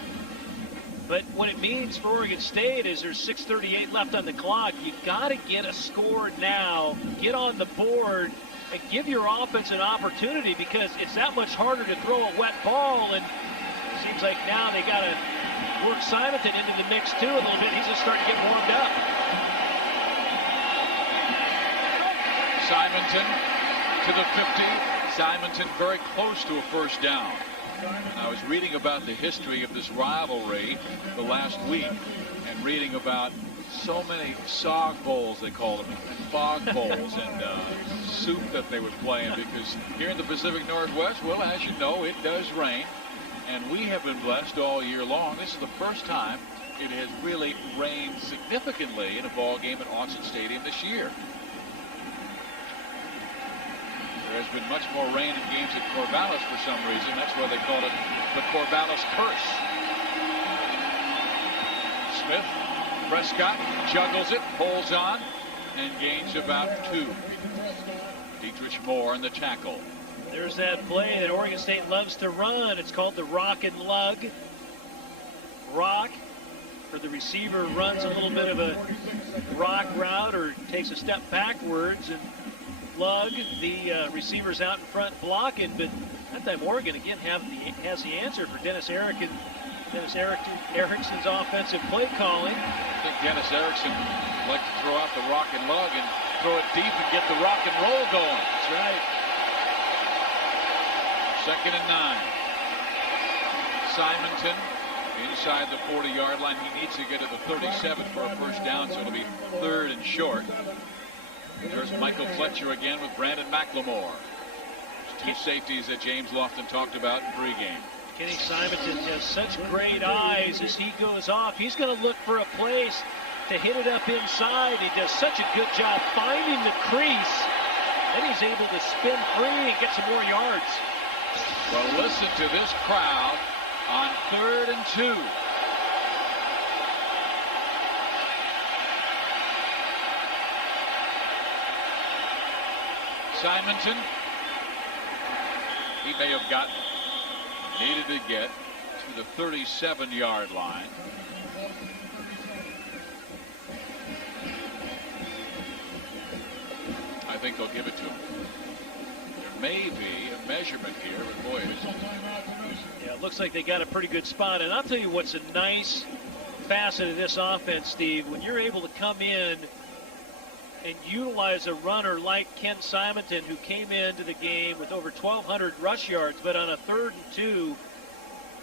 But what it means for Oregon State is there's 6:38 left on the clock. You got to get a score now, get on the board, and give your offense an opportunity, because it's that much harder to throw a wet ball. And it seems like now they got to work Simonton into the mix too a little bit. He's just starting to get warmed up. Simonton to the 50. Simonton very close to a first down. I was reading about the history of this rivalry the last week, and reading about so many sog bowls, they call them, and fog bowls, and soup that they would play in, because here in the Pacific Northwest, well, as you know, it does rain, and we have been blessed all year long. This is the first time it has really rained significantly in a ball game at Autzen Stadium this year. There has been much more rain in games at Corvallis for some reason. That's why they call it the Corvallis curse. Smith, Prescott juggles it, holds on, and gains about 2. Dietrich Moore in the tackle. There's that play that Oregon State loves to run. It's called the rock and lug. Rock, where the receiver runs a little bit of a rock route or takes a step backwards, and lug, the receivers out in front blocking. But that time Oregon again has the answer for Dennis Erickson's offensive play calling. I think Dennis Erickson would like to throw out the rock and lug and throw it deep and get the rock and roll going. That's right. 2nd and 9. Simonton inside the 40-yard line. He needs to get to the 37 for a first down, so it'll be 3rd and short. There's Michael Fletcher again with Brandon McLemore. Two safeties that James Lofton talked about in pregame. Kenny Simonton has such great eyes as he goes off. He's going to look for a place to hit it up inside. He does such a good job finding the crease. Then he's able to spin free and get some more yards. Well, listen to this crowd on 3rd and 2. Simonton, he may have needed to get to the 37-yard line. I think they'll give it to him. There may be a measurement here, but boy, yeah, it looks like they got a pretty good spot. And I'll tell you what's a nice facet of this offense, Steve, when you're able to come in and utilize a runner like Ken Simonton, who came into the game with over 1,200 rush yards, but on a 3rd and 2,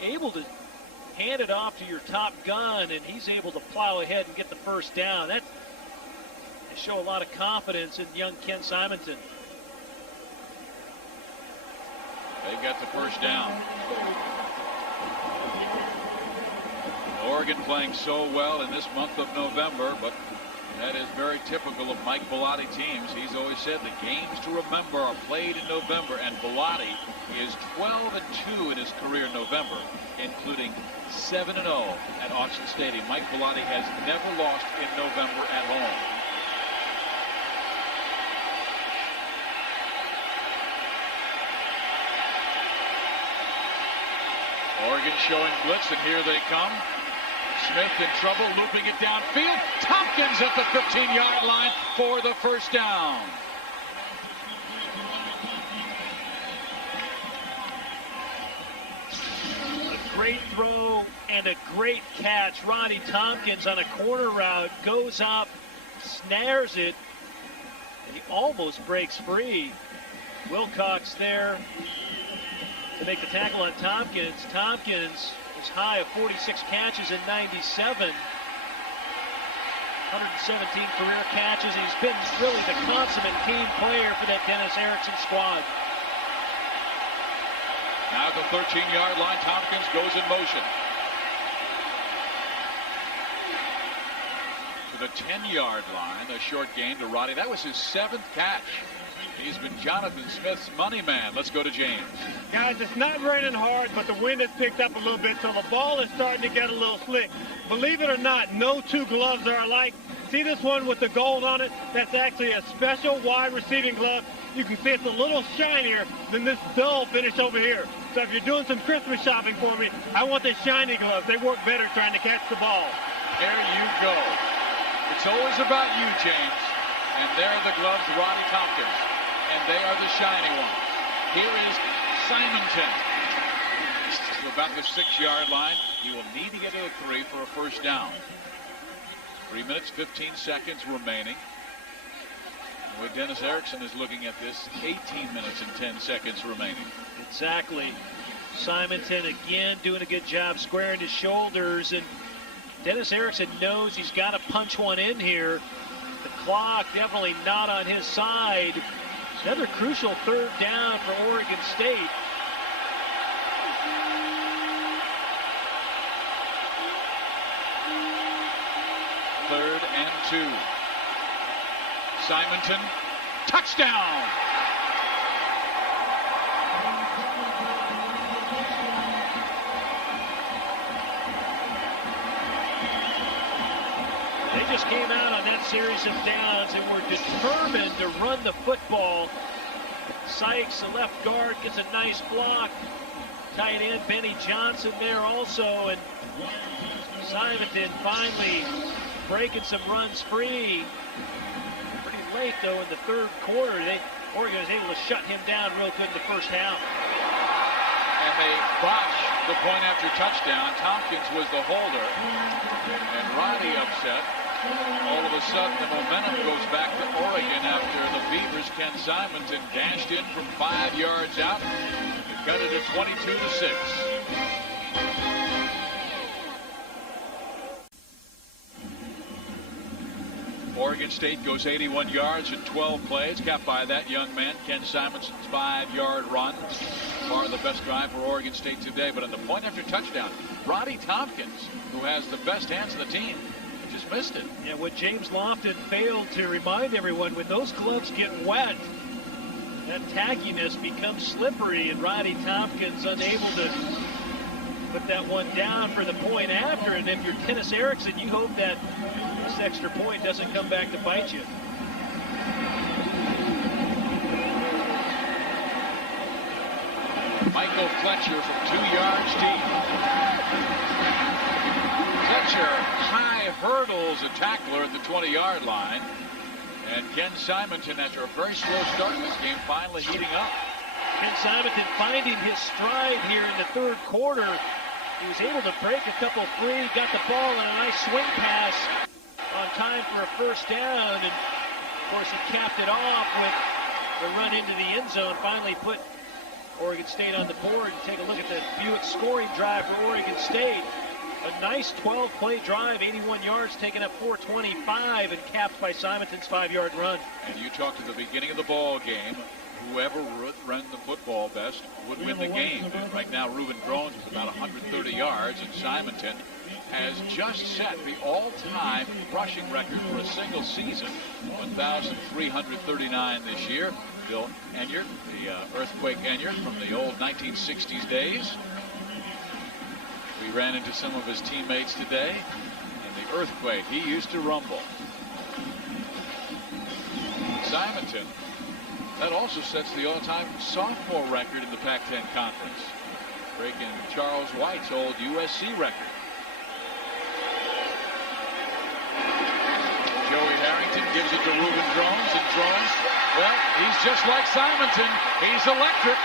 able to hand it off to your top gun, and he's able to plow ahead and get the first down. That they show a lot of confidence in young Ken Simonton. They've got the first down. Oregon playing so well in this month of November, but that is very typical of Mike Bellotti teams. He's always said the games to remember are played in November, and Bellotti is 12-2 in his career in November, including 7-0 at Autzen Stadium. Mike Bellotti has never lost in November at home. Oregon showing blitz, and here they come. Smith in trouble, looping it downfield. Tompkins at the 15-yard line for the first down. A great throw and a great catch. Ronnie Tompkins on a corner route goes up, snares it, and he almost breaks free. Wilcox there to make the tackle on Tompkins. Tompkins is high of 46 catches in 97. 117 career catches. He's been really the consummate team player for that Dennis Erickson squad. Now at the 13-yard line, Tompkins goes in motion. To the 10-yard line, a short gain to Roddy. That was his 7th catch. He's been Jonathan Smith's money man. Let's go to James. Guys, it's not raining hard, but the wind has picked up a little bit, so the ball is starting to get a little slick. Believe it or not, no two gloves are alike. See this one with the gold on it? That's actually a special wide receiving glove. You can see it's a little shinier than this dull finish over here. So if you're doing some Christmas shopping for me, I want the shiny gloves. They work better trying to catch the ball. There you go. It's always about you, James. And there are the gloves, Roddy Tompkins. And they are the shiny ones. Here is Simonton. To about the 6-yard line. He will need to get to the 3 for a first down. 3 minutes, 15 seconds remaining. The way Dennis Erickson is looking at this, 18 minutes and 10 seconds remaining. Exactly. Simonton again doing a good job squaring his shoulders, and Dennis Erickson knows he's got to punch one in here. The clock definitely not on his side. Another crucial third down for Oregon State. Third and 2. Simonton, touchdown! They just came out on that series of downs and were determined to run the football. Sykes, the left guard, gets a nice block. Tight end Benny Johnson there also, and Simonton finally breaking some runs free. Pretty late though in the third quarter. Oregon was able to shut him down real good in the first half. And they botch the point after touchdown. Tompkins was the holder, and Roddy upset. All of a sudden, the momentum goes back to Oregon after the Beavers. Ken Simonton dashed in from 5 yards out to cut it at 22-6. Oregon State goes 81 yards in 12 plays, capped by that young man, Ken Simonson's 5-yard run. Far the best drive for Oregon State today, but on the point after touchdown, Roddy Tompkins, who has the best hands in the team, just missed it. Yeah, what James Lofton failed to remind everyone, when those gloves get wet, that tackiness becomes slippery, and Roddy Tompkins unable to put that one down for the point after. And if you're Dennis Erickson, you hope that this extra point doesn't come back to bite you. Michael Fletcher from 2 yards deep. Fletcher high hurdles a tackler at the 20-yard line. And Ken Simonton, after a very slow start in this game, finally heating up. Ken Simonton finding his stride here in the third quarter. He was able to break a couple free, got the ball in a nice swing pass on time for a first down. And of course, he capped it off with the run into the end zone. Finally put Oregon State on the board. And take a look at the Buick scoring drive for Oregon State. A nice 12-play drive, 81 yards, taking up 425, and capped by Simonton's 5-yard run. And you talked at the beginning of the ball game, whoever ran the football best would win the game. And right now, Reuben Drones is about 130 yards, and Simonton has just set the all-time rushing record for a single season, 1,339 this year. Bill Enyart, the Earthquake Enyart from the old 1960s days. We ran into some of his teammates today, and the Earthquake, he used to rumble. Simonton, that also sets the all-time sophomore record in the Pac-10 Conference, breaking Charles White's old USC record. Joey Harrington gives it to Ruben Drones, and Drones, well, he's just like Simonton. He's electric.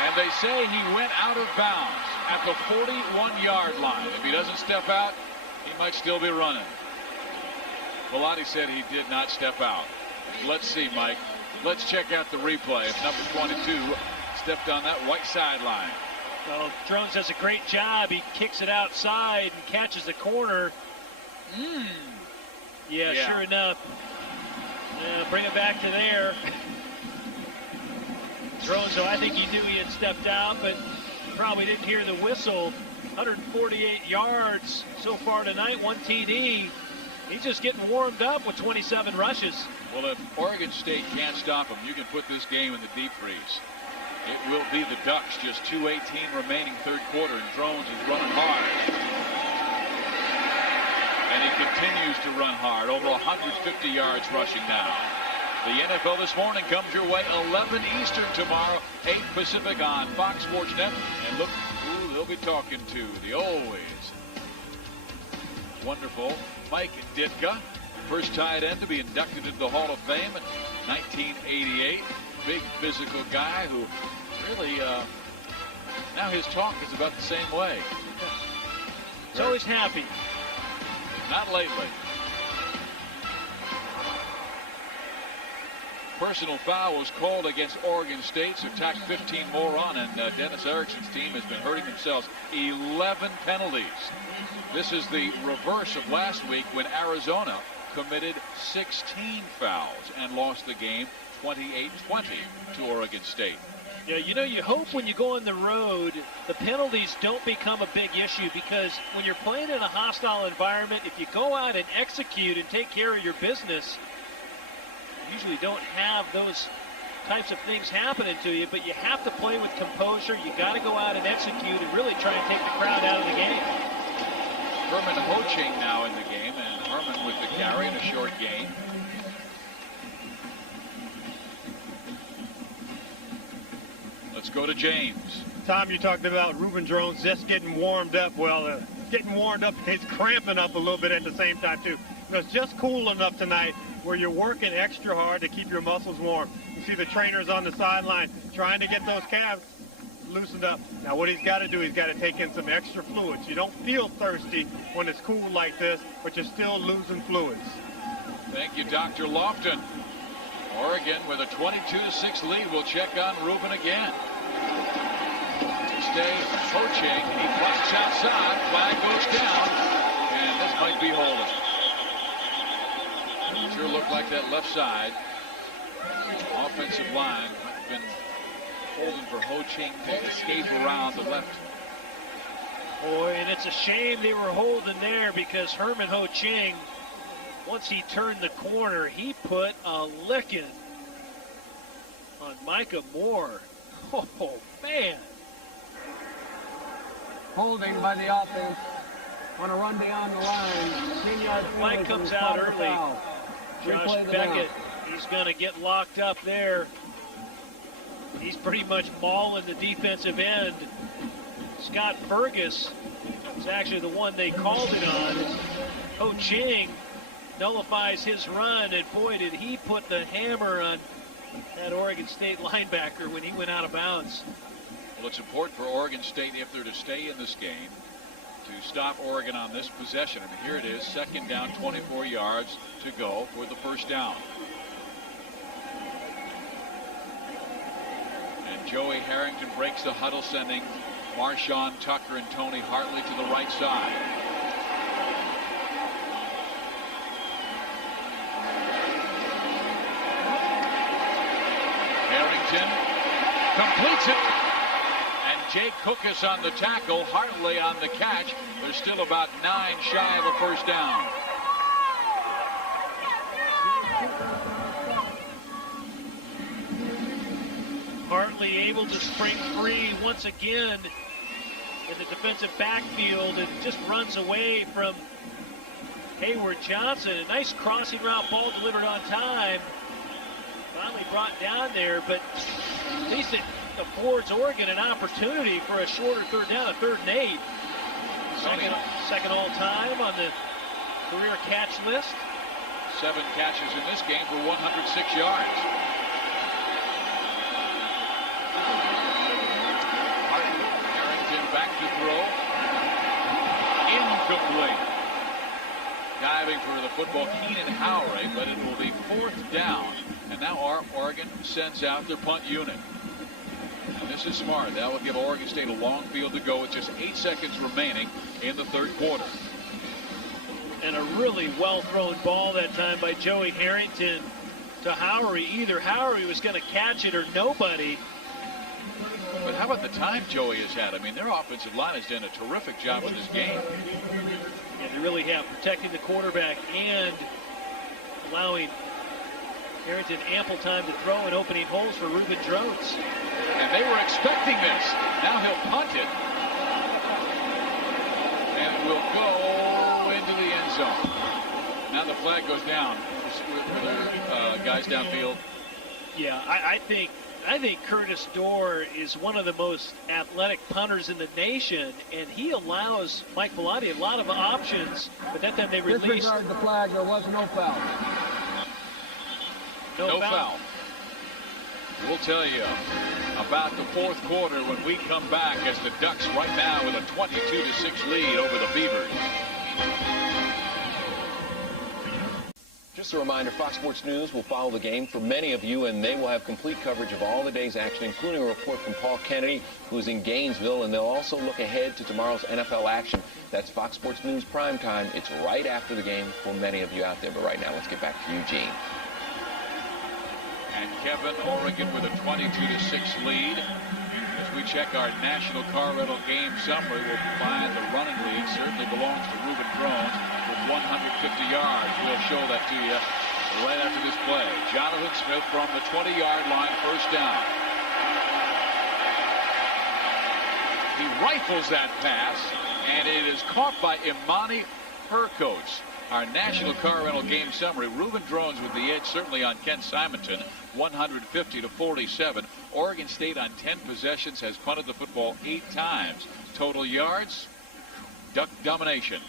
And they say he went out of bounds at the 41-yard line. If he doesn't step out, he might still be running. Velati said he did not step out. Let's see, Mike. Let's check out the replay. If number 22 stepped on that white sideline. Well, Drones does a great job. He kicks it outside and catches the corner. Yeah, sure enough. Bring it back to there. Drones, though, I think he knew he had stepped out, but probably didn't hear the whistle. 148 yards so far tonight, 1 TD. He's just getting warmed up with 27 rushes. Well, if Oregon State can't stop him, you can put this game in the deep freeze. It will be the Ducks, just 2:18 remaining third quarter, and Drones is running hard. And he continues to run hard, over 150 yards rushing now. The NFL this morning comes your way 11 Eastern tomorrow, 8 Pacific on Fox Sports Net. And look who they'll be talking to, the always wonderful Mike Ditka, first tight end to be inducted into the Hall of Fame in 1988. Big physical guy who really, now his talk is about the same way. He's always happy. Not lately. Personal foul was called against Oregon State, so tack 15 more on, and Dennis Erickson's team has been hurting themselves. 11 penalties. This is the reverse of last week when Arizona committed 16 fouls and lost the game 28-20 to Oregon State. Yeah, you know, you hope when you go on the road, the penalties don't become a big issue, because when you're playing in a hostile environment, if you go out and execute and take care of your business, you usually don't have those types of things happening to you, but you have to play with composure. You got to go out and execute and really try and take the crowd out of the game. Herman Ho-Ching now in the game, and Herman with the carry and a short gain. Let's go to James. Tom, you talked about Ruben Drones just getting warmed up. Well, getting warmed up, it's cramping up a little bit at the same time, too. You know, it's just cool enough tonight where you're working extra hard to keep your muscles warm. You see the trainers on the sideline trying to get those calves loosened up. Now, what he's got to do, he's got to take in some extra fluids. You don't feel thirsty when it's cool like this, but you're still losing fluids. Thank you, Dr. Lofton. Oregon with a 22-6 lead will check on Ruben again. Stay Ho-Ching. He busts outside. Flag goes down. And this might be holding. Sure looked like that left side. Offensive line might have been holding for Ho-Ching to escape around the left. Boy, and it's a shame they were holding there, because Herman Ho-Ching, once he turned the corner, he put a licking on Micah Moore. Oh, man. Holding by the offense on a run down the line. 10-yard flag comes out early. Josh Beckett, he's going to get locked up there. He's pretty much mauling the defensive end. Scott Fergus is actually the one they called it on. Ho-Ching nullifies his run, and boy, did he put the hammer on that Oregon State linebacker when he went out of bounds. Well, it's important for Oregon State, if they're to stay in this game, to stop Oregon on this possession. I mean, here it is, second down, 24 yards to go for the first down. And Joey Harrington breaks the huddle, sending Marshawn Tucker and Tony Hartley to the right side. Harrington completes it, and Jake Cookus on the tackle, Hartley on the catch. They're still about 9 shy of a first down. Hartley able to spring free once again in the defensive backfield and just runs away from Hayward Johnson. A nice crossing route ball delivered on time. Finally brought down there, but at least it affords Oregon an opportunity for a shorter third down, a 3rd and 8. Second all time on the career catch list. 7 catches in this game for 106 yards. Harrington back to throw. Incomplete. Diving for the football, Keenan Howry, but it will be 4th down. And now Oregon sends out their punt unit. And this is smart. That will give Oregon State a long field to go with just 8 seconds remaining in the 3rd quarter. And a really well-thrown ball that time by Joey Harrington to Howry. Either Howry was going to catch it or nobody. But how about the time Joey has had? I mean, their offensive line has done a terrific job in this game. And they really have, protecting the quarterback and allowing Harrington ample time to throw and opening holes for Reuben Drones. And they were expecting this. Now he'll punt it. And it will go into the end zone. Now the flag goes down for the guys downfield. Yeah, I think Curtis Dorr is one of the most athletic punters in the nation, and he allows Mike Bellotti a lot of options, but that time they released. Disregard the flag, there was no foul. No foul. We'll tell you about the 4th quarter when we come back as the Ducks right now with a 22-6 lead over the Beavers. Just a reminder, Fox Sports News will follow the game for many of you, and they will have complete coverage of all the day's action, including a report from Paul Kennedy, who is in Gainesville, and they'll also look ahead to tomorrow's NFL action. That's Fox Sports News primetime. It's right after the game for many of you out there, but right now let's get back to Eugene. And Kevin, Oregon with a 22-6 lead. As we check our National Car Rental game summary, we'll find the running lead certainly belongs to Reuben Drones with 150 yards. We'll show that to you right after this play. Jonathan Smith from the 20-yard line, first down. He rifles that pass, and it is caught by Imani Hurcoats. Our National Car Rental game summary. Reuben Drones with the edge certainly on Ken Simonton, 150-47. Oregon State on 10 possessions has punted the football 8 times. Total yards, Duck domination.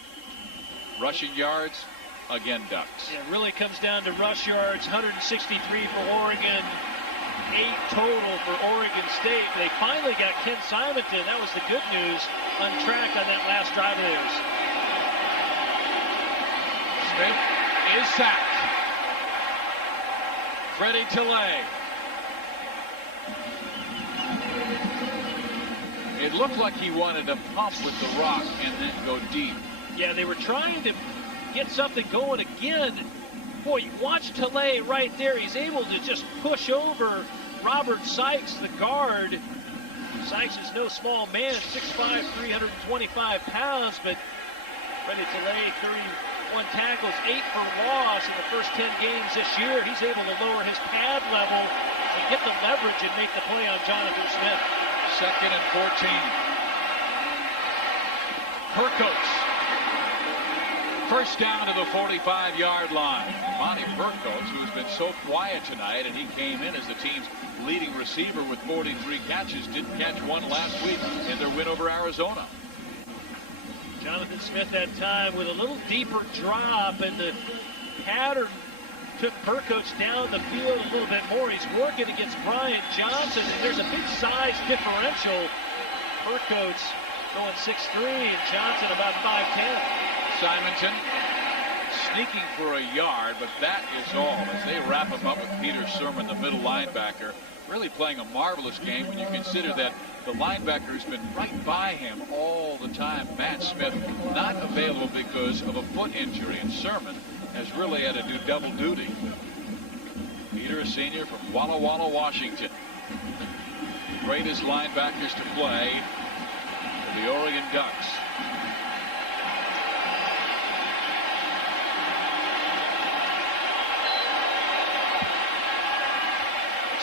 Rushing yards, again Ducks. Yeah, it really comes down to rush yards, 163 for Oregon, 8 total for Oregon State. They finally got Ken Simonton, that was the good news, on track on that last drive of theirs. Smith is sacked. Freddie Tilley. It looked like he wanted to pump with the rock and then go deep. Yeah, they were trying to get something going again. Boy, watch Tilley right there. He's able to just push over Robert Sykes, the guard. Sykes is no small man, 6'5", 325 pounds, but Freddie Tilley, 31 tackles, 8 for loss in the first 10 games this year. He's able to lower his pad level and get the leverage and make the play on Jonathan Smith. 2nd and 14. Hurcoats. First down to the 45-yard line. Monty Hurcoats, who's been so quiet tonight, and he came in as the team's leading receiver with 43 catches, didn't catch one last week in their win over Arizona. Jonathan Smith that time with a little deeper drop, and the pattern took Hurcoats down the field a little bit more. He's working against Brian Johnson, and there's a big size differential. Hurcoats going 6'3", and Johnson about 5'10". Simonton sneaking for a yard, but that is all as they wrap him up with Peter Sermon, the middle linebacker, really playing a marvelous game when you consider that the linebacker has been right by him all the time. Matt Smith not available because of a foot injury, and Sermon has really had to do double duty. Peter, a senior from Walla Walla, Washington. greatest linebackers to play for the Oregon Ducks.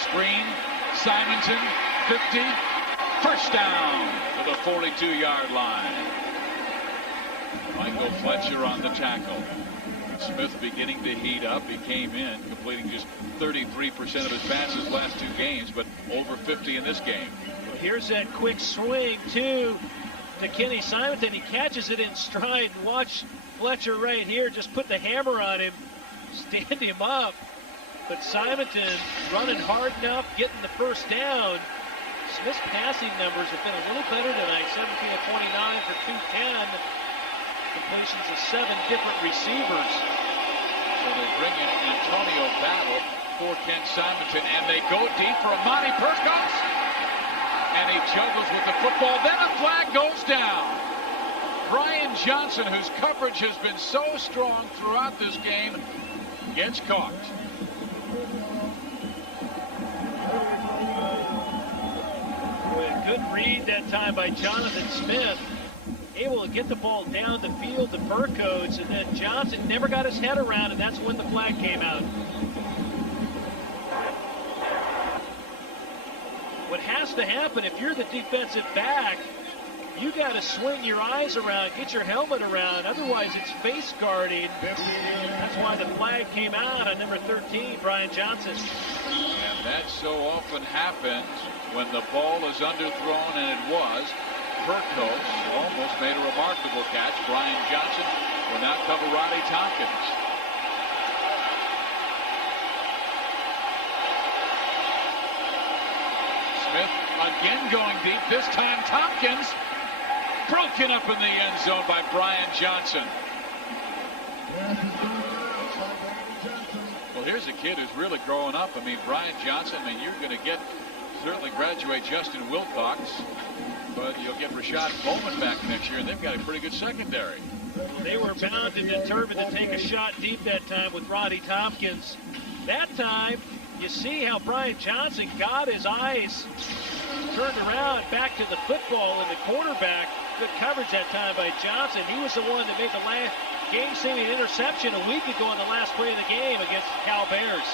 Screen, Simonton, 50, first down to the 42-yard line. Michael Fletcher on the tackle. Smith beginning to heat up. He came in completing just 33% of his passes last 2 games, but over 50 in this game. Well, here's that quick swing to Kenny Simonton. He catches it in stride. Watch Fletcher right here. Just put the hammer on him, stand him up. But Simonton running hard enough, getting the first down. Smith's passing numbers have been a little better tonight. 17 of 29 for 210. Completions of 7 different receivers. So they bring in Antonio Battle for Ken Simonton, and they go deep for Amani Perkos. And he juggles with the football. Then a flag goes down. Brian Johnson, whose coverage has been so strong throughout this game, gets caught. Good read that time by Jonathan Smith. Able to get the ball down the field to Perkos, and then Johnson never got his head around, and that's when the flag came out. What has to happen if you're the defensive back, you got to swing your eyes around, get your helmet around, otherwise it's face guarding. That's why the flag came out on number 13, Brian Johnson. And that so often happens when the ball is underthrown, and it was. Perkos almost made a remarkable catch. Brian Johnson will now cover Roddy Tompkins. Smith again going deep. This time Tompkins broken up in the end zone by Brian Johnson. Well, here's a kid who's really growing up. I mean, Brian Johnson, I mean, you're going to get certainly graduate Justin Wilcox, but you'll get Rashad Bowman back next year, and they've got a pretty good secondary. They were bound and determined to take a shot deep that time with Roddy Tompkins. That time, you see how Brian Johnson got his eyes turned around back to the football and the quarterback. Good coverage that time by Johnson. He was the one that made the last game-saving interception a week ago in the last play of the game against the Cal Bears.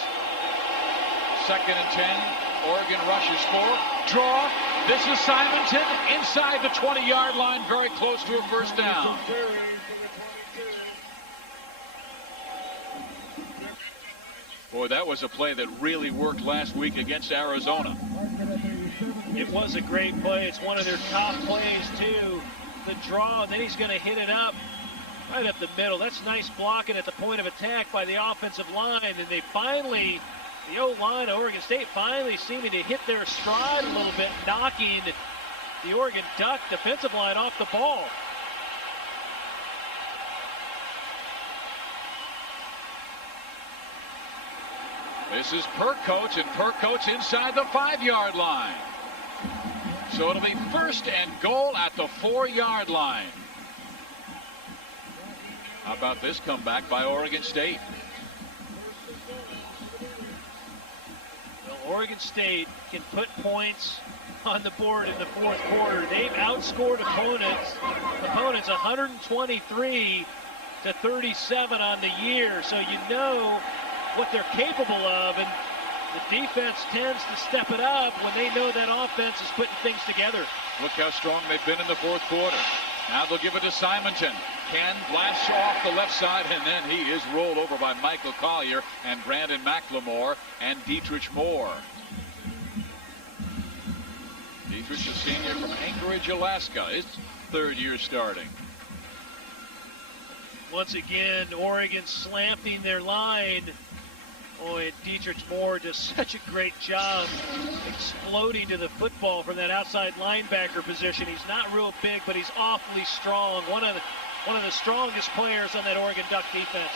2nd and 10. Oregon rushes 4. Draw. This is Simonton inside the 20-yard line, very close to a first down. Boy, that was a play that really worked last week against Arizona. It was a great play. It's one of their top plays, too. The draw, and then he's going to hit it up right up the middle. That's nice blocking at the point of attack by the offensive line, and they finally... The O-line of Oregon State finally seeming to hit their stride a little bit, knocking the Oregon Duck defensive line off the ball. This is Perkos, and Perkos inside the 5-yard line. So it'll be 1st and goal at the 4-yard line. How about this comeback by Oregon State? Oregon State can put points on the board in the 4th quarter. They've outscored opponents 123 to 37 on the year. So you know what they're capable of, and the defense tends to step it up when they know that offense is putting things together. Look how strong they've been in the 4th quarter. Now they'll give it to Simonton. Ken blasts off the left side, and then he is rolled over by Michael Collier and Brandon McLemore and Dietrich Moore. Dietrich, a senior from Anchorage, Alaska, his 3rd year starting. Once again, Oregon slamming their line. Boy, Dietrich Moore does such a great job exploding to the football from that outside linebacker position. He's not real big, but he's awfully strong. One of the strongest players on that Oregon Duck defense.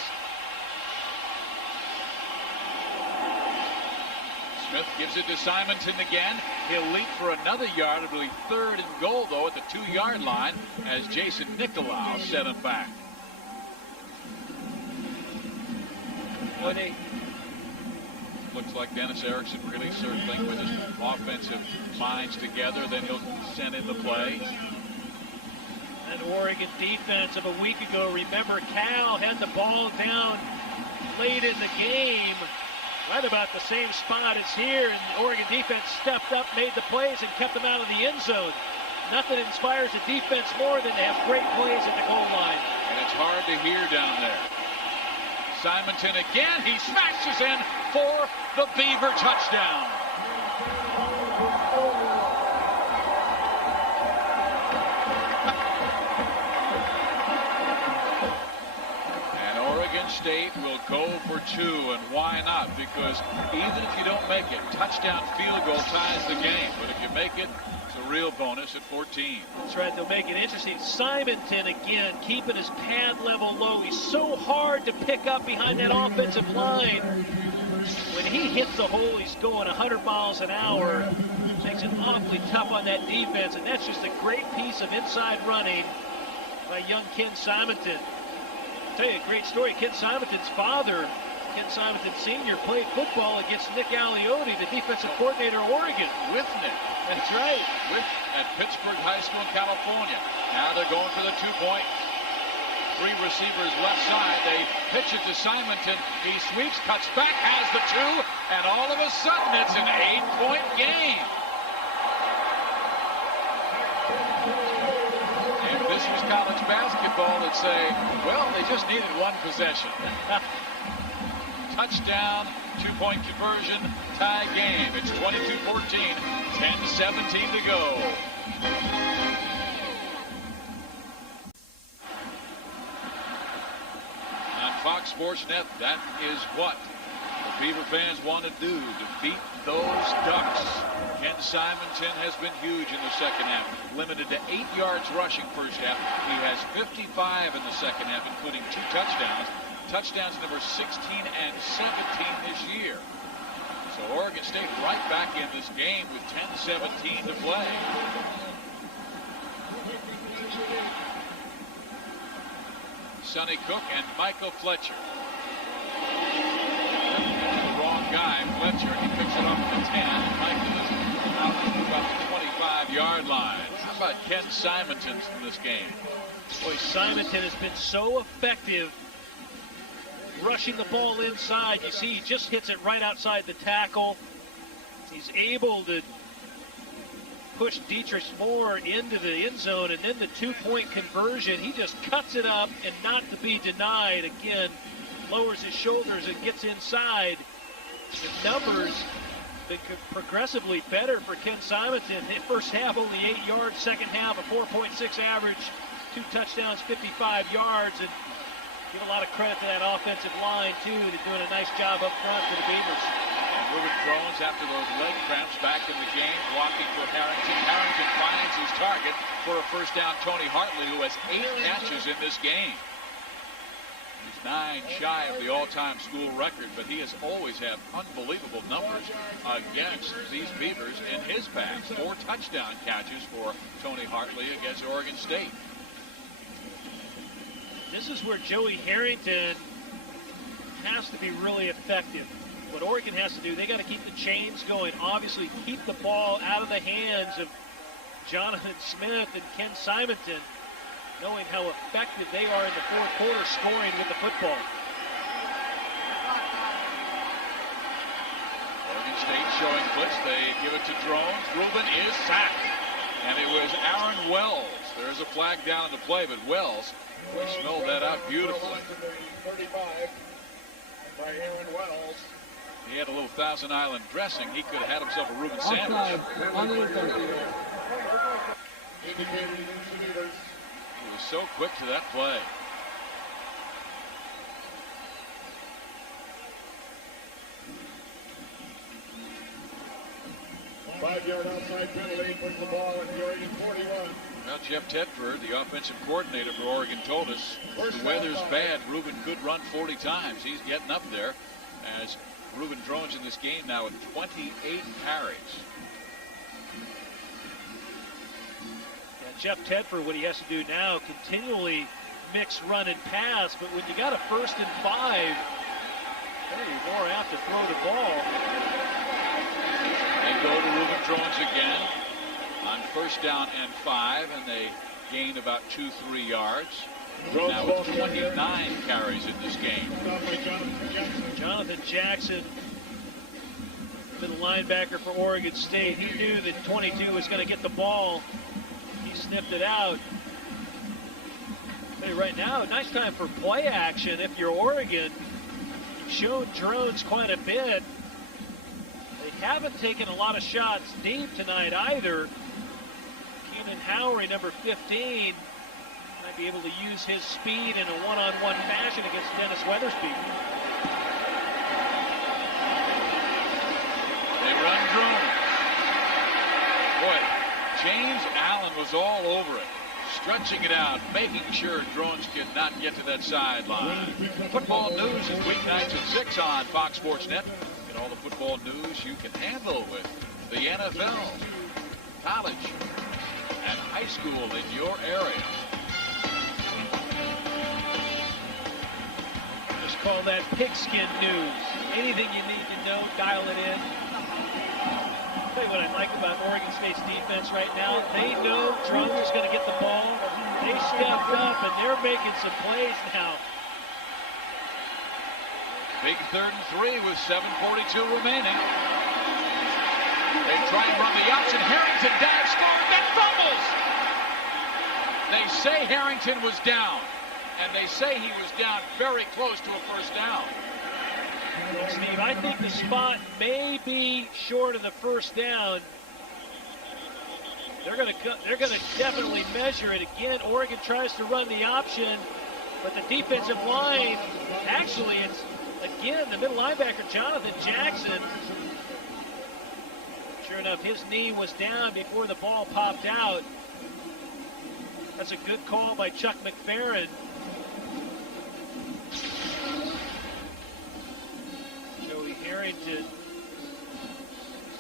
Smith gives it to Simonton again. He'll leap for another yard. It'll be 3rd and goal, though, at the 2-yard line as Jason Nicolau set him back. Looks like Dennis Erickson really circling with his offensive minds together. Then he'll send in the play. And Oregon defense of a week ago, remember Cal had the ball down late in the game, right about the same spot as here, and the Oregon defense stepped up, made the plays, and kept them out of the end zone. Nothing inspires the defense more than to have great plays at the goal line. And it's hard to hear down there. Simonton again, he smashes in for the Beaver touchdown. And Oregon State will go for 2, and why not? Because even if you don't make it, touchdown field goal ties the game. But if you make it, it's a real bonus at 14. That's right, they'll make it interesting. Simonton again, keeping his pad level low. He's so hard to pick up behind that offensive line. When he hits the hole, he's going 100 miles an hour. Makes it awfully tough on that defense, and that's just a great piece of inside running by young Ken Simonton. I'll tell you a great story. Ken Simonton's father, Ken Simonton Sr., played football against Nick Aliotti, the defensive coordinator of Oregon. With Nick. That's right. At Pittsburgh High School in California. Now they're going for the 2-point. 3 receivers left side. They pitch it to Simonton. He sweeps, cuts back, has the 2, and all of a sudden it's an 8-point game. If this was college basketball, they'd say, well, they just needed 1 possession. Touchdown, 2-point conversion, tie game. It's 22-14, 10-17 to go. On Fox Sports Net, that is what the Beaver fans want to do, defeat those Ducks. Ken Simonton has been huge in the second half, limited to 8 yards rushing first half. He has 55 in the second half, including 2 touchdowns. Touchdowns number 16 and 17 this year. So Oregon State right back in this game with 10-17 to play. Sonny Cook and Michael Fletcher. The wrong guy, Fletcher. He picks it up at the 10. And Michael is out to about the 25-yard line. How about Ken Simonton in this game? Boy, Simonton has been so effective rushing the ball inside. You see, he just hits it right outside the tackle. He's able to push Dietrich Moore into the end zone, and then the 2-point conversion, he just cuts it up, and not to be denied. Again, lowers his shoulders and gets inside. The numbers been progressively better for Ken Simonton. First half only 8 yards, second half a 4.6 average, 2 touchdowns, 55 yards, and give a lot of credit to that offensive line, too. They're doing a nice job up front for the Beavers. And Ruben Drones, after those leg cramps, back in the game, blocking for Harrington. Harrington finds his target for a first down. Tony Hartley, who has 8 catches in this game. He's 9 shy of the all-time school record, but he has always had unbelievable numbers against these Beavers in his past. 4 touchdown catches for Tony Hartley against Oregon State. This is where Joey Harrington has to be really effective. What Oregon has to do, they got to keep the chains going. Obviously, keep the ball out of the hands of Jonathan Smith and Ken Simonton, knowing how effective they are in the fourth quarter scoring with the football. Oregon State showing blitz. They give it to Drones. Ruben is sacked. And it was Aaron Wells. There's a flag down in the play, but Wells, we smelled that out beautifully. 35 by Aaron Wells. He had a little Thousand Island dressing. He could have had himself a Reuben sandwich. He was so quick to that play. Five-yard outside penalty, puts the ball at the Oregon 41. Well, Jeff Tedford, the offensive coordinator for Oregon, told us the weather's bad. Reuben could run 40 times. He's getting up there as Ruben Drones in this game now with 28 carries. Yeah, Jeff Tedford, what he has to do now, continually mix run and pass, but when you got a 1st and 5, More out to throw the ball. They go to Reuben Drones again on 1st down and 5, and they gain about 2-3 yards. Now with 29 carries in this game. Jonathan Jackson, middle linebacker for Oregon State. He knew that 22 was going to get the ball. He sniffed it out. Hey, right now, nice time for play action if you're Oregon. You've shown drones quite a bit. They haven't taken a lot of shots deep tonight either. Keenan Howery, number 15, might be able to use his speed in a one-on-one fashion against Dennis Weathersby. They run drone. Boy, James Allen was all over it, stretching it out, making sure drones cannot get to that sideline. Football news is weeknights at 6 on Fox Sports Net. Get all the football news you can handle with the NFL, college, and high school in your area. Just call that pigskin news. Anything you need to know, dial it in. I'll tell you what I like about Oregon State's defense right now. They know Drones is going to get the ball. They stepped up, and they're making some plays now. Big 3rd and 3 with 7:42 remaining. They try and run the option. Harrington dives forward, then fumbles. They say Harrington was down, and they say he was down very close to a 1st down. Steve, I think the spot may be short of the 1st down. They're going to definitely measure it again. Oregon tries to run the option, but the defensive line, actually, it's again the middle linebacker Jonathan Jackson. Sure enough, his knee was down before the ball popped out. That's a good call by Chuck McFerrin. Joey Harrington,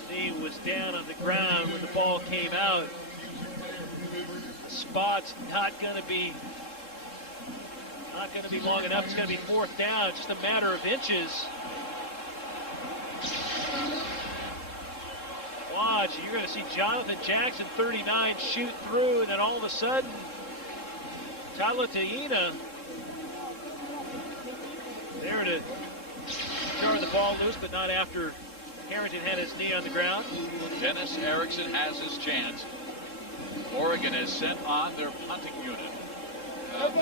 his knee was down on the ground when the ball came out. The spot's not going to be long enough. It's going to be 4th down. It's just a matter of inches. Watch, you're going to see Jonathan Jackson, 39, shoot through, and then all of a sudden, Tyler Taina there to jar the ball loose, but not after Harrington had his knee on the ground. Dennis Erickson has his chance. Oregon has sent on their punting unit.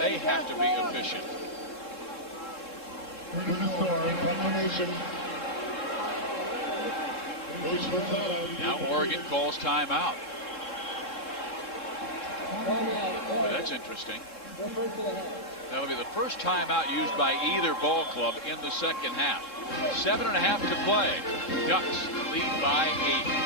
They have to be efficient. Now Oregon calls timeout. Boy, that's interesting. That will be the first timeout used by either ball club in the 2nd half. 7.5 to play. Ducks lead by 8.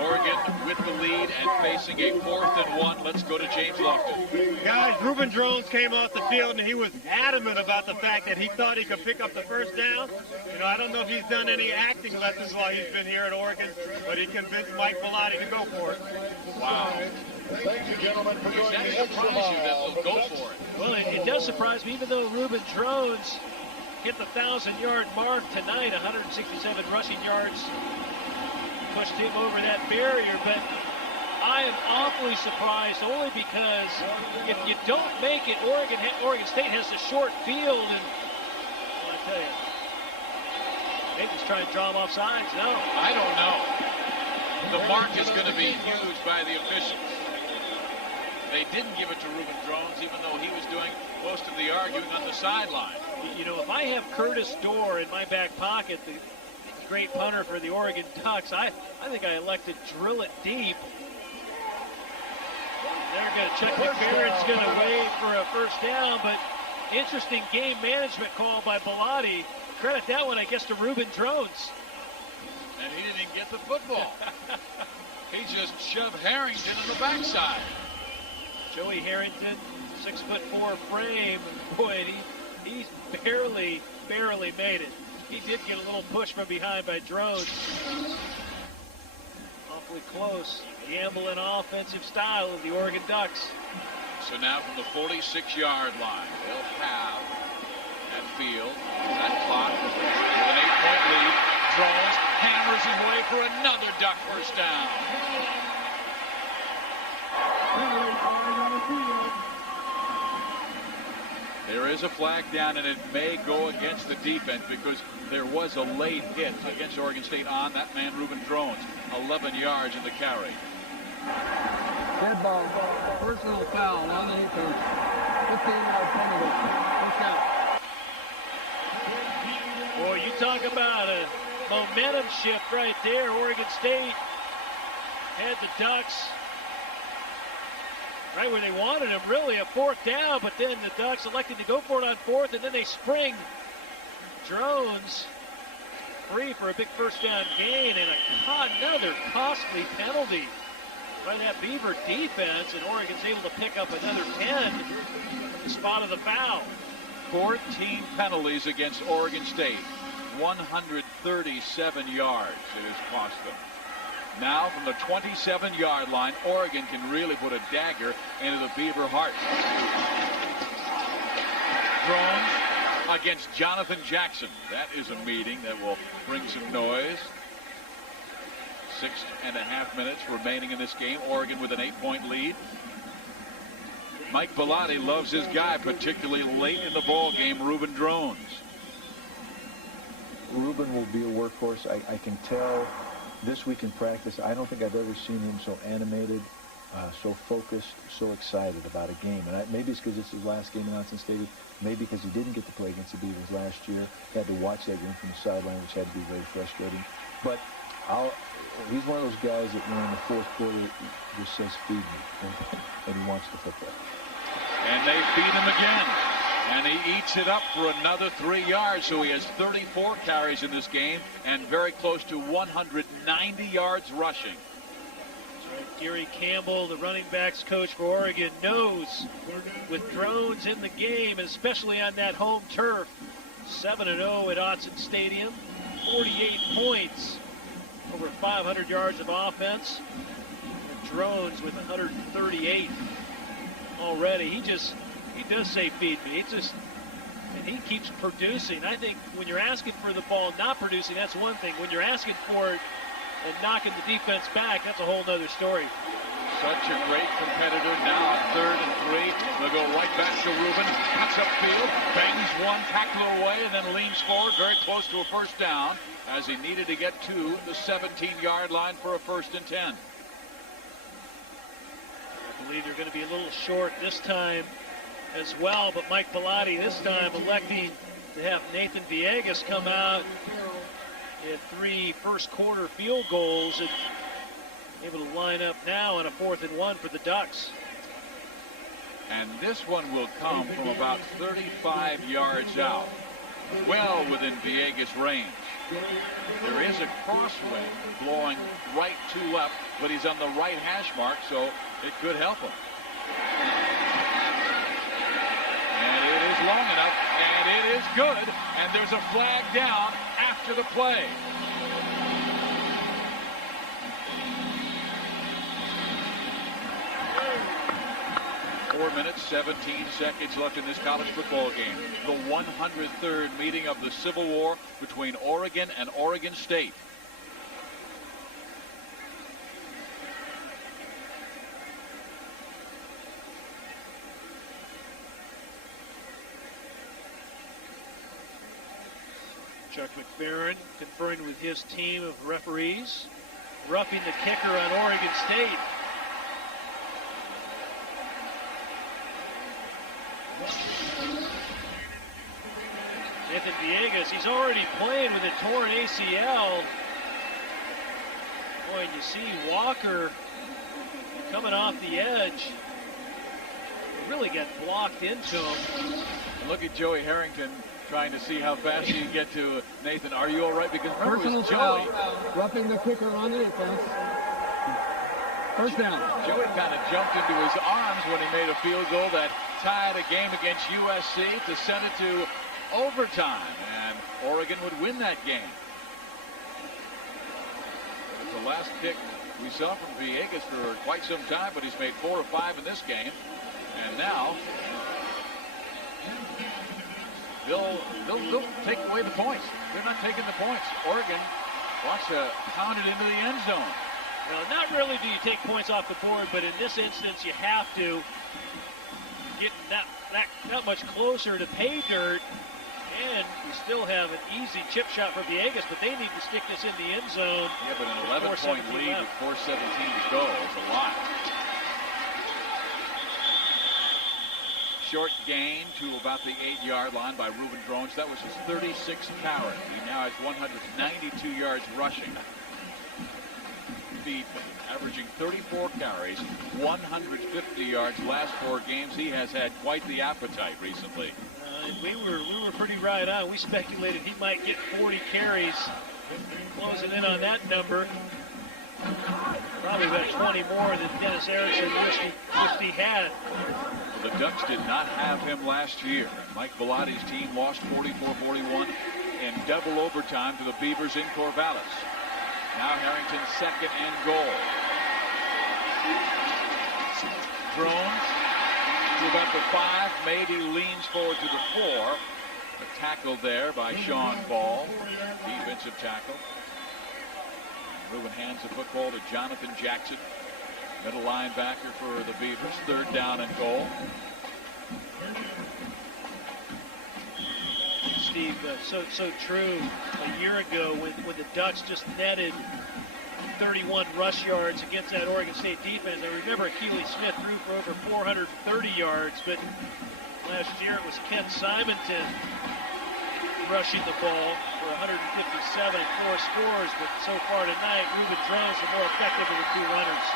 Oregon with the lead and facing a 4th and 1. Let's go to James Lofton. Guys, Reuben Drones came off the field, and he was adamant about the fact that he thought he could pick up the 1st down. You know, I don't know if he's done any acting lessons while he's been here at Oregon, but he convinced Mike Bellotti to go for it. Wow. Thank you, gentlemen, for Does joining that us. surprise you that they'll go for it? Well, it does surprise me, even though Reuben Drones hit the 1,000-yard mark tonight, 167 rushing yards, pushed him over that barrier, but I am awfully surprised only because if you don't make it, Oregon State has a short field, and well, I tell you, maybe he's trying to draw him off sides. No. I don't know. The mark is going to be huge by the officials. They didn't give it to Reuben Drones, even though he was doing most of the arguing on the sideline. You know, if I have Curtis Dorr in my back pocket, the great punter for the Oregon Ducks, I think I elect to drill it deep. They're going to check. McFerrin's going to wait for a 1st down, but interesting game management call by Bellotti. Credit that one, I guess, to Reuben Drones. And he didn't get the football. He just shoved Harrington in the backside. Joey Harrington, 6'4" frame. Boy, he's barely made it. He did get a little push from behind by Drones. awfully close. Gambling offensive style of the Oregon Ducks. So now from the 46-yard line, they'll have that field, that clock, with an 8-point lead. Drones hammers his way for another Duck first down. There is a flag down, and it may go against the defense because there was a late hit against Oregon State on that man, Ruben Drones. 11 yards in the carry. Dead ball. Personal foul on the defense. 15-yard penalty. First down. Boy, you talk about a momentum shift right there. Oregon State had the Ducks right where they wanted them, really, a fourth down, but then the Ducks elected to go for it on fourth, and then they spring Drones free for a big first down gain, and another costly penalty by that Beaver defense, and Oregon's able to pick up another 10 from the spot of the foul. 14 penalties against Oregon State. 137 yards it has cost them. Now from the 27-yard line, Oregon can really put a dagger into the Beaver heart. Drones against Jonathan Jackson. That is a meeting that will bring some noise. 6.5 minutes remaining in this game. Oregon with an 8-point lead. Mike Bellotti loves his guy, particularly late in the ball game, Ruben Drones. Ruben will be a workhorse. I can tell this week in practice, I don't think I've ever seen him so animated, so focused, so excited about a game. And maybe it's because it's his last game in Autzen Stadium. Maybe because he didn't get to play against the Beavers last year. He had to watch that game from the sideline, which had to be very frustrating. But he's one of those guys that, in the fourth quarter, he just says, feed me, and he wants the football. And they feed him again. And he eats it up for another 3 yards, so he has 34 carries in this game and very close to 190 yards rushing. Gary Campbell, the running backs coach for Oregon, knows with Drones in the game, especially on that home turf, 7-0 at Autzen Stadium, 48 points, over 500 yards of offense, and Drones with 138 already. He does say feed me. And he keeps producing. I think when you're asking for the ball not producing, that's one thing. When you're asking for it and knocking the defense back, that's a whole other story. Such a great competitor. Now on 3rd and 3. They'll go right back to Ruben. Cuts upfield, bangs one tackler away, and then leans forward very close to a first down as he needed to get to the 17-yard line for a 1st and 10. I believe they're going to be a little short this time as well, but Mike Bellotti this time electing to have Nathan Villegas come out at 3 first-quarter field goals and able to line up now on a 4th and 1 for the Ducks. And this one will come from about 35 yards out, well within Villegas' range. There is a crosswind blowing right to left, but he's on the right hash mark, so it could help him. And it is long enough, and it is good, and there's a flag down after the play. Four minutes, 17 seconds left in this college football game. The 103rd meeting of the Civil War between Oregon and Oregon State. Chuck McFerrin conferring with his team of referees, roughing the kicker on Oregon State. Nathan Villegas, he's already playing with a torn ACL. Boy, and you see Walker coming off the edge. Really got blocked into him. And look at Joey Harrington trying to see how fast he can get to Nathan. Are you all right? Because remember, it was Joey. Roughing the kicker on the defense. First down. Joey kind of jumped into his arms when he made a field goal that tied a game against USC to send it to overtime, and Oregon would win that game. It was the last kick we saw from Villegas for quite some time, but he's made 4 or 5 in this game. And now they'll take away the points. They're not taking the points. Oregon wants to pound it into the end zone. Well, not really do you take points off the board, but in this instance, you have to get that much closer to pay dirt. And we still have an easy chip shot for Villegas, but they need to stick this in the end zone. Yeah, but an 11-point lead with 4:17 to go is a lot. Short gain to about the 8-yard line by Ruben Drones. That was his 36th carry. He now has 192 yards rushing. Averaging 34 carries, 150 yards last 4 games. He has had quite the appetite recently. We were pretty right on. We speculated he might get 40 carries, closing in on that number. Probably about 20 more than Dennis Erickson wished he had. Well, the Ducks did not have him last year. Mike Bellatti's team lost 44-41 in double overtime to the Beavers in Corvallis. Now Harrington second and goal. Drones to about the 5. Mady leans forward to the 4. A tackle there by Sean Ball, defensive tackle. Ruben hands the football to Jonathan Jackson, middle linebacker for the Beavers. 3rd down and goal. Steve, so true. A year ago when the Ducks just netted 31 rush yards against that Oregon State defense. I remember Keely Smith threw for over 430 yards, but last year it was Ken Simonton rushing the ball for 157 and 4 scores, but so far tonight, Ruben Drones the more effective of the 2 runners.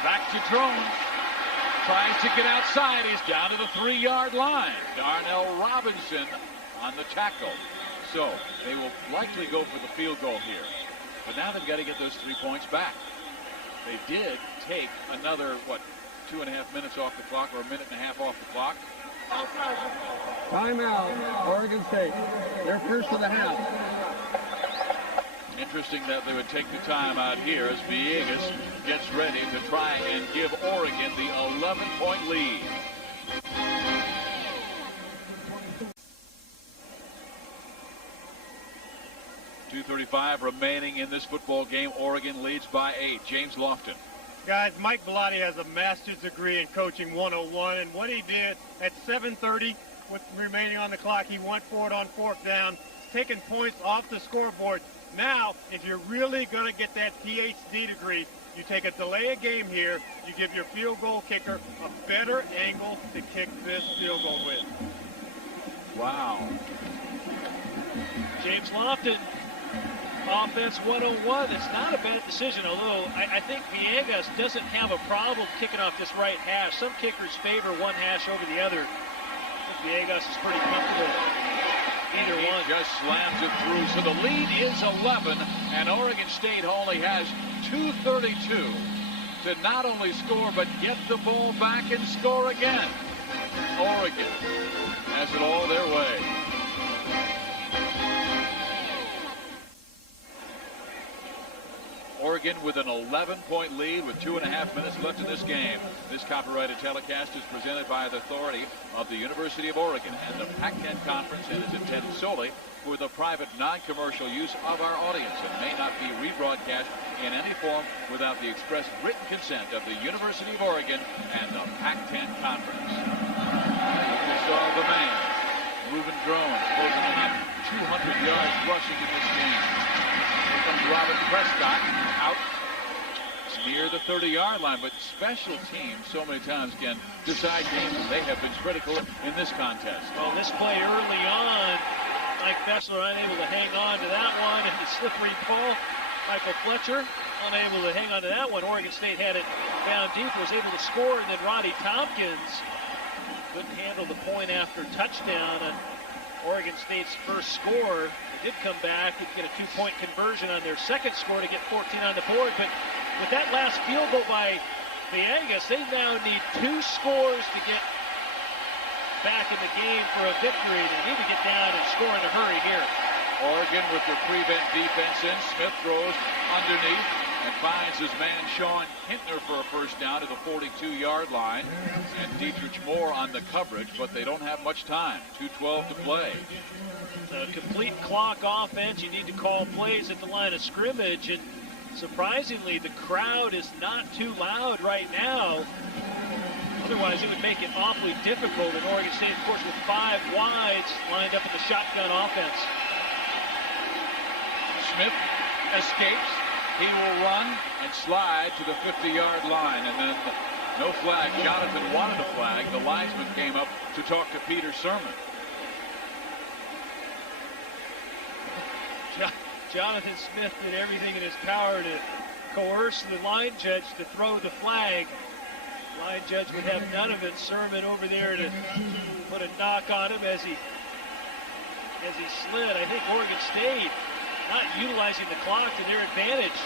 Back to Drones. Tries to get outside. He's down to the 3-yard line. Darnell Robinson on the tackle. So they will likely go for the field goal here. But now they've got to get those 3 points back. They did take another, 2.5 minutes off the clock, or a minute and a half off the clock. Timeout, Oregon State. They're first of the half. Interesting that they would take the time out here as Villegas gets ready to try and give Oregon the 11-point lead. .235 remaining in this football game. Oregon leads by 8. James Lofton. Guys, Mike Bellotti has a master's degree in coaching 101, and what he did at 7:30 with remaining on the clock, he went for it on 4th down, taking points off the scoreboard. Now, if you're really going to get that PhD degree, you take a delay a game here, you give your field goal kicker a better angle to kick this field goal with. Wow. James Lofton, offense 101. It's not a bad decision, although I think Villegas doesn't have a problem kicking off this right hash. Some kickers favor one hash over the other. I think Villegas is pretty comfortable either one. Just slams it through. So the lead is 11, and Oregon State only has 2:32 to not only score, but get the ball back and score again. Oregon has it all their way. Oregon with an 11-point lead with 2.5 minutes left in this game. This copyrighted telecast is presented by the authority of the University of Oregon and the Pac-10 Conference, and is intended solely for the private, non-commercial use of our audience and may not be rebroadcast in any form without the express written consent of the University of Oregon and the Pac-10 Conference. We saw the man, Ruben Drones, closing in on 200 yards rushing in this game. Here comes Robert Prescott out near the 30-yard line, but special teams so many times can decide games, and they have been critical in this contest. Well, this play early on, Mike Fessler unable to hang on to that one, and the slippery ball, Michael Fletcher unable to hang on to that one. Oregon State had it down deep, was able to score, and then Roddy Tompkins couldn't handle the point after touchdown on Oregon State's first score. They did come back and get a 2-point conversion on their second score to get 14 on the board, but with that last field goal by Villegas, they now need 2 scores to get back in the game for a victory. They need to get down and score in a hurry here. Oregon with their prevent defense in. Smith throws underneath, and finds his man Sean Kintner for a first down to the 42-yard line. And Dietrich Moore on the coverage, but they don't have much time. 2:12 to play. A complete clock offense. You need to call plays at the line of scrimmage, and surprisingly, the crowd is not too loud right now. Otherwise, it would make it awfully difficult in Oregon State, of course, with 5 wides lined up in the shotgun offense. Smith escapes. He will run and slide to the 50-yard line, and then no flag. Jonathan wanted a flag. The linesman came up to talk to Peter Sermon. Jonathan Smith did everything in his power to coerce the line judge to throw the flag. Line judge would have none of it. Sermon over there to put a knock on him as he slid. I think Oregon State not utilizing the clock to their advantage.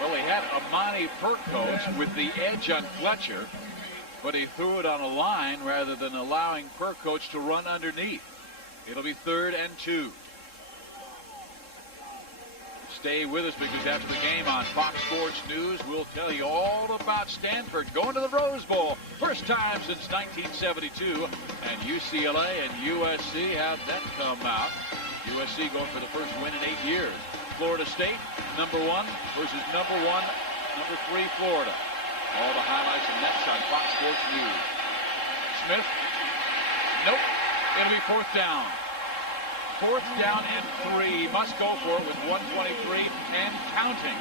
Well, he had Amani Percoach with the edge on Fletcher, but he threw it on a line rather than allowing Percoach to run underneath. It'll be 3rd and 2. Stay with us, because after the game on Fox Sports News, we'll tell you all about Stanford going to the Rose Bowl. First time since 1972. And UCLA and USC have that come out. USC going for the first win in 8 years. Florida State, number 1 versus number 3 Florida. All the highlights and next on Fox Sports News. Smith. Nope. It'll be 4th down. 4th down and 3. Must go for it with 1:23 and counting.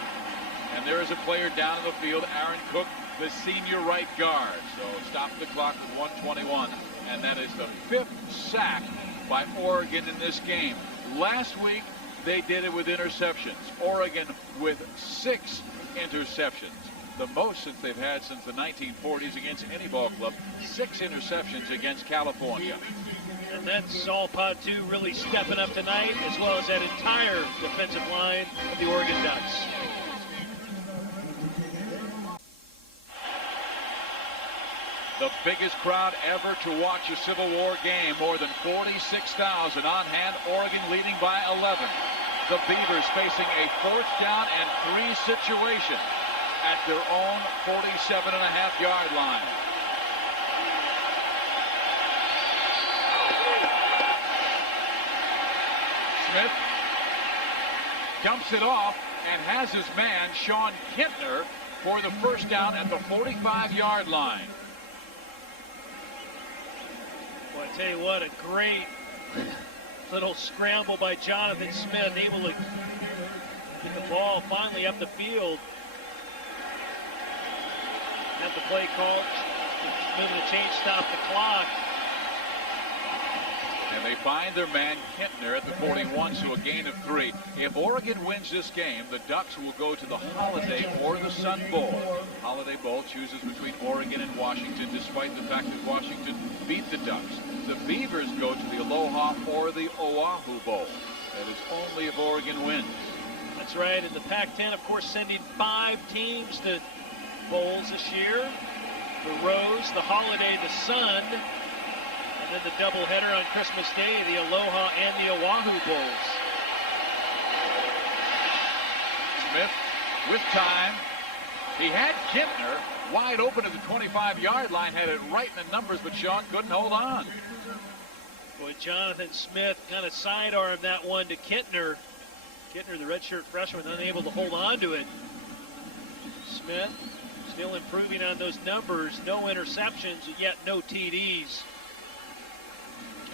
And there is a player down in the field, Aaron Cook, the senior right guard. So stop the clock with 1:21. And that is the 5th sack by Oregon in this game. Last week, they did it with interceptions. Oregon with 6 interceptions. The most since they've had since the 1940s against any ball club. 6 interceptions against California. And that's Saul Patu really stepping up tonight, as well as that entire defensive line of the Oregon Ducks. The biggest crowd ever to watch a Civil War game. More than 46,000 on hand. Oregon leading by 11. The Beavers facing a 4th down and 3 situation at their own 47.5-yard line. Smith dumps it off and has his man, Sean Kintner, for the first down at the 45-yard line. Well, I tell you what, a great little scramble by Jonathan Smith, able to get the ball finally up the field. Have the play called, moving the change, stop the clock. And they find their man Kintner at the 41, so a gain of 3. If Oregon wins this game, the Ducks will go to the Holiday or the Sun Bowl. Holiday Bowl chooses between Oregon and Washington, despite the fact that Washington beat the Ducks. The Beavers go to the Aloha or the Oahu Bowl. That is only if Oregon wins. That's right, and the Pac-10, of course, sending 5 teams to bowls this year. The Rose, the Holiday, the Sun, and then the doubleheader on Christmas Day, the Aloha and the Oahu Bowls. Smith with time. He had Kintner wide open at the 25-yard line, had it right in the numbers, but Sean couldn't hold on. Boy, Jonathan Smith kind of sidearmed that one to Kintner. Kintner, the redshirt freshman, unable to hold on to it. Smith still improving on those numbers. No interceptions, yet no TDs.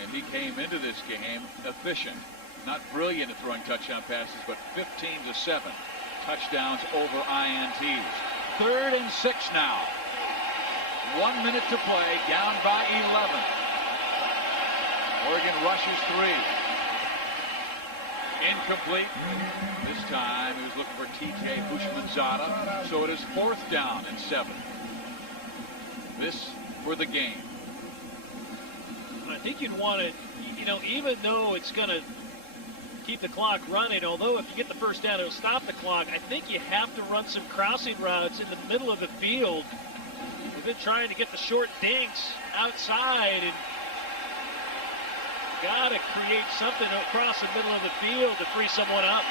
And he came into this game efficient. Not brilliant at throwing touchdown passes, but 15-7 touchdowns over INTs. 3rd and 6 now. 1 minute to play, down by 11. Oregon rushes 3. Incomplete. This time he was looking for TK Houshmandzadeh. So it is 4th down and 7. This for the game. I think you'd want to, even though it's going to keep the clock running, although if you get the first down, it'll stop the clock, I think you have to run some crossing routes in the middle of the field. We've been trying to get the short dinks outside, and got to create something across the middle of the field to free someone up.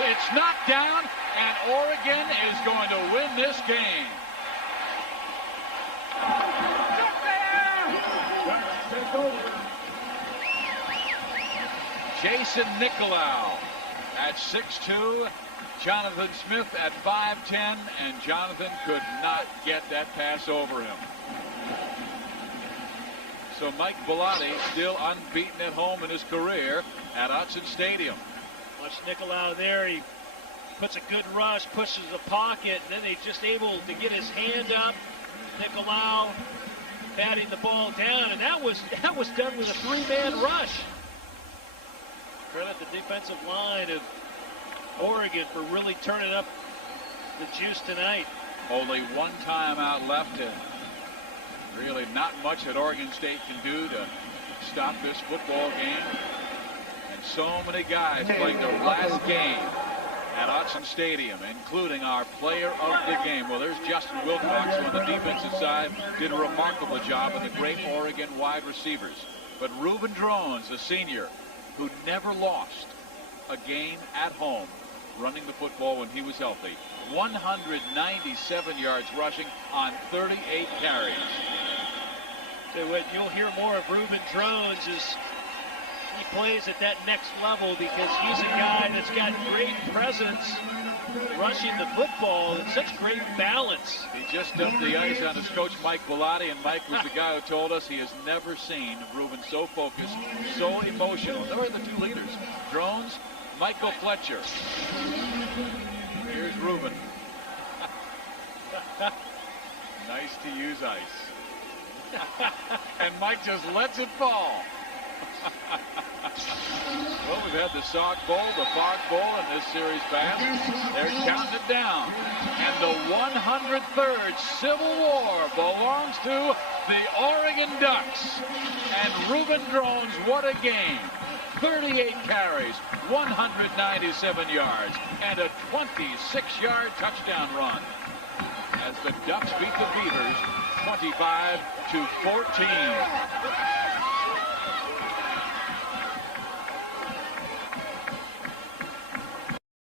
It's knocked down, and Oregon is going to win this game. Jason Nicolau at 6'2", Jonathan Smith at 5'10", and Jonathan could not get that pass over him. So Mike Bellotti still unbeaten at home in his career at Autzen Stadium. Watch Nicolau there. He puts a good rush, pushes the pocket, and then he's just able to get his hand up. Nicolau batting the ball down, and that was done with a three-man rush. Credit the defensive line of Oregon for really turning up the juice tonight. Only one timeout left, and really not much that Oregon State can do to stop this football game. And so many guys playing their last game at Autzen Stadium, including our player of the game. Well, there's Justin Wilcox on the defensive side, did a remarkable job, and the great Oregon wide receivers. But Reuben Drones, a senior, who never lost a game at home running the football when he was healthy. 197 yards rushing on 38 carries. So what you'll hear more of Reuben Drones as he plays at that next level, because he's a guy that's got great presence rushing the football and such great balance. He just dumped the ice on his coach Mike Bellotti, and Mike was the guy who told us he has never seen Reuben so focused, so emotional. There are the two leaders, Drones, Michael Fletcher. Here's Reuben. Nice to use ice. And Mike just lets it fall. Well, we've had the Sauk Bowl, the Fog Bowl in this series back. They're counting it down. And the 103rd Civil War belongs to the Oregon Ducks. And Reuben Drones, what a game. 38 carries, 197 yards, and a 26-yard touchdown run as the Ducks beat the Beavers 25-14.